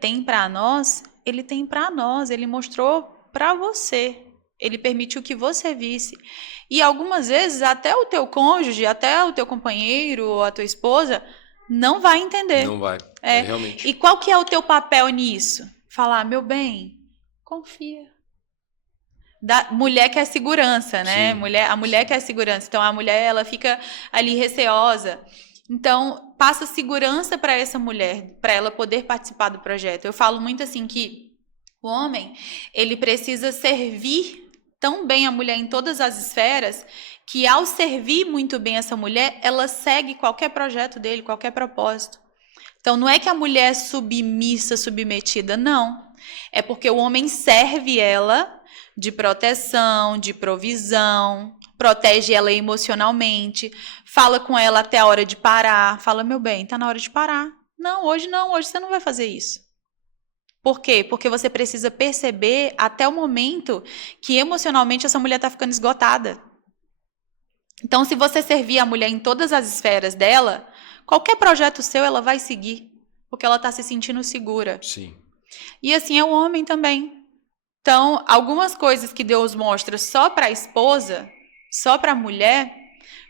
tem para nós, Ele tem para nós. Ele mostrou para você. Ele permitiu que você visse. E algumas vezes, até o teu cônjuge, até o teu companheiro ou a tua esposa não vai entender. Não vai. Realmente. E qual que é o teu papel nisso? Falar, meu bem, confia. Mulher quer segurança, né? A mulher quer segurança. Então, a mulher, ela fica ali receosa. Então, passa segurança para essa mulher, para ela poder participar do projeto. Eu falo muito assim que o homem, ele precisa servir tão bem a mulher em todas as esferas, que ao servir muito bem essa mulher, ela segue qualquer projeto dele, qualquer propósito. Então, não é que a mulher é submissa, submetida, não. É porque o homem serve ela de proteção, de provisão, protege ela emocionalmente, fala com ela até a hora de parar, fala, meu bem, tá na hora de parar. Não, hoje você não vai fazer isso. Por quê? Porque você precisa perceber até o momento que emocionalmente essa mulher está ficando esgotada. Então, se você servir a mulher em todas as esferas dela, qualquer projeto seu ela vai seguir, porque ela está se sentindo segura. Sim. E assim é o homem também. Então, algumas coisas que Deus mostra só para a esposa, só para a mulher,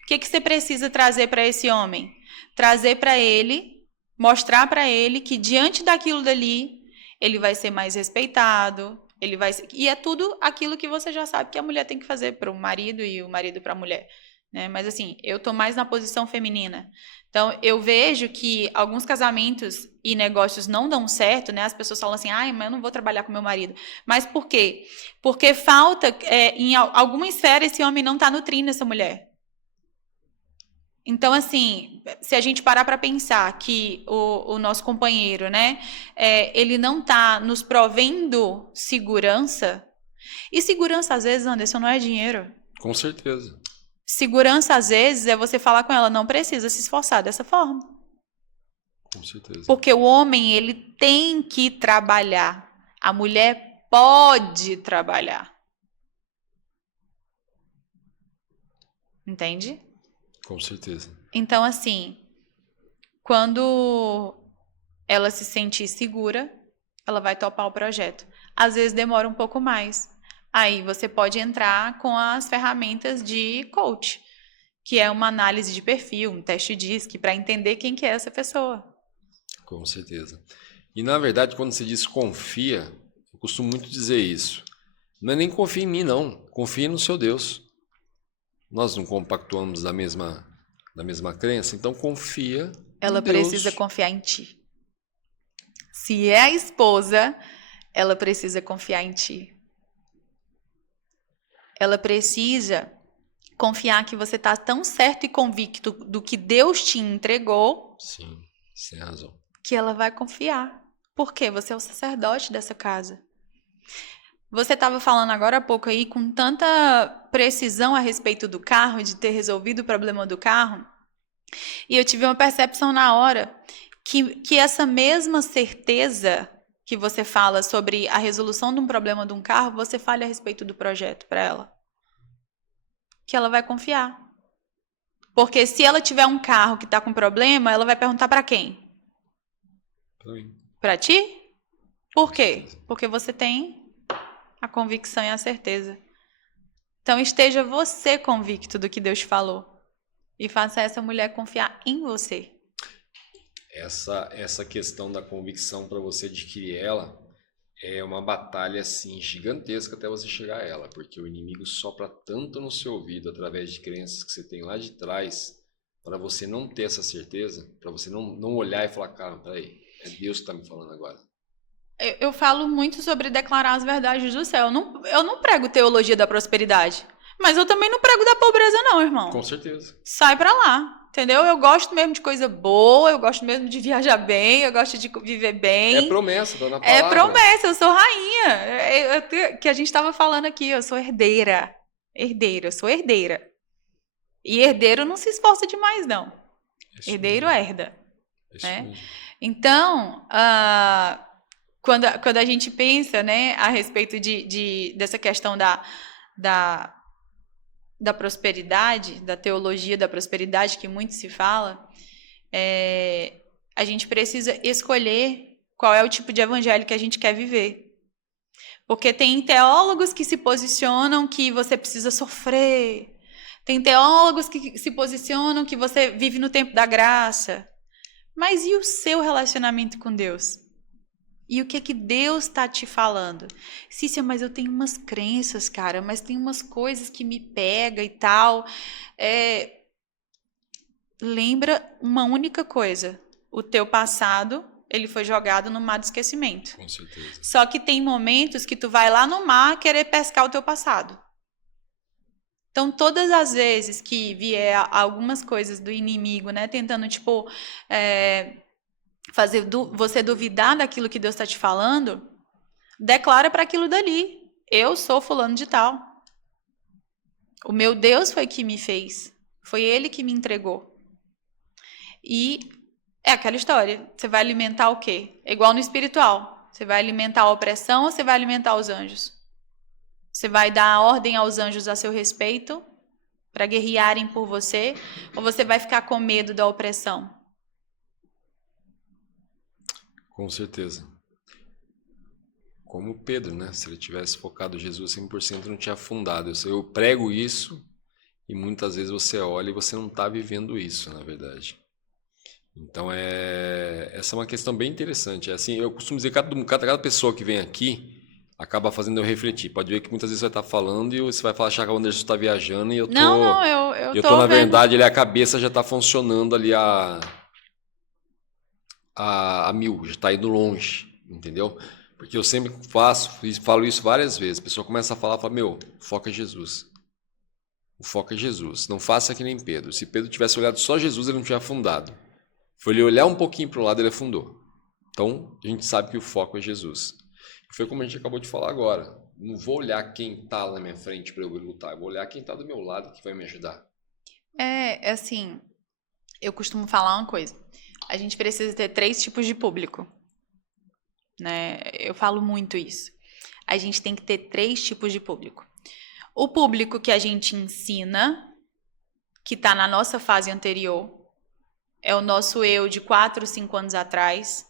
o que você precisa trazer para esse homem? Trazer para ele, mostrar para ele que diante daquilo dali, ele vai ser mais respeitado, ele vai ser... E é tudo aquilo que você já sabe que a mulher tem que fazer para o marido e o marido para a mulher. Né? Mas assim, eu tô mais na posição feminina. Então, eu vejo que alguns casamentos e negócios não dão certo, né? As pessoas falam assim, ai, mas eu não vou trabalhar com meu marido. Mas por quê? Porque falta, em alguma esfera, esse homem não está nutrindo essa mulher. Então, assim, se a gente parar para pensar que o nosso companheiro, né, ele não está nos provendo segurança, e segurança, às vezes, Anderson, não é dinheiro. Com certeza. Segurança, às vezes, é você falar com ela, não precisa se esforçar dessa forma. Com certeza. Porque o homem, ele tem que trabalhar. A mulher pode trabalhar. Entende? Com certeza. Então, assim, quando ela se sentir segura, ela vai topar o projeto. Às vezes demora um pouco mais. Aí você pode entrar com as ferramentas de coach, que é uma análise de perfil, um teste DISC, para entender quem que é essa pessoa. Com certeza. E, na verdade, quando você diz confia, eu costumo muito dizer isso. Não é nem confia em mim, não. Confia no seu Deus. Nós não compactuamos da mesma crença, então confia Ela em Deus. precisa confiar em ti. Se é a esposa, ela precisa confiar em ti. Ela precisa confiar que você está tão certo e convicto do que Deus te entregou. Sim, sem razão. Que ela vai confiar. Por quê? Você é o sacerdote dessa casa. Você estava falando agora há pouco aí com tanta precisão a respeito do carro, de ter resolvido o problema do carro. E eu tive uma percepção na hora que essa mesma certeza que você fala sobre a resolução de um problema de um carro, você fale a respeito do projeto para ela. Que ela vai confiar. Porque se ela tiver um carro que está com problema, ela vai perguntar para quem? Para ti? Por quê? Porque você tem a convicção e a certeza. Então esteja você convicto do que Deus falou. E faça essa mulher confiar em você. Essa questão da convicção para você adquirir ela é uma batalha assim gigantesca até você chegar a ela, porque o inimigo sopra tanto no seu ouvido através de crenças que você tem lá de trás, para você não ter essa certeza, para você não olhar e falar, cara, peraí, é Deus que está me falando agora. Eu falo muito sobre declarar as verdades do céu. Eu não prego teologia da prosperidade, mas eu também não prego da pobreza não, irmão. Com certeza. Sai pra lá. Entendeu? Eu gosto mesmo de coisa boa, eu gosto mesmo de viajar bem, eu gosto de viver bem. É promessa, tá na palavra. É promessa, eu sou rainha. Que a gente estava falando aqui, eu sou herdeira. Herdeira, eu sou herdeira. E herdeiro não se esforça demais, não. Isso herdeiro mesmo. Herda. Isso né? Mesmo. Então, quando a gente pensa, né, a respeito dessa questão da prosperidade, da teologia da prosperidade, que muito se fala, a gente precisa escolher qual é o tipo de evangelho que a gente quer viver. Porque tem teólogos que se posicionam que você precisa sofrer, tem teólogos que se posicionam que você vive no tempo da graça. Mas e o seu relacionamento com Deus? E o que Deus está te falando? Cícia, mas eu tenho umas crenças, cara, mas tem umas coisas que me pegam e tal. Lembra uma única coisa. O teu passado, ele foi jogado no mar do esquecimento. Com certeza. Só que tem momentos que tu vai lá no mar querer pescar o teu passado. Então, todas as vezes que vier algumas coisas do inimigo, né, tentando, tipo... fazer você duvidar daquilo que Deus está te falando, declara para aquilo dali. Eu sou fulano de tal. O meu Deus foi que me fez. Foi Ele que me entregou. E é aquela história. Você vai alimentar o quê? É igual no espiritual. Você vai alimentar a opressão ou você vai alimentar os anjos? Você vai dar ordem aos anjos a seu respeito para guerrearem por você? Ou você vai ficar com medo da opressão? Com certeza. como Pedro, né? Se ele tivesse focado Jesus 100%, não tinha afundado. Eu prego isso e muitas vezes você olha e você não está vivendo isso, na verdade. Então, essa é uma questão bem interessante. Assim, eu costumo dizer que cada pessoa que vem aqui acaba fazendo eu refletir. Pode ver que muitas vezes você vai estar falando e você vai achar que o Anderson está viajando e eu tô... Não, eu tô na vendo. verdade, a cabeça já está funcionando ali a mil, já está indo longe, entendeu? Porque eu sempre falo isso várias vezes. A pessoa começa a falar, fala, meu, o foco é Jesus. O foco é Jesus. Não faça que nem Pedro. Se Pedro tivesse olhado só Jesus, ele não tinha afundado. Foi ele olhar um pouquinho para o lado, ele afundou. Então, a gente sabe que o foco é Jesus. Foi como a gente acabou de falar agora. Não vou olhar quem está na minha frente para eu lutar. Eu vou olhar quem está do meu lado que vai me ajudar. Assim, eu costumo falar uma coisa. A gente precisa ter 3 tipos de público, né? Eu falo muito isso. A gente tem que ter 3 tipos de público. O público que a gente ensina, que está na nossa fase anterior, é o nosso eu de 4, 5 anos atrás.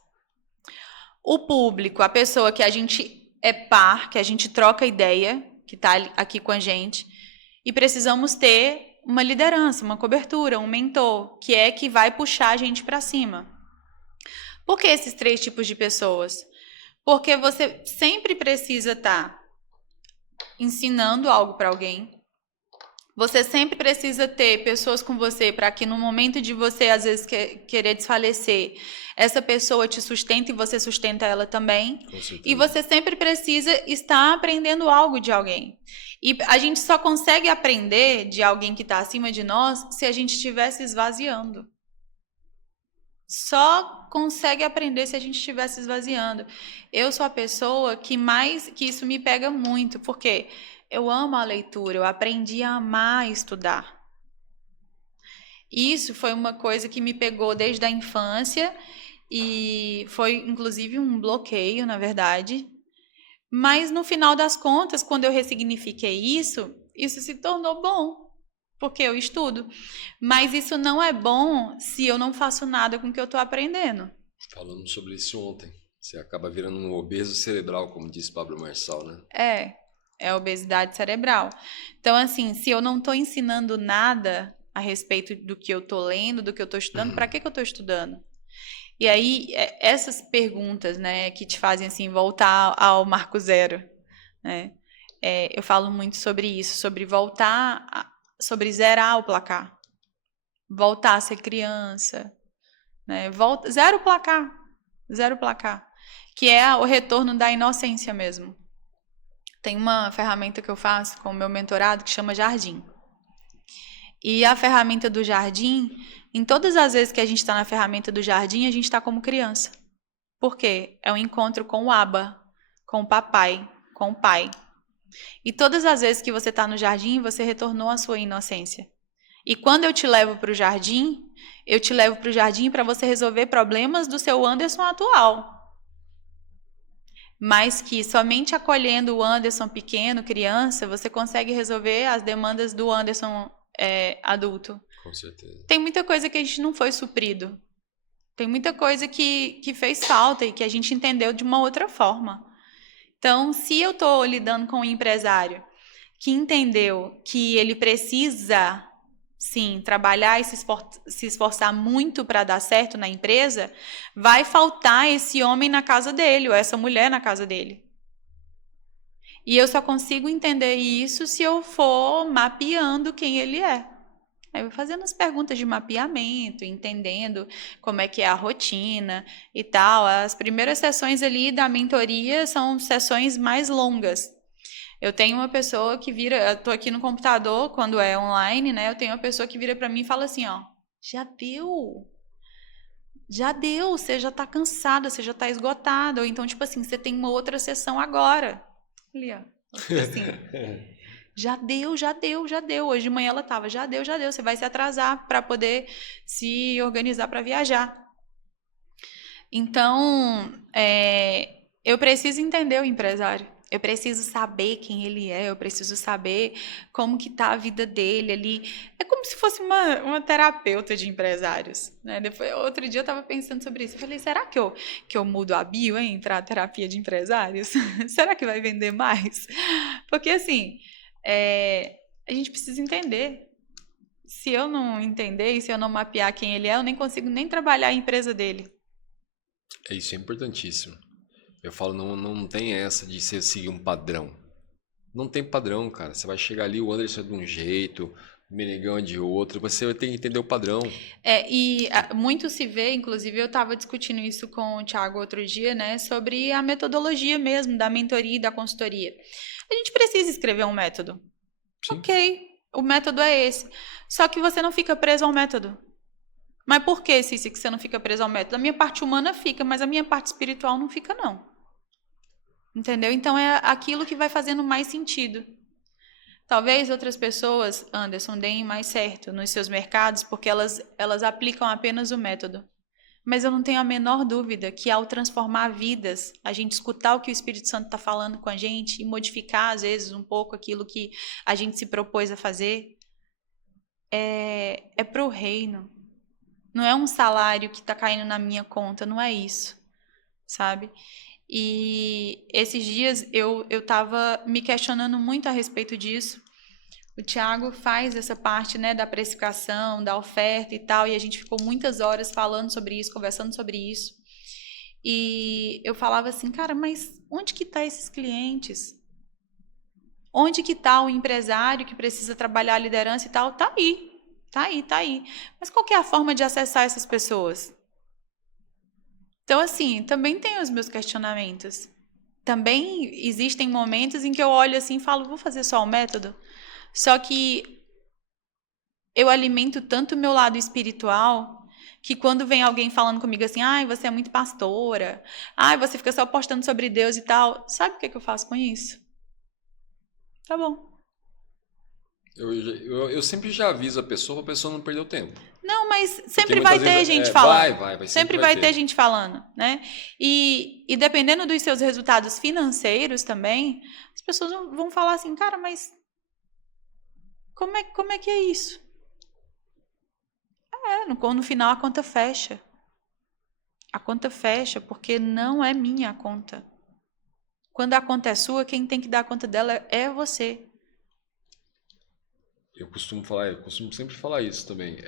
O público, a pessoa que a gente é par, que a gente troca ideia, que está aqui com a gente, e precisamos ter uma liderança, uma cobertura, um mentor, que vai puxar a gente para cima. Por que esses 3 tipos de pessoas? Porque você sempre precisa estar ensinando algo para alguém. Você sempre precisa ter pessoas com você para que no momento de você, às vezes, querer desfalecer, essa pessoa te sustenta e você sustenta ela também. Com certeza. E você sempre precisa estar aprendendo algo de alguém. E a gente só consegue aprender de alguém que está acima de nós se a gente estiver se esvaziando. Só consegue aprender se a gente estiver se esvaziando. Eu sou a pessoa que isso me pega muito, porque eu amo a leitura, eu aprendi a amar estudar. Isso foi uma coisa que me pegou desde a infância e foi inclusive um bloqueio, na verdade. Mas no final das contas, quando eu ressignifiquei isso se tornou bom. Porque eu estudo. Mas isso não é bom se eu não faço nada com o que eu estou aprendendo. Falamos sobre isso ontem. Você acaba virando um obeso cerebral, como disse Pablo Marçal, né? É obesidade cerebral. Então, assim, se eu não estou ensinando nada a respeito do que eu estou lendo, do que eu estou estudando, para que eu estou estudando? E aí, essas perguntas, né, que te fazem, assim, voltar ao marco zero, né? Eu falo muito sobre isso, sobre sobre zerar o placar, voltar a ser criança, né? Zero placar, que é o retorno da inocência mesmo. Tem uma ferramenta que eu faço com o meu mentorado que chama Jardim. E a ferramenta do Jardim, em todas as vezes que a gente está na ferramenta do Jardim, a gente está como criança. Por quê? É um encontro com o Abba, com o papai, com o pai. E todas as vezes que você está no jardim, você retornou à sua inocência. E quando eu te levo para o jardim, eu te levo para o jardim para você resolver problemas do seu Anderson atual. Mas que somente acolhendo o Anderson pequeno, criança, você consegue resolver as demandas do Anderson adulto. Com certeza. Tem muita coisa que a gente não foi suprido. Tem muita coisa que fez falta e que a gente entendeu de uma outra forma. Então, se eu estou lidando com um empresário que entendeu que ele precisa, sim, trabalhar e se esforçar muito para dar certo na empresa, vai faltar esse homem na casa dele, ou essa mulher na casa dele. E eu só consigo entender isso se eu for mapeando quem ele é. Aí eu vou fazendo as perguntas de mapeamento, entendendo como é que é a rotina e tal. As primeiras sessões ali da mentoria são sessões mais longas. Eu tenho uma pessoa que vira, eu tô aqui no computador quando é online, né? Eu tenho uma pessoa que vira para mim e fala assim, ó, já deu, você já tá cansada, você já tá esgotada, ou então tipo assim, você tem uma outra sessão agora. Ali, ó, assim. Já deu. Hoje de manhã ela tava, já deu. Você vai se atrasar para poder se organizar para viajar. Então, eu preciso entender o empresário. Eu preciso saber quem ele é, eu preciso saber como que tá a vida dele ali. É como se fosse uma terapeuta de empresários, né? Outro dia eu estava pensando sobre isso. Eu falei, será que eu mudo a bio, hein, para terapia de empresários? Será que vai vender mais? Porque, assim, a gente precisa entender. Se eu não entender e se eu não mapear quem ele é, eu nem consigo nem trabalhar a empresa dele. Isso é importantíssimo. Eu falo, não tem essa de você seguir um padrão. Não tem padrão, cara. Você vai chegar ali, o Anderson é de um jeito, o Menegão é de outro. Você vai ter que entender o padrão. Muito se vê, inclusive eu estava discutindo isso com o Thiago outro dia, né, sobre a metodologia mesmo, da mentoria e da consultoria. A gente precisa escrever um método. Sim. Ok, o método é esse. Só que você não fica preso ao método. Mas por que, Cici, que você não fica preso ao método? A minha parte humana fica, mas a minha parte espiritual não fica, não. Entendeu? Então é aquilo que vai fazendo mais sentido. Talvez outras pessoas, Anderson, deem mais certo nos seus mercados porque elas aplicam apenas o método. Mas eu não tenho a menor dúvida que ao transformar vidas, a gente escutar o que o Espírito Santo está falando com a gente e modificar, às vezes, um pouco aquilo que a gente se propôs a fazer, é para o reino. Não é um salário que está caindo na minha conta, não é isso, sabe? E esses dias eu estava me questionando muito a respeito disso. O Thiago faz essa parte, né, da precificação, da oferta e tal, e a gente ficou muitas horas falando sobre isso, conversando sobre isso. E eu falava assim, cara, mas onde que tá esses clientes? Onde que tá o empresário que precisa trabalhar a liderança e tal? Tá aí, tá aí, tá aí. Mas qual que é a forma de acessar essas pessoas? Então, assim, também tenho os meus questionamentos. Também existem momentos em que eu olho assim e falo, vou fazer só o método? Só que eu alimento tanto o meu lado espiritual que quando vem alguém falando comigo assim, ai, você é muito pastora, ai, você fica só postando sobre Deus e tal, sabe o que eu faço com isso? Tá bom. Eu sempre já aviso a pessoa pra pessoa não perder o tempo. Não, mas Porque sempre muitas vai ter vezes gente falando. vai, Sempre vai ter gente falando, né? E dependendo dos seus resultados financeiros também, as pessoas vão falar assim, cara, mas como é que é isso? No final a conta fecha. A conta fecha porque não é minha a conta. Quando a conta é sua, quem tem que dar conta dela é você. Eu costumo sempre falar isso também.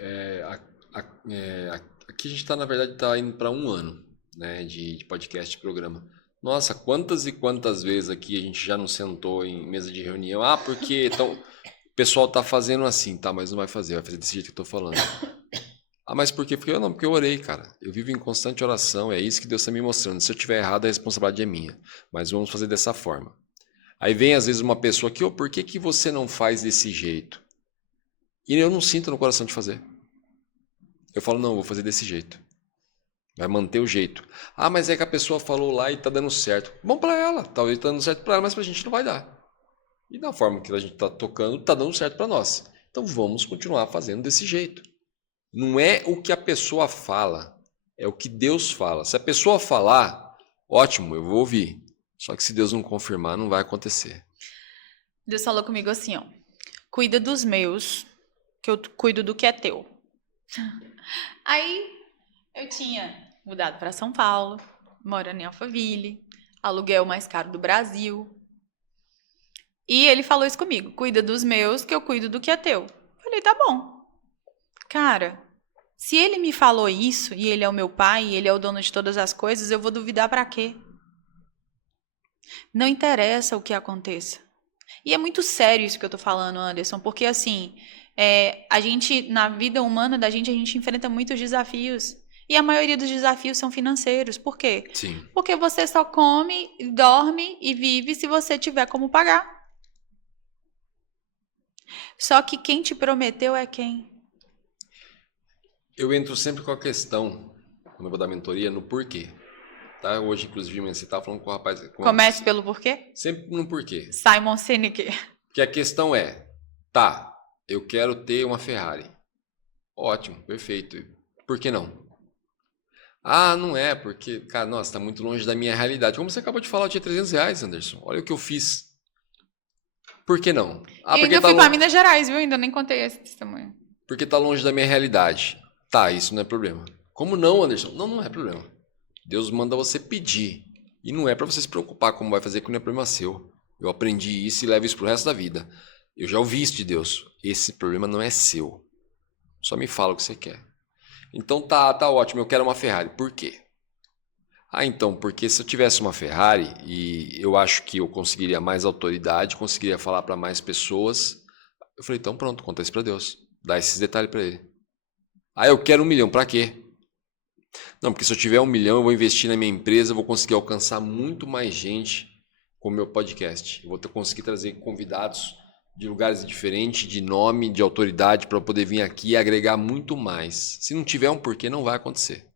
Aqui a gente está, na verdade, tá indo para um ano, né, de podcast, de programa. Nossa, quantas e quantas vezes aqui a gente já não sentou em mesa de reunião? Ah, porque o pessoal tá fazendo assim, tá, mas não vai fazer desse jeito que eu tô falando. Ah, mas por quê? Porque eu orei, cara. Eu vivo em constante oração, é isso que Deus está me mostrando. Se eu tiver errado, a responsabilidade é minha. Mas vamos fazer dessa forma. Aí vem às vezes uma pessoa aqui, por que você não faz desse jeito? E eu não sinto no coração de fazer. Eu falo, não, vou fazer desse jeito. Vai manter o jeito. Ah, mas é que a pessoa falou lá e tá dando certo. Bom pra ela, talvez tá dando certo pra ela, mas pra gente não vai dar. E da forma que a gente tá tocando, tá dando certo pra nós. Então vamos continuar fazendo desse jeito. Não é o que a pessoa fala, é o que Deus fala. Se a pessoa falar, ótimo, eu vou ouvir. Só que se Deus não confirmar, não vai acontecer. Deus falou comigo assim, ó. Cuida dos meus, que eu cuido do que é teu. Aí eu tinha mudado para São Paulo, morando em Alphaville, aluguel mais caro do Brasil. E ele falou isso comigo, cuida dos meus, que eu cuido do que é teu. Falei, tá bom. Cara, se ele me falou isso, e ele é o meu pai, e ele é o dono de todas as coisas, eu vou duvidar pra quê? Não interessa o que aconteça. E é muito sério isso que eu tô falando, Anderson, porque assim, a gente, na vida humana da gente, a gente enfrenta muitos desafios. E a maioria dos desafios são financeiros. Por quê? Sim. Porque você só come, dorme e vive se você tiver como pagar. Só que quem te prometeu é quem? Eu entro sempre com a questão, quando eu vou dar mentoria, no porquê. Tá? Hoje, inclusive, você estava falando com o rapaz... Comece pelo porquê? Sempre no porquê. Simon Sinek. Porque a questão é, tá, eu quero ter uma Ferrari. Ótimo, perfeito. Por que não? Ah, não é, porque, cara, nossa, tá muito longe da minha realidade. Como você acabou de falar, eu tinha R$ 300, Anderson. Olha o que eu fiz. Por que não? Ah, E porque ainda tá fui pra longe. Minas Gerais, viu? Ainda nem contei esse testemunho. Porque tá longe da minha realidade. Tá, isso não é problema. Como não, Anderson? Não, não é problema. Deus manda você pedir. E não é pra você se preocupar como vai fazer, que não é problema seu. Eu aprendi isso e levo isso pro resto da vida. Eu já ouvi isso de Deus. Esse problema não é seu. Só me fala o que você quer. Então tá ótimo, eu quero uma Ferrari. Por quê? Ah, então, porque se eu tivesse uma Ferrari e eu acho que eu conseguiria mais autoridade, conseguiria falar para mais pessoas. Eu falei, então pronto, conta isso para Deus. Dá esses detalhes para ele. Ah, eu quero 1 milhão, para quê? Não, porque se eu tiver 1 milhão, eu vou investir na minha empresa, eu vou conseguir alcançar muito mais gente com o meu podcast. Eu vou conseguir trazer convidados de lugares diferentes, de nome, de autoridade, para eu poder vir aqui e agregar muito mais. Se não tiver um porquê, não vai acontecer.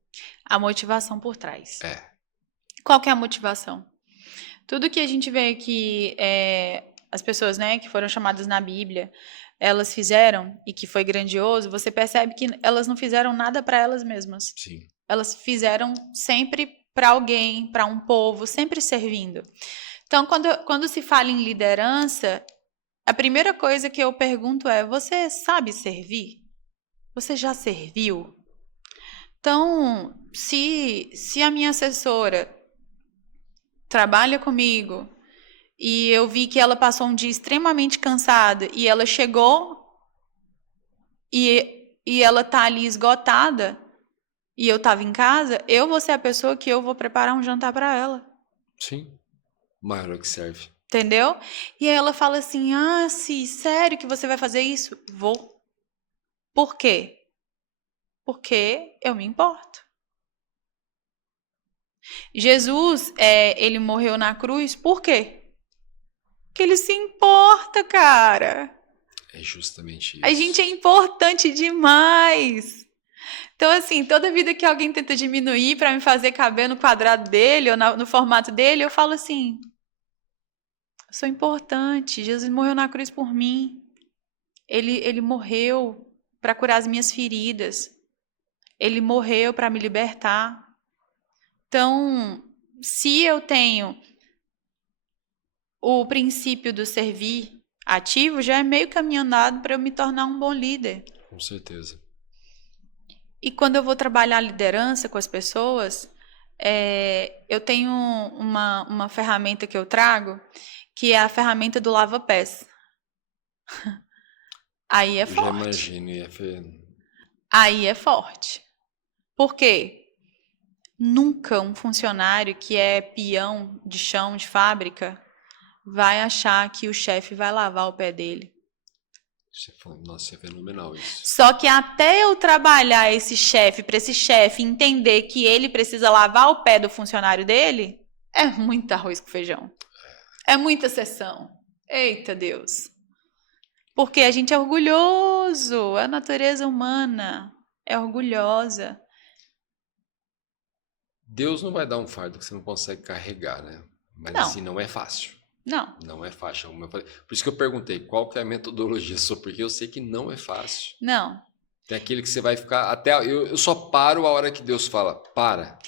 A motivação por trás. É. Qual que é a motivação? Tudo que a gente vê que as pessoas, né, que foram chamadas na Bíblia, elas fizeram e que foi grandioso, você percebe que elas não fizeram nada para elas mesmas. Sim. Elas fizeram sempre para alguém, para um povo, sempre servindo. Então, quando se fala em liderança, a primeira coisa que eu pergunto é: você sabe servir? Você já serviu? Então, se a minha assessora trabalha comigo e eu vi que ela passou um dia extremamente cansada e ela chegou e ela tá ali esgotada e eu tava em casa, eu vou ser a pessoa que eu vou preparar um jantar para ela. Sim. Maior que serve. Entendeu? E aí ela fala assim: ah, sim, sério que você vai fazer isso? Vou. Por quê? Porque eu me importo. Jesus, ele morreu na cruz, por quê? Porque ele se importa, cara. É justamente isso. A gente é importante demais. Então, assim, toda vida que alguém tenta diminuir para me fazer caber no quadrado dele ou no formato dele, eu falo assim: eu sou importante. Jesus morreu na cruz por mim. Ele morreu para curar as minhas feridas. Ele morreu para me libertar. Então, se eu tenho o princípio do servir ativo, já é meio caminho andado para eu me tornar um bom líder. Com certeza. E quando eu vou trabalhar a liderança com as pessoas, eu tenho uma ferramenta que eu trago, que é a ferramenta do lava-pés. Aí é forte. Já imagino. Aí é forte. Por quê? Nunca um funcionário que é peão de chão de fábrica vai achar que o chefe vai lavar o pé dele. Nossa, é fenomenal isso. Só que até eu trabalhar esse chefe, para esse chefe entender que ele precisa lavar o pé do funcionário dele, é muito arroz com feijão. É muita sessão. Eita Deus. Porque a gente é orgulhoso, a natureza humana é orgulhosa. Deus não vai dar um fardo que você não consegue carregar, né? Mas Não. assim, não é fácil. Não. Não é fácil. Como eu falei. Por isso que eu perguntei qual que é a metodologia sua, porque eu sei que não é fácil. Não. Tem aquele que você vai ficar até. Eu só paro a hora que Deus fala, para.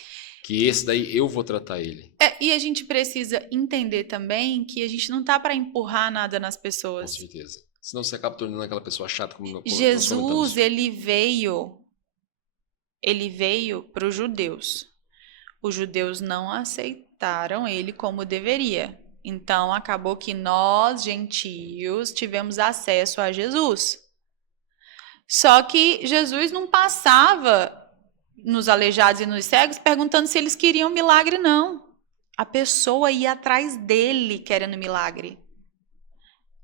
Que esse daí eu vou tratar ele. E a gente precisa entender também que a gente não tá para empurrar nada nas Com pessoas. certeza. Senão você acaba tornando aquela pessoa chata como nós Jesus, comentamos. ele veio para os judeus. Os judeus não aceitaram ele como deveria. Então, acabou que nós, gentios, tivemos acesso a Jesus. Só que Jesus não passava nos aleijados e nos cegos perguntando se eles queriam milagre, não. A pessoa ia atrás dele querendo milagre.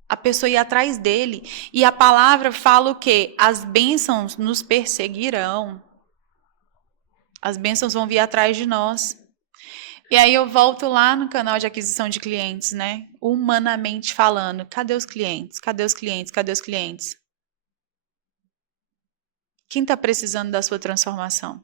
A pessoa ia atrás dele. E a palavra fala o quê? As bênçãos nos perseguirão. As bênçãos vão vir atrás de nós. E aí eu volto lá no canal de aquisição de clientes, né? Humanamente falando. Cadê os clientes? Cadê os clientes? Cadê os clientes? Quem está precisando da sua transformação?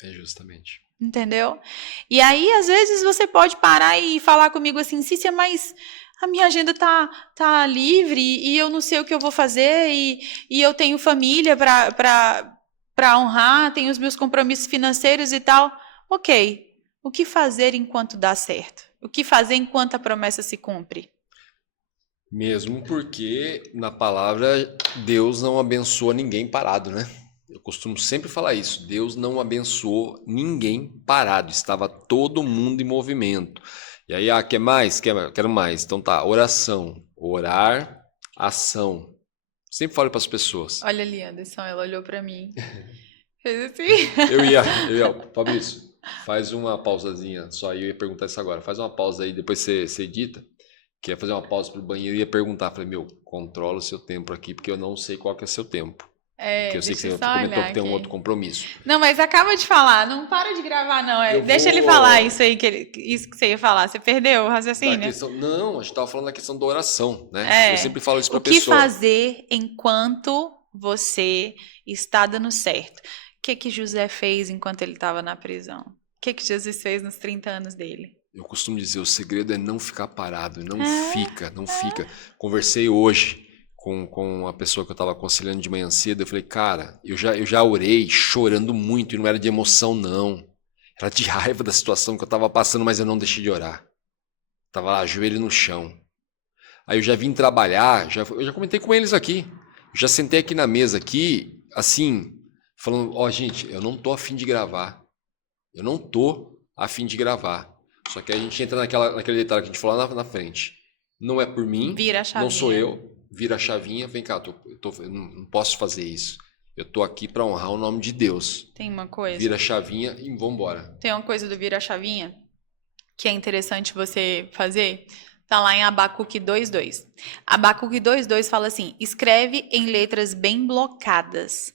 É justamente. Entendeu? E aí, às vezes, você pode parar e falar comigo assim, Cícia, mas a minha agenda tá livre e eu não sei o que eu vou fazer e eu tenho família para para honrar, tenho os meus compromissos financeiros e tal. Ok. O que fazer enquanto dá certo? O que fazer enquanto a promessa se cumpre? Mesmo porque na palavra Deus não abençoa ninguém parado, né? Eu costumo sempre falar isso. Deus não abençoou ninguém parado. Estava todo mundo em movimento. E aí, quer mais? Quero mais. Então tá, oração. Orar, ação. Sempre falo para as pessoas. Olha ali, Anderson, ela olhou para mim. Fez assim. Eu ia, Fabrício, faz uma pausazinha. Só aí eu ia perguntar isso agora. Faz uma pausa aí, depois você edita. Que ia fazer uma pausa pro banheiro e ia perguntar. Falei, controla o seu tempo aqui, porque eu não sei qual que é o seu tempo. Porque eu sei que você comentou que tem um outro compromisso. Não, mas acaba de falar. Não para de gravar, não. Deixa ele falar isso aí, isso que você ia falar. Você perdeu o raciocínio? Não, a gente estava falando da questão da oração, né? Eu sempre falo isso para a pessoa. O que fazer enquanto você está dando certo? O que José fez enquanto ele estava na prisão? O que Jesus fez nos 30 anos dele? Eu costumo dizer, o segredo é não ficar parado. Não fica. Conversei hoje com a pessoa que eu estava aconselhando de manhã cedo. Eu falei, cara, eu já orei chorando muito. E não era de emoção, não. Era de raiva da situação que eu estava passando, mas eu não deixei de orar. Estava lá, joelho no chão. Aí eu já vim trabalhar, eu já comentei com eles aqui. Já sentei aqui na mesa, aqui, assim, falando, gente, eu não tô a fim de gravar. Eu não tô a fim de gravar. Só que a gente entra naquele detalhe que a gente falou lá na frente. Não é por mim, vira a chavinha. Não sou eu, vira a chavinha, vem cá, eu não posso fazer isso. Eu tô aqui para honrar o nome de Deus. Tem uma coisa. Vira a chavinha e vambora. Tem uma coisa do vira a chavinha que é interessante você fazer. Tá lá em Abacuque 2:2. Abacuque 2:2 fala assim, escreve em letras bem blocadas.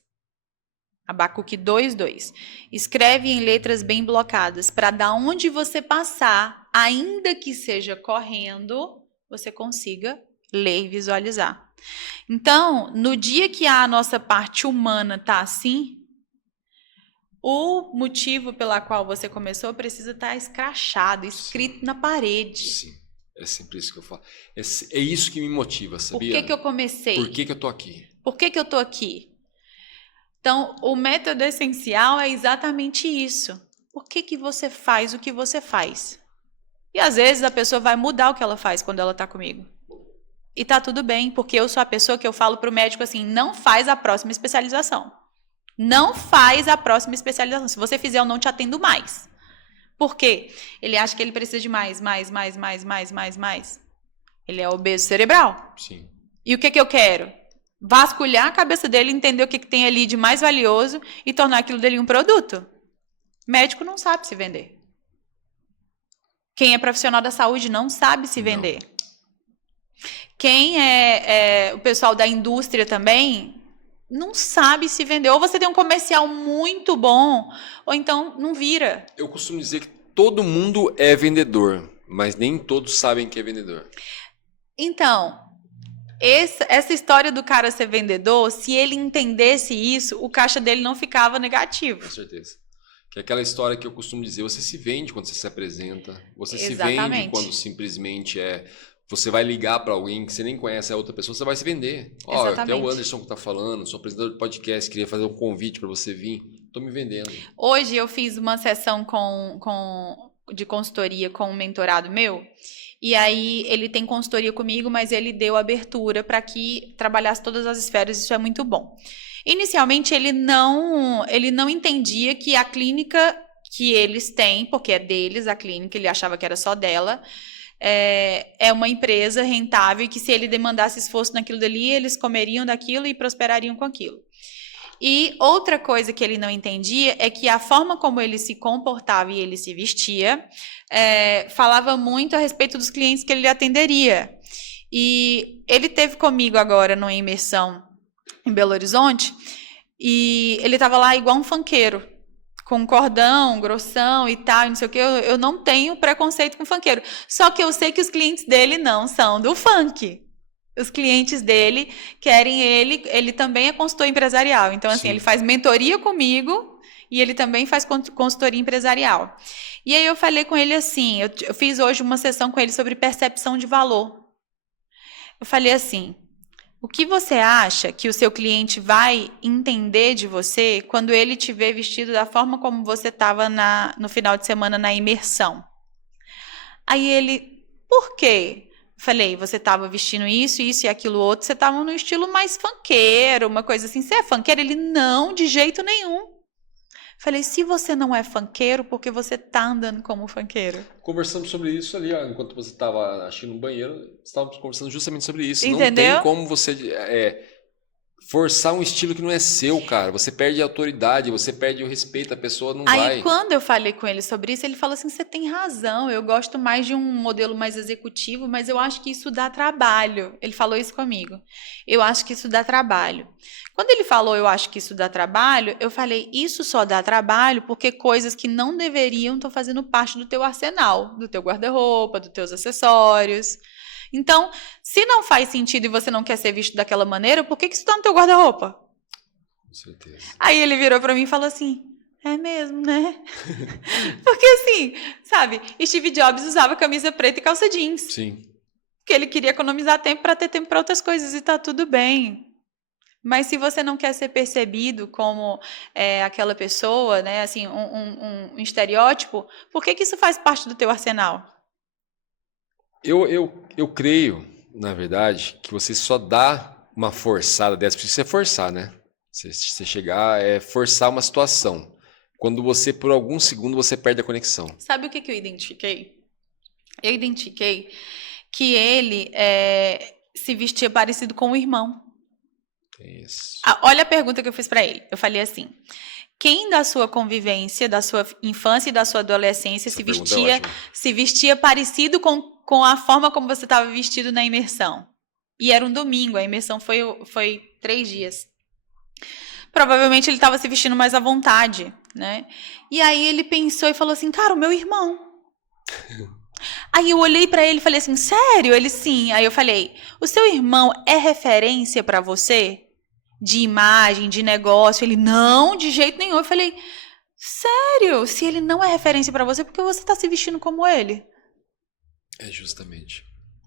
Abacuque 2:2. Escreve em letras bem blocadas, para da onde você passar, ainda que seja correndo, você consiga ler e visualizar. Então, no dia que a nossa parte humana tá assim, o motivo pela qual você começou precisa estar escrachado, escrito na parede. Sim, é sempre isso que eu falo. É isso que me motiva, sabia? Por que eu comecei? Por que eu tô aqui? Por que eu tô aqui? Então, o método essencial é exatamente isso. Por que você faz o que você faz? E às vezes a pessoa vai mudar o que ela faz quando ela está comigo. E tá tudo bem, porque eu sou a pessoa que eu falo pro médico assim, não faz a próxima especialização. Não faz a próxima especialização. Se você fizer, eu não te atendo mais. Por quê? Ele acha que ele precisa de mais. Ele é obeso cerebral. Sim. E o que eu quero? Vasculhar a cabeça dele, entender o que tem ali de mais valioso e tornar aquilo dele um produto. Médico não sabe se vender. Quem é profissional da saúde não sabe se vender. Quem é o pessoal da indústria também não sabe se vender. Ou você tem um comercial muito bom, ou então não vira. Eu costumo dizer que todo mundo é vendedor, mas nem todos sabem que é vendedor. Então, essa história do cara ser vendedor, se ele entendesse isso, o caixa dele não ficava negativo. Com certeza. Que é aquela história que eu costumo dizer, você se vende quando você se apresenta, você Exatamente. Se vende quando simplesmente você vai ligar para alguém que você nem conhece a outra pessoa, você vai se vender. Até o Anderson que está falando, sou apresentador de podcast, queria fazer um convite para você vir, estou me vendendo. Hoje eu fiz uma sessão de consultoria com um mentorado meu, e aí ele tem consultoria comigo, mas ele deu abertura para que trabalhasse todas as esferas, isso é muito bom. Inicialmente ele não entendia que a clínica que eles têm, porque é deles a clínica, ele achava que era só dela, é uma empresa rentável e que se ele demandasse esforço naquilo dali, eles comeriam daquilo e prosperariam com aquilo. E outra coisa que ele não entendia é que a forma como ele se comportava e ele se vestia falava muito a respeito dos clientes que ele atenderia. E ele teve comigo agora numa imersão em Belo Horizonte e ele estava lá igual um funkeiro, com um cordão, grossão e tal, não sei o que. Eu não tenho preconceito com funkeiro. Só que eu sei que os clientes dele não são do funk. Os clientes dele querem ele também é consultor empresarial. Então, assim, Sim. Ele faz mentoria comigo e ele também faz consultoria empresarial. E aí eu falei com ele assim, eu fiz hoje uma sessão com ele sobre percepção de valor. Eu falei assim, O que você acha que o seu cliente vai entender de você quando ele te vê vestido da forma como você estava no final de semana na imersão? Aí ele, por quê? Falei, você estava vestindo isso, isso e aquilo outro, você estava no estilo mais funkeiro, uma coisa assim. Você é funkeiro? Ele, não, de jeito nenhum. Falei, se você não é funkeiro, por que você tá andando como funkeiro? Conversamos sobre isso ali, ó, enquanto você estava assistindo no banheiro, estávamos conversando justamente sobre isso. Entendeu? Não tem como você forçar um estilo que não é seu, cara. Você perde a autoridade, você perde o respeito, a pessoa não vai. Aí, quando eu falei com ele sobre isso, ele falou assim, você tem razão, eu gosto mais de um modelo mais executivo, mas eu acho que isso dá trabalho. Ele falou isso comigo. Eu acho que isso dá trabalho. Quando ele falou, eu acho que isso dá trabalho, eu falei, isso só dá trabalho porque coisas que não deveriam estão fazendo parte do teu arsenal, do teu guarda-roupa, dos teus acessórios. Então, se não faz sentido e você não quer ser visto daquela maneira, por que isso está no teu guarda-roupa? Com certeza. Aí ele virou para mim e falou assim, é mesmo, né? Porque assim, sabe, Steve Jobs usava camisa preta e calça jeans. Sim. Porque ele queria economizar tempo para ter tempo para outras coisas e tá tudo bem. Mas se você não quer ser percebido como aquela pessoa, né, assim, um estereótipo, por que isso faz parte do teu arsenal? Eu creio, na verdade, que você só dá uma forçada dessa, porque isso é forçar, né? Você chegar, forçar uma situação. Quando você, por algum segundo, você perde a conexão. Sabe o que eu identifiquei? Eu identifiquei que ele se vestia parecido com o irmão. Isso. Olha a pergunta que eu fiz para ele. Eu falei assim, quem da sua convivência, da sua infância e da sua adolescência se vestia parecido com a forma como você estava vestido na imersão? E era um domingo, a imersão foi 3 dias. Provavelmente ele estava se vestindo mais à vontade, né? E aí ele pensou e falou assim, cara, o meu irmão. Aí eu olhei para ele e falei assim, sério? Ele, sim. Aí eu falei, o seu irmão é referência para você? De imagem, de negócio? Ele, não, de jeito nenhum. Eu falei, sério? Se ele não é referência para você, por que você está se vestindo como ele? É justamente.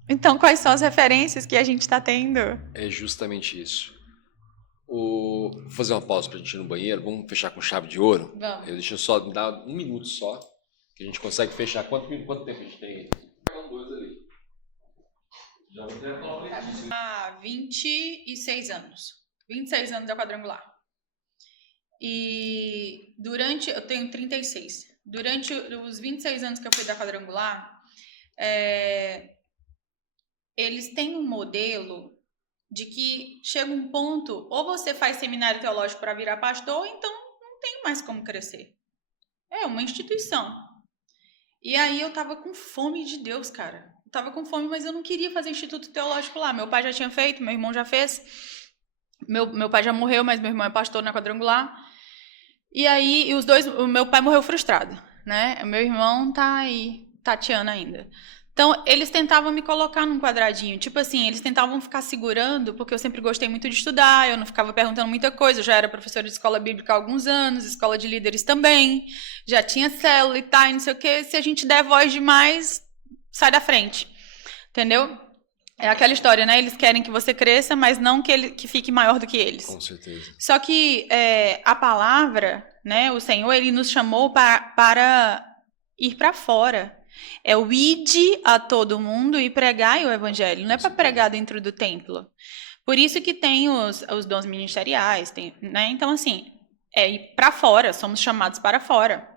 Então, quais são as referências que a gente está tendo? É justamente isso. Vou fazer uma pausa pra gente ir no banheiro. Vamos fechar com chave de ouro? Vamos. Deixa eu só me dar 1 minuto só, que a gente consegue fechar. Quanto tempo a gente tem? 2 ali. Já vou ter a palavra aqui. 26 anos. 26 anos da quadrangular. E eu tenho 36. Durante os 26 anos que eu fui da quadrangular, eles têm um modelo de que chega um ponto, ou você faz seminário teológico para virar pastor, ou então não tem mais como crescer. É uma instituição. E aí eu tava com fome de Deus, cara. Eu tava com fome, mas eu não queria fazer instituto teológico lá. Meu pai já tinha feito, meu irmão já fez. Meu pai já morreu, mas meu irmão é pastor na quadrangular. E aí, o meu pai morreu frustrado, né? O meu irmão tá aí, tateando ainda. Então, eles tentavam me colocar num quadradinho. Tipo assim, eles tentavam ficar segurando, porque eu sempre gostei muito de estudar, eu não ficava perguntando muita coisa. Eu já era professora de escola bíblica há alguns anos, escola de líderes também. Já tinha célula e tal, e não sei o quê. Se a gente der voz demais, sai da frente. Entendeu? É aquela história, né? Eles querem que você cresça, mas não que fique maior do que eles. Com certeza. Só que a palavra, né? O Senhor, ele nos chamou para ir para fora. É o ide a todo mundo e pregai o evangelho. Não é para pregar dentro do templo. Por isso que tem os dons ministeriais, né? Então, assim, é ir para fora. Somos chamados para fora.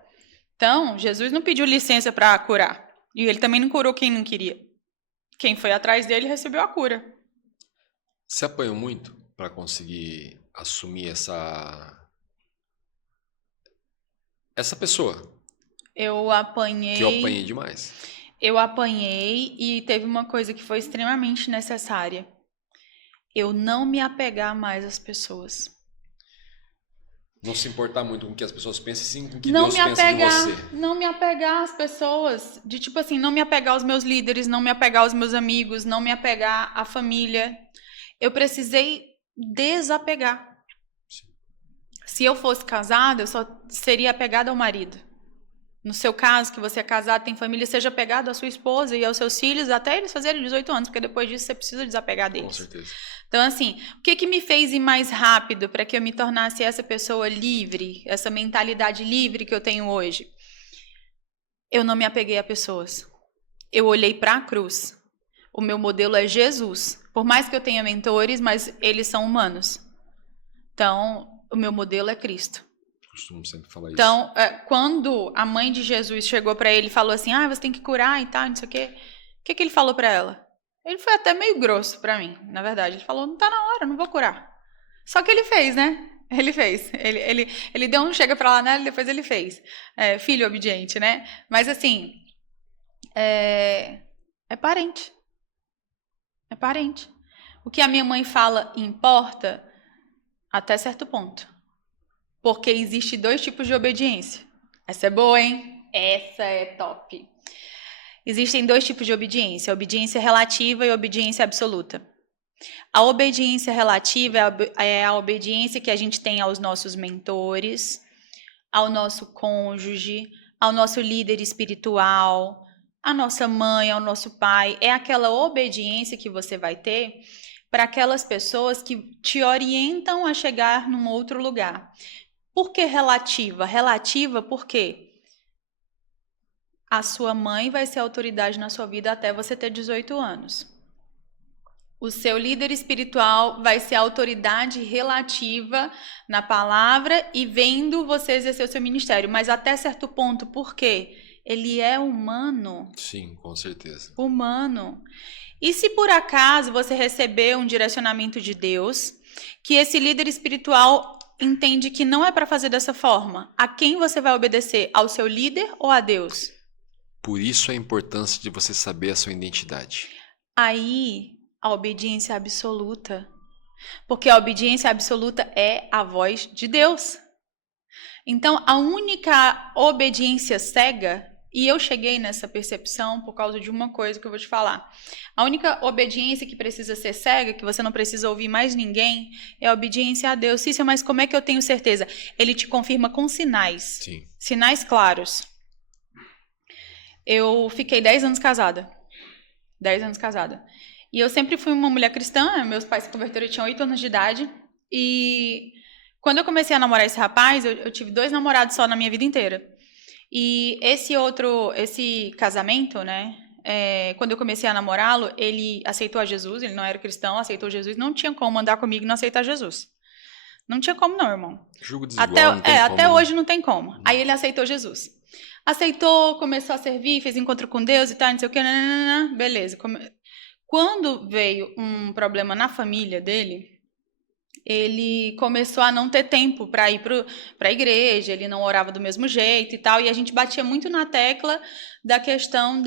Então, Jesus não pediu licença para curar. E ele também não curou quem não queria. Quem foi atrás dele recebeu a cura. Você apanhou muito para conseguir assumir essa pessoa? Eu apanhei. Que eu apanhei demais. Eu apanhei e teve uma coisa que foi extremamente necessária. Eu não me apegar mais às pessoas. Não se importar muito com o que as pessoas pensam, sim com o que Deus pensa de você. Não me apegar às pessoas. De tipo assim, não me apegar aos meus líderes, não me apegar aos meus amigos, não me apegar à família. Eu precisei desapegar. Sim. Se eu fosse casada, eu só seria apegada ao marido. No seu caso, que você é casado, tem família, seja apegado à sua esposa e aos seus filhos até eles fazerem 18 anos, porque depois disso você precisa desapegar deles. Com certeza. Então, assim, o que me fez ir mais rápido para que eu me tornasse essa pessoa livre, essa mentalidade livre que eu tenho hoje? Eu não me apeguei a pessoas. Eu olhei para a cruz. O meu modelo é Jesus. Por mais que eu tenha mentores, mas eles são humanos. Então, o meu modelo é Cristo. Costumo sempre falar isso. Então, quando a mãe de Jesus chegou para ele e falou assim, você tem que curar e tal, não sei o quê. O que ele falou para ela? Ele foi até meio grosso para mim, na verdade. Ele falou, não tá na hora, não vou curar. Só que ele fez, né? Ele fez. Ele deu um chega para lá, né? Depois ele fez. Filho obediente, né? Mas assim, é parente. É parente. O que a minha mãe fala importa até certo ponto. Porque existe 2 tipos de obediência. Essa é boa, hein? Essa é top. Existem 2 tipos de obediência. A obediência relativa e a obediência absoluta. A obediência relativa é a obediência que a gente tem aos nossos mentores, ao nosso cônjuge, ao nosso líder espiritual, à nossa mãe, ao nosso pai. É aquela obediência que você vai ter para aquelas pessoas que te orientam a chegar num outro lugar. Por que relativa? Relativa porque a sua mãe vai ser autoridade na sua vida até você ter 18 anos. O seu líder espiritual vai ser autoridade relativa na palavra e vendo você exercer o seu ministério. Mas até certo ponto, por quê? Ele é humano. Sim, com certeza. Humano. E se por acaso você receber um direcionamento de Deus, que esse líder espiritual entende que não é para fazer dessa forma, a quem você vai obedecer? Ao seu líder ou a Deus? Por isso a importância de você saber a sua identidade. Aí, a obediência absoluta. Porque a obediência absoluta é a voz de Deus. Então, a única obediência cega, e eu cheguei nessa percepção por causa de uma coisa que eu vou te falar. A única obediência que precisa ser cega, que você não precisa ouvir mais ninguém, é a obediência a Deus. Cícia, mas como é que eu tenho certeza? Ele te confirma com sinais. Sim. Sinais claros. Eu fiquei 10 anos casada. 10 anos casada. E eu sempre fui uma mulher cristã, meus pais se converteram, eu tinha 8 anos de idade. E quando eu comecei a namorar esse rapaz, eu tive 2 namorados só na minha vida inteira. E esse casamento, né, quando eu comecei a namorá-lo, ele aceitou a Jesus, ele não era cristão, aceitou Jesus, não tinha como andar comigo e não aceitar Jesus. Não tinha como não, irmão. Julgo desigual, até hoje não tem como. Aí ele aceitou Jesus. Aceitou, começou a servir, fez encontro com Deus e tal, não sei o que, beleza. Quando veio um problema na família dele, ele começou a não ter tempo para ir para a igreja, ele não orava do mesmo jeito e tal, e a gente batia muito na tecla da questão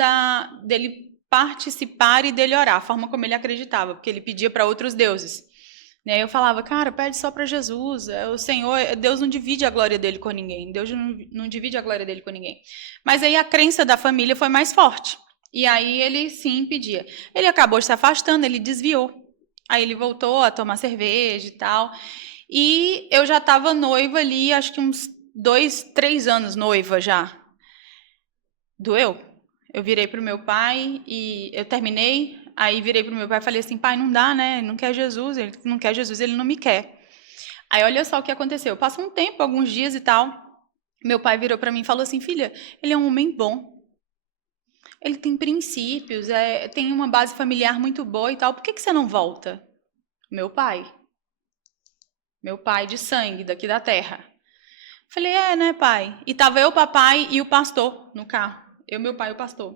dele participar e dele orar, a forma como ele acreditava, porque ele pedia para outros deuses. E aí eu falava, cara, pede só para Jesus, o Senhor, Deus não divide a glória dele com ninguém, Deus não divide a glória dele com ninguém. Mas aí a crença da família foi mais forte, e aí ele sim pedia. Ele acabou se afastando, ele desviou. Aí ele voltou a tomar cerveja e tal. E eu já estava noiva ali, acho que uns 2, 3 anos noiva já. Doeu. Eu virei pro meu pai e eu terminei. Aí virei pro meu pai e falei assim, pai, não dá, né? Ele não quer Jesus, ele não quer Jesus, ele não me quer. Aí olha só o que aconteceu. Passou um tempo, alguns dias e tal. Meu pai virou para mim e falou assim, filha, ele é um homem bom. Ele tem princípios, tem uma base familiar muito boa e tal. Por que você não volta? Meu pai. Meu pai de sangue, daqui da terra. Falei, né, pai? E tava eu, papai e o pastor no carro. Eu, meu pai e o pastor.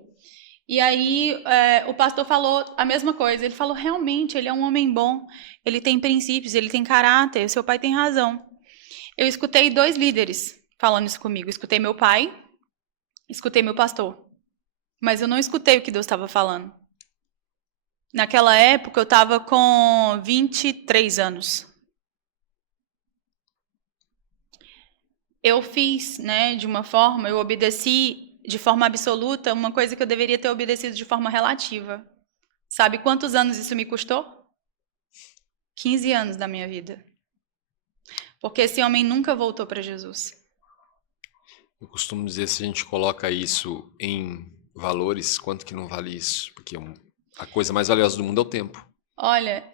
E aí o pastor falou a mesma coisa. Ele falou, realmente, ele é um homem bom. Ele tem princípios, ele tem caráter. Seu pai tem razão. Eu escutei 2 líderes falando isso comigo. Escutei meu pai, escutei meu pastor. Mas eu não escutei o que Deus estava falando. Naquela época, eu estava com 23 anos. Eu fiz, né, de uma forma, eu obedeci de forma absoluta uma coisa que eu deveria ter obedecido de forma relativa. Sabe quantos anos isso me custou? 15 anos da minha vida. Porque esse homem nunca voltou para Jesus. Eu costumo dizer, se a gente coloca isso em valores, quanto que não vale isso? Porque a coisa mais valiosa do mundo é o tempo. Olha,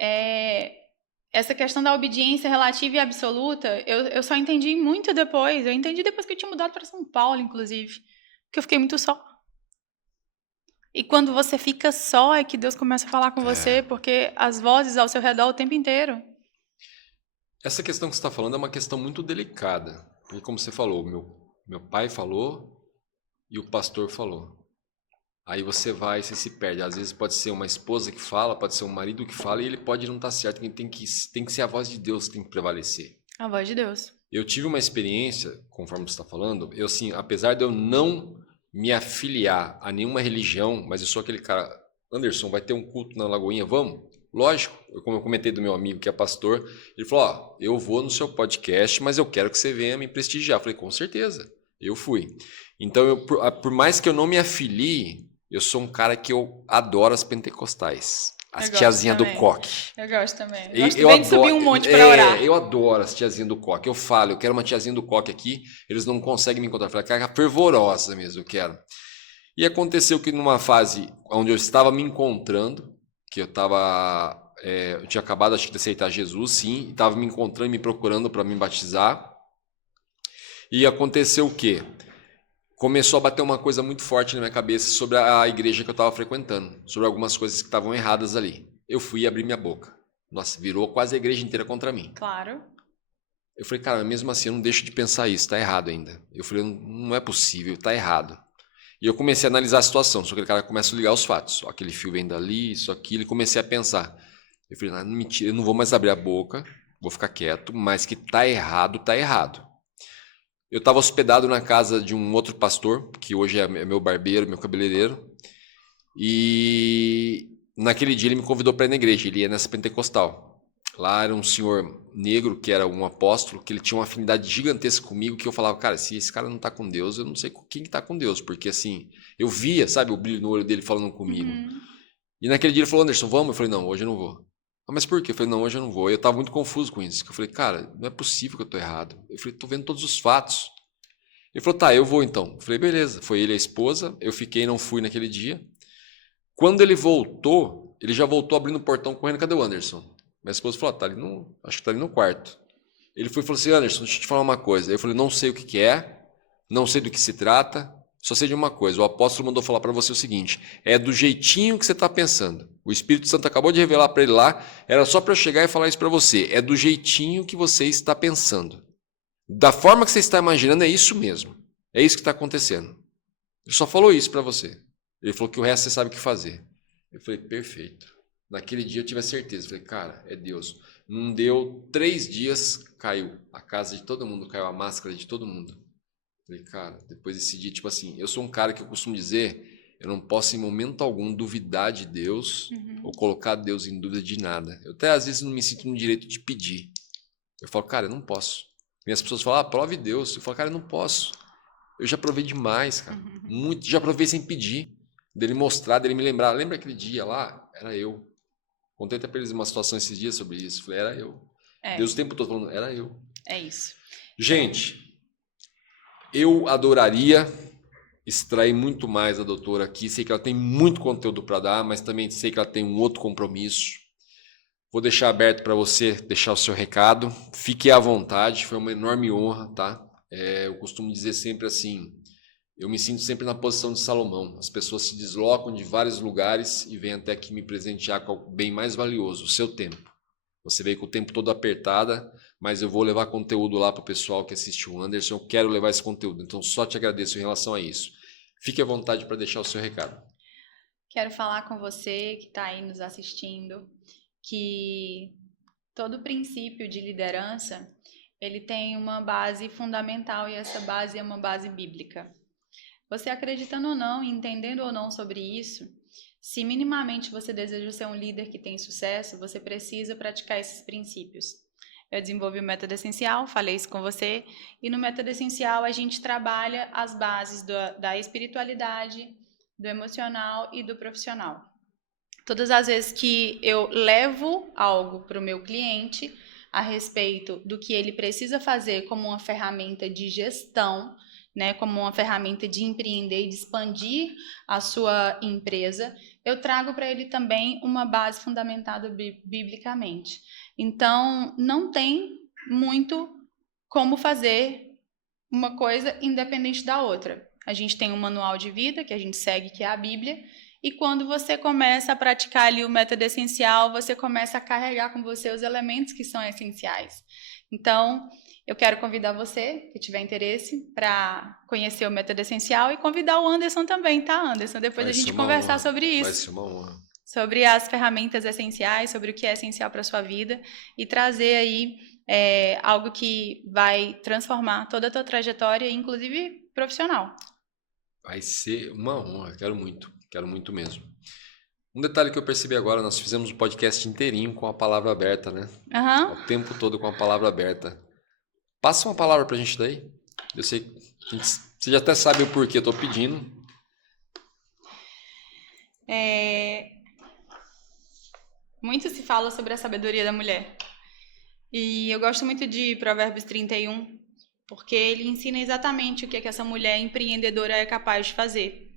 essa questão da obediência relativa e absoluta, eu só entendi muito depois. Eu entendi depois que eu tinha mudado para São Paulo, inclusive. Porque eu fiquei muito só. E quando você fica só, é que Deus começa a falar com você, porque as vozes ao seu redor o tempo inteiro. Essa questão que você está falando é uma questão muito delicada. Porque, como você falou, meu pai falou e o pastor falou. Aí você vai, você se perde. Às vezes pode ser uma esposa que fala, pode ser um marido que fala, e ele pode não estar certo. Quem tem que ser a voz de Deus que tem que prevalecer. A voz de Deus. Eu tive uma experiência, conforme você está falando, eu assim, apesar de eu não me afiliar a nenhuma religião, mas eu sou aquele cara, Anderson, vai ter um culto na Lagoinha, vamos? Lógico, como eu comentei do meu amigo que é pastor, ele falou, ó, eu vou no seu podcast, mas eu quero que você venha me prestigiar. Eu falei, com certeza, eu fui. Então, por mais que eu não me afilie, eu sou um cara que eu adoro as pentecostais. As tiazinhas do coque. Eu gosto também. Eu gosto bem de subir um monte para orar. Eu adoro as tiazinhas do coque. Eu falo, eu quero uma tiazinha do coque aqui, eles não conseguem me encontrar. Eu falei, cara, fervorosa mesmo, eu quero. E aconteceu que numa fase onde eu estava me encontrando, que eu tinha acabado acho que de aceitar Jesus, sim, estava me encontrando e me procurando para me batizar. E aconteceu o quê? Começou a bater uma coisa muito forte na minha cabeça sobre a igreja que eu estava frequentando, sobre algumas coisas que estavam erradas ali. Eu fui abrir minha boca. Nossa, virou quase a igreja inteira contra mim. Claro. Eu falei, cara, mesmo assim eu não deixo de pensar isso, tá errado ainda. Eu falei, não é possível, tá errado. E eu comecei a analisar a situação, só que aquele cara começa a ligar os fatos. Ó, aquele fio vem dali, isso, aquilo, e comecei a pensar. Eu falei, não, mentira, eu não vou mais abrir a boca, vou ficar quieto, mas que tá errado, tá errado. Eu estava hospedado na casa de um outro pastor, que hoje é meu barbeiro, meu cabeleireiro, e naquele dia ele me convidou para ir na igreja, ele ia nessa pentecostal. Lá era um senhor negro, que era um apóstolo, que ele tinha uma afinidade gigantesca comigo, que eu falava, cara, se esse cara não está com Deus, eu não sei quem está com Deus, porque assim, eu via, sabe, o brilho no olho dele falando comigo. E naquele dia ele falou, Anderson, vamos? Eu falei, não, hoje eu não vou. Ah, mas por quê? Eu falei, não, hoje eu não vou. Eu estava muito confuso com isso. Eu falei, cara, não é possível que eu estou errado. Eu falei, estou vendo todos os fatos. Ele falou, tá, eu vou então. Eu falei, beleza. Foi ele e a esposa. Eu fiquei, não fui naquele dia. Quando ele voltou, ele já voltou abrindo o portão correndo. Cadê o Anderson? Minha esposa falou, tá ali acho que tá ali no quarto. Ele foi e falou assim, Anderson, deixa eu te falar uma coisa. Eu falei, não sei o que é, não sei do que se trata. Só sei de uma coisa, o apóstolo mandou falar para você o seguinte, é do jeitinho que você está pensando. O Espírito Santo acabou de revelar para ele lá, era só para eu chegar e falar isso para você. É do jeitinho que você está pensando. Da forma que você está imaginando, é isso mesmo. É isso que está acontecendo. Ele só falou isso para você. Ele falou que o resto você sabe o que fazer. Eu falei, perfeito. Naquele dia eu tive a certeza. Eu falei, cara, é Deus. Não deu 3 dias, caiu. A casa de todo mundo caiu, a máscara de todo mundo. Falei, cara, depois desse dia, tipo assim, eu sou um cara que eu costumo dizer, eu não posso em momento algum duvidar de Deus ou colocar Deus em dúvida de nada. Eu até às vezes não me sinto no direito de pedir. Eu falo, cara, eu não posso. Minhas pessoas falam, prove Deus. Eu falo, cara, eu não posso. Eu já provei demais, cara. Muito, já provei sem pedir. Dele mostrar, dele me lembrar. Lembra aquele dia lá? Era eu. Contei até para eles uma situação esses dias sobre isso. Falei, era eu. Deus o tempo todo falando, era eu. É isso. Gente... Eu adoraria extrair muito mais da doutora aqui. Sei que ela tem muito conteúdo para dar, mas também sei que ela tem um outro compromisso. Vou deixar aberto para você deixar o seu recado. Fique à vontade, foi uma enorme honra, tá? Eu costumo dizer sempre assim, eu me sinto sempre na posição de Salomão. As pessoas se deslocam de vários lugares e vêm até aqui me presentear com algo bem mais valioso, o seu tempo. Você veio com o tempo todo apertada, mas eu vou levar conteúdo lá para o pessoal que assiste o Anderson. Eu quero levar esse conteúdo, então só te agradeço em relação a isso. Fique à vontade para deixar o seu recado. Quero falar com você que está aí nos assistindo, que todo princípio de liderança, ele tem uma base fundamental e essa base é uma base bíblica. Você acreditando ou não, entendendo ou não sobre isso, se minimamente você deseja ser um líder que tem sucesso, você precisa praticar esses princípios. Eu desenvolvi o Método Essencial, falei isso com você, e no Método Essencial a gente trabalha as bases da espiritualidade, do emocional e do profissional. Todas as vezes que eu levo algo para o meu cliente a respeito do que ele precisa fazer como uma ferramenta de gestão, né, como uma ferramenta de empreender e de expandir a sua empresa, eu trago para ele também uma base fundamentada biblicamente. Então, não tem muito como fazer uma coisa independente da outra. A gente tem um manual de vida que a gente segue, que é a Bíblia, e quando você começa a praticar ali o método essencial, você começa a carregar com você os elementos que são essenciais. Então, eu quero convidar você, que tiver interesse, para conhecer o método essencial e convidar o Anderson também, tá, Anderson? Depois a gente conversar sobre isso. Vai ser uma honra. Sobre as ferramentas essenciais, sobre o que é essencial para a sua vida e trazer aí algo que vai transformar toda a tua trajetória, inclusive profissional. Vai ser uma honra, quero muito mesmo. Um detalhe que eu percebi agora, nós fizemos um podcast inteirinho com a palavra aberta, né? O tempo todo com a palavra aberta. Passa uma palavra pra gente daí. Eu sei que você já até sabe o porquê eu tô pedindo. Muito se fala sobre a sabedoria da mulher. E eu gosto muito de Provérbios 31, porque ele ensina exatamente o que essa mulher empreendedora é capaz de fazer.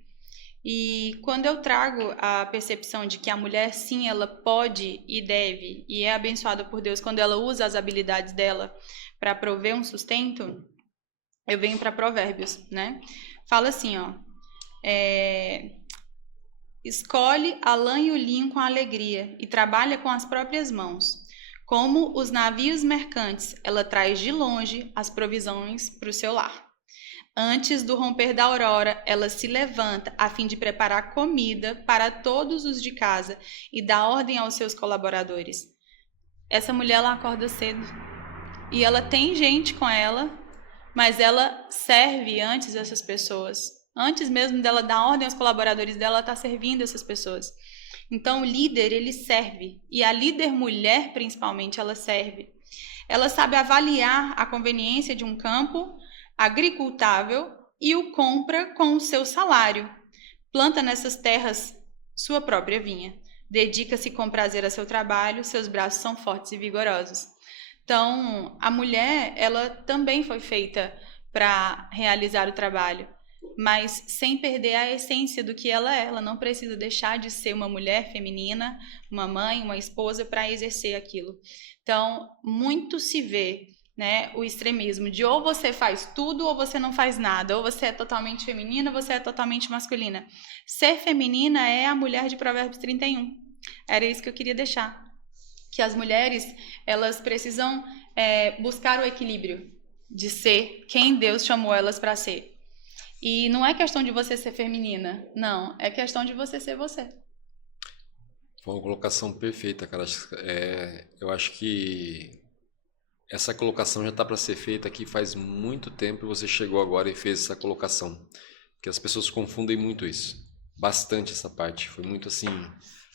E quando eu trago a percepção de que a mulher, sim, ela pode e deve, e é abençoada por Deus quando ela usa as habilidades dela para prover um sustento, eu venho para Provérbios, né? Fala assim, ó. Escolhe a lã e o linho com alegria e trabalha com as próprias mãos. Como os navios mercantes, ela traz de longe as provisões para o seu lar. Antes do romper da aurora, ela se levanta a fim de preparar comida para todos os de casa e dá ordem aos seus colaboradores. Essa mulher, ela acorda cedo e ela tem gente com ela, mas ela serve antes essas pessoas. Antes mesmo dela dar ordem aos colaboradores dela, ela está servindo essas pessoas. Então, o líder, ele serve. E a líder mulher, principalmente, ela serve. Ela sabe avaliar a conveniência de um campo agricultável e o compra com o seu salário. Planta nessas terras sua própria vinha. Dedica-se com prazer a seu trabalho, seus braços são fortes e vigorosos. Então, a mulher, ela também foi feita para realizar o trabalho, mas sem perder a essência do que ela é. Ela não precisa deixar de ser uma mulher feminina, uma mãe, uma esposa para exercer aquilo. Então, muito se vê, né, o extremismo de ou você faz tudo ou você não faz nada, ou você é totalmente feminina ou você é totalmente masculina. Ser feminina é a mulher de Provérbios 31. Era isso que eu queria deixar. Que as mulheres, elas precisam buscar o equilíbrio de ser quem Deus chamou elas para ser. E não é questão de você ser feminina, não. É questão de você ser você. Foi uma colocação perfeita, cara. Eu acho que essa colocação já está para ser feita aqui faz muito tempo e você chegou agora e fez essa colocação. Porque as pessoas confundem muito isso. Bastante essa parte. Foi muito assim,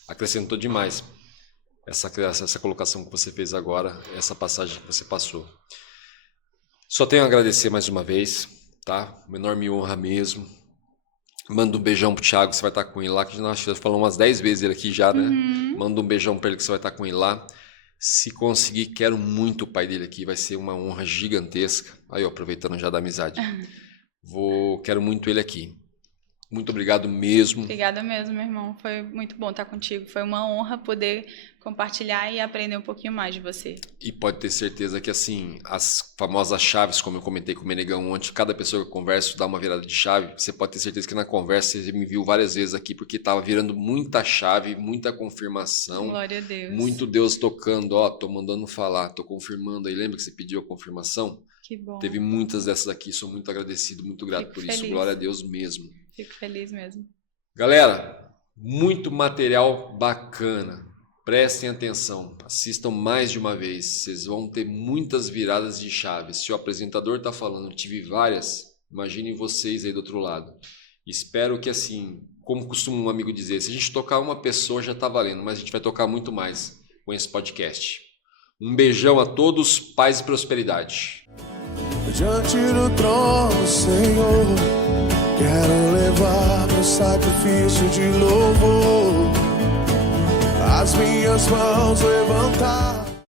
acrescentou demais essa colocação que você fez agora, essa passagem que você passou. Só tenho a agradecer mais uma vez, tá? Uma enorme honra mesmo. Manda um beijão pro Thiago, você vai estar com ele lá, que nós falamos umas 10 vezes ele aqui já, né? Manda um beijão para ele que você vai estar com ele lá. Se conseguir, quero muito o pai dele aqui, vai ser uma honra gigantesca. Aí, ó, aproveitando já da amizade. Quero muito ele aqui. Muito obrigado mesmo. Obrigada mesmo, meu irmão. Foi muito bom estar contigo. Foi uma honra poder compartilhar e aprender um pouquinho mais de você. E pode ter certeza que, assim, as famosas chaves, como eu comentei com o Menegão ontem, cada pessoa que eu converso dá uma virada de chave. Você pode ter certeza que na conversa você me viu várias vezes aqui, porque estava virando muita chave, muita confirmação. Glória a Deus. Muito Deus tocando, ó, tô mandando falar, tô confirmando aí. Lembra que você pediu a confirmação? Que bom. Teve muitas dessas aqui, sou muito agradecido, muito grato por isso. Glória a Deus mesmo. Fico feliz mesmo. Galera, muito material bacana. Prestem atenção, assistam mais de uma vez. Vocês vão ter muitas viradas de chave. Se o apresentador está falando, tive várias, imaginem vocês aí do outro lado. Espero que, assim, como costuma um amigo dizer, se a gente tocar uma pessoa já está valendo, mas a gente vai tocar muito mais com esse podcast. Um beijão a todos, paz e prosperidade. Diante do trono, Senhor, quero levar meu sacrifício de louvor, as minhas mãos levantar.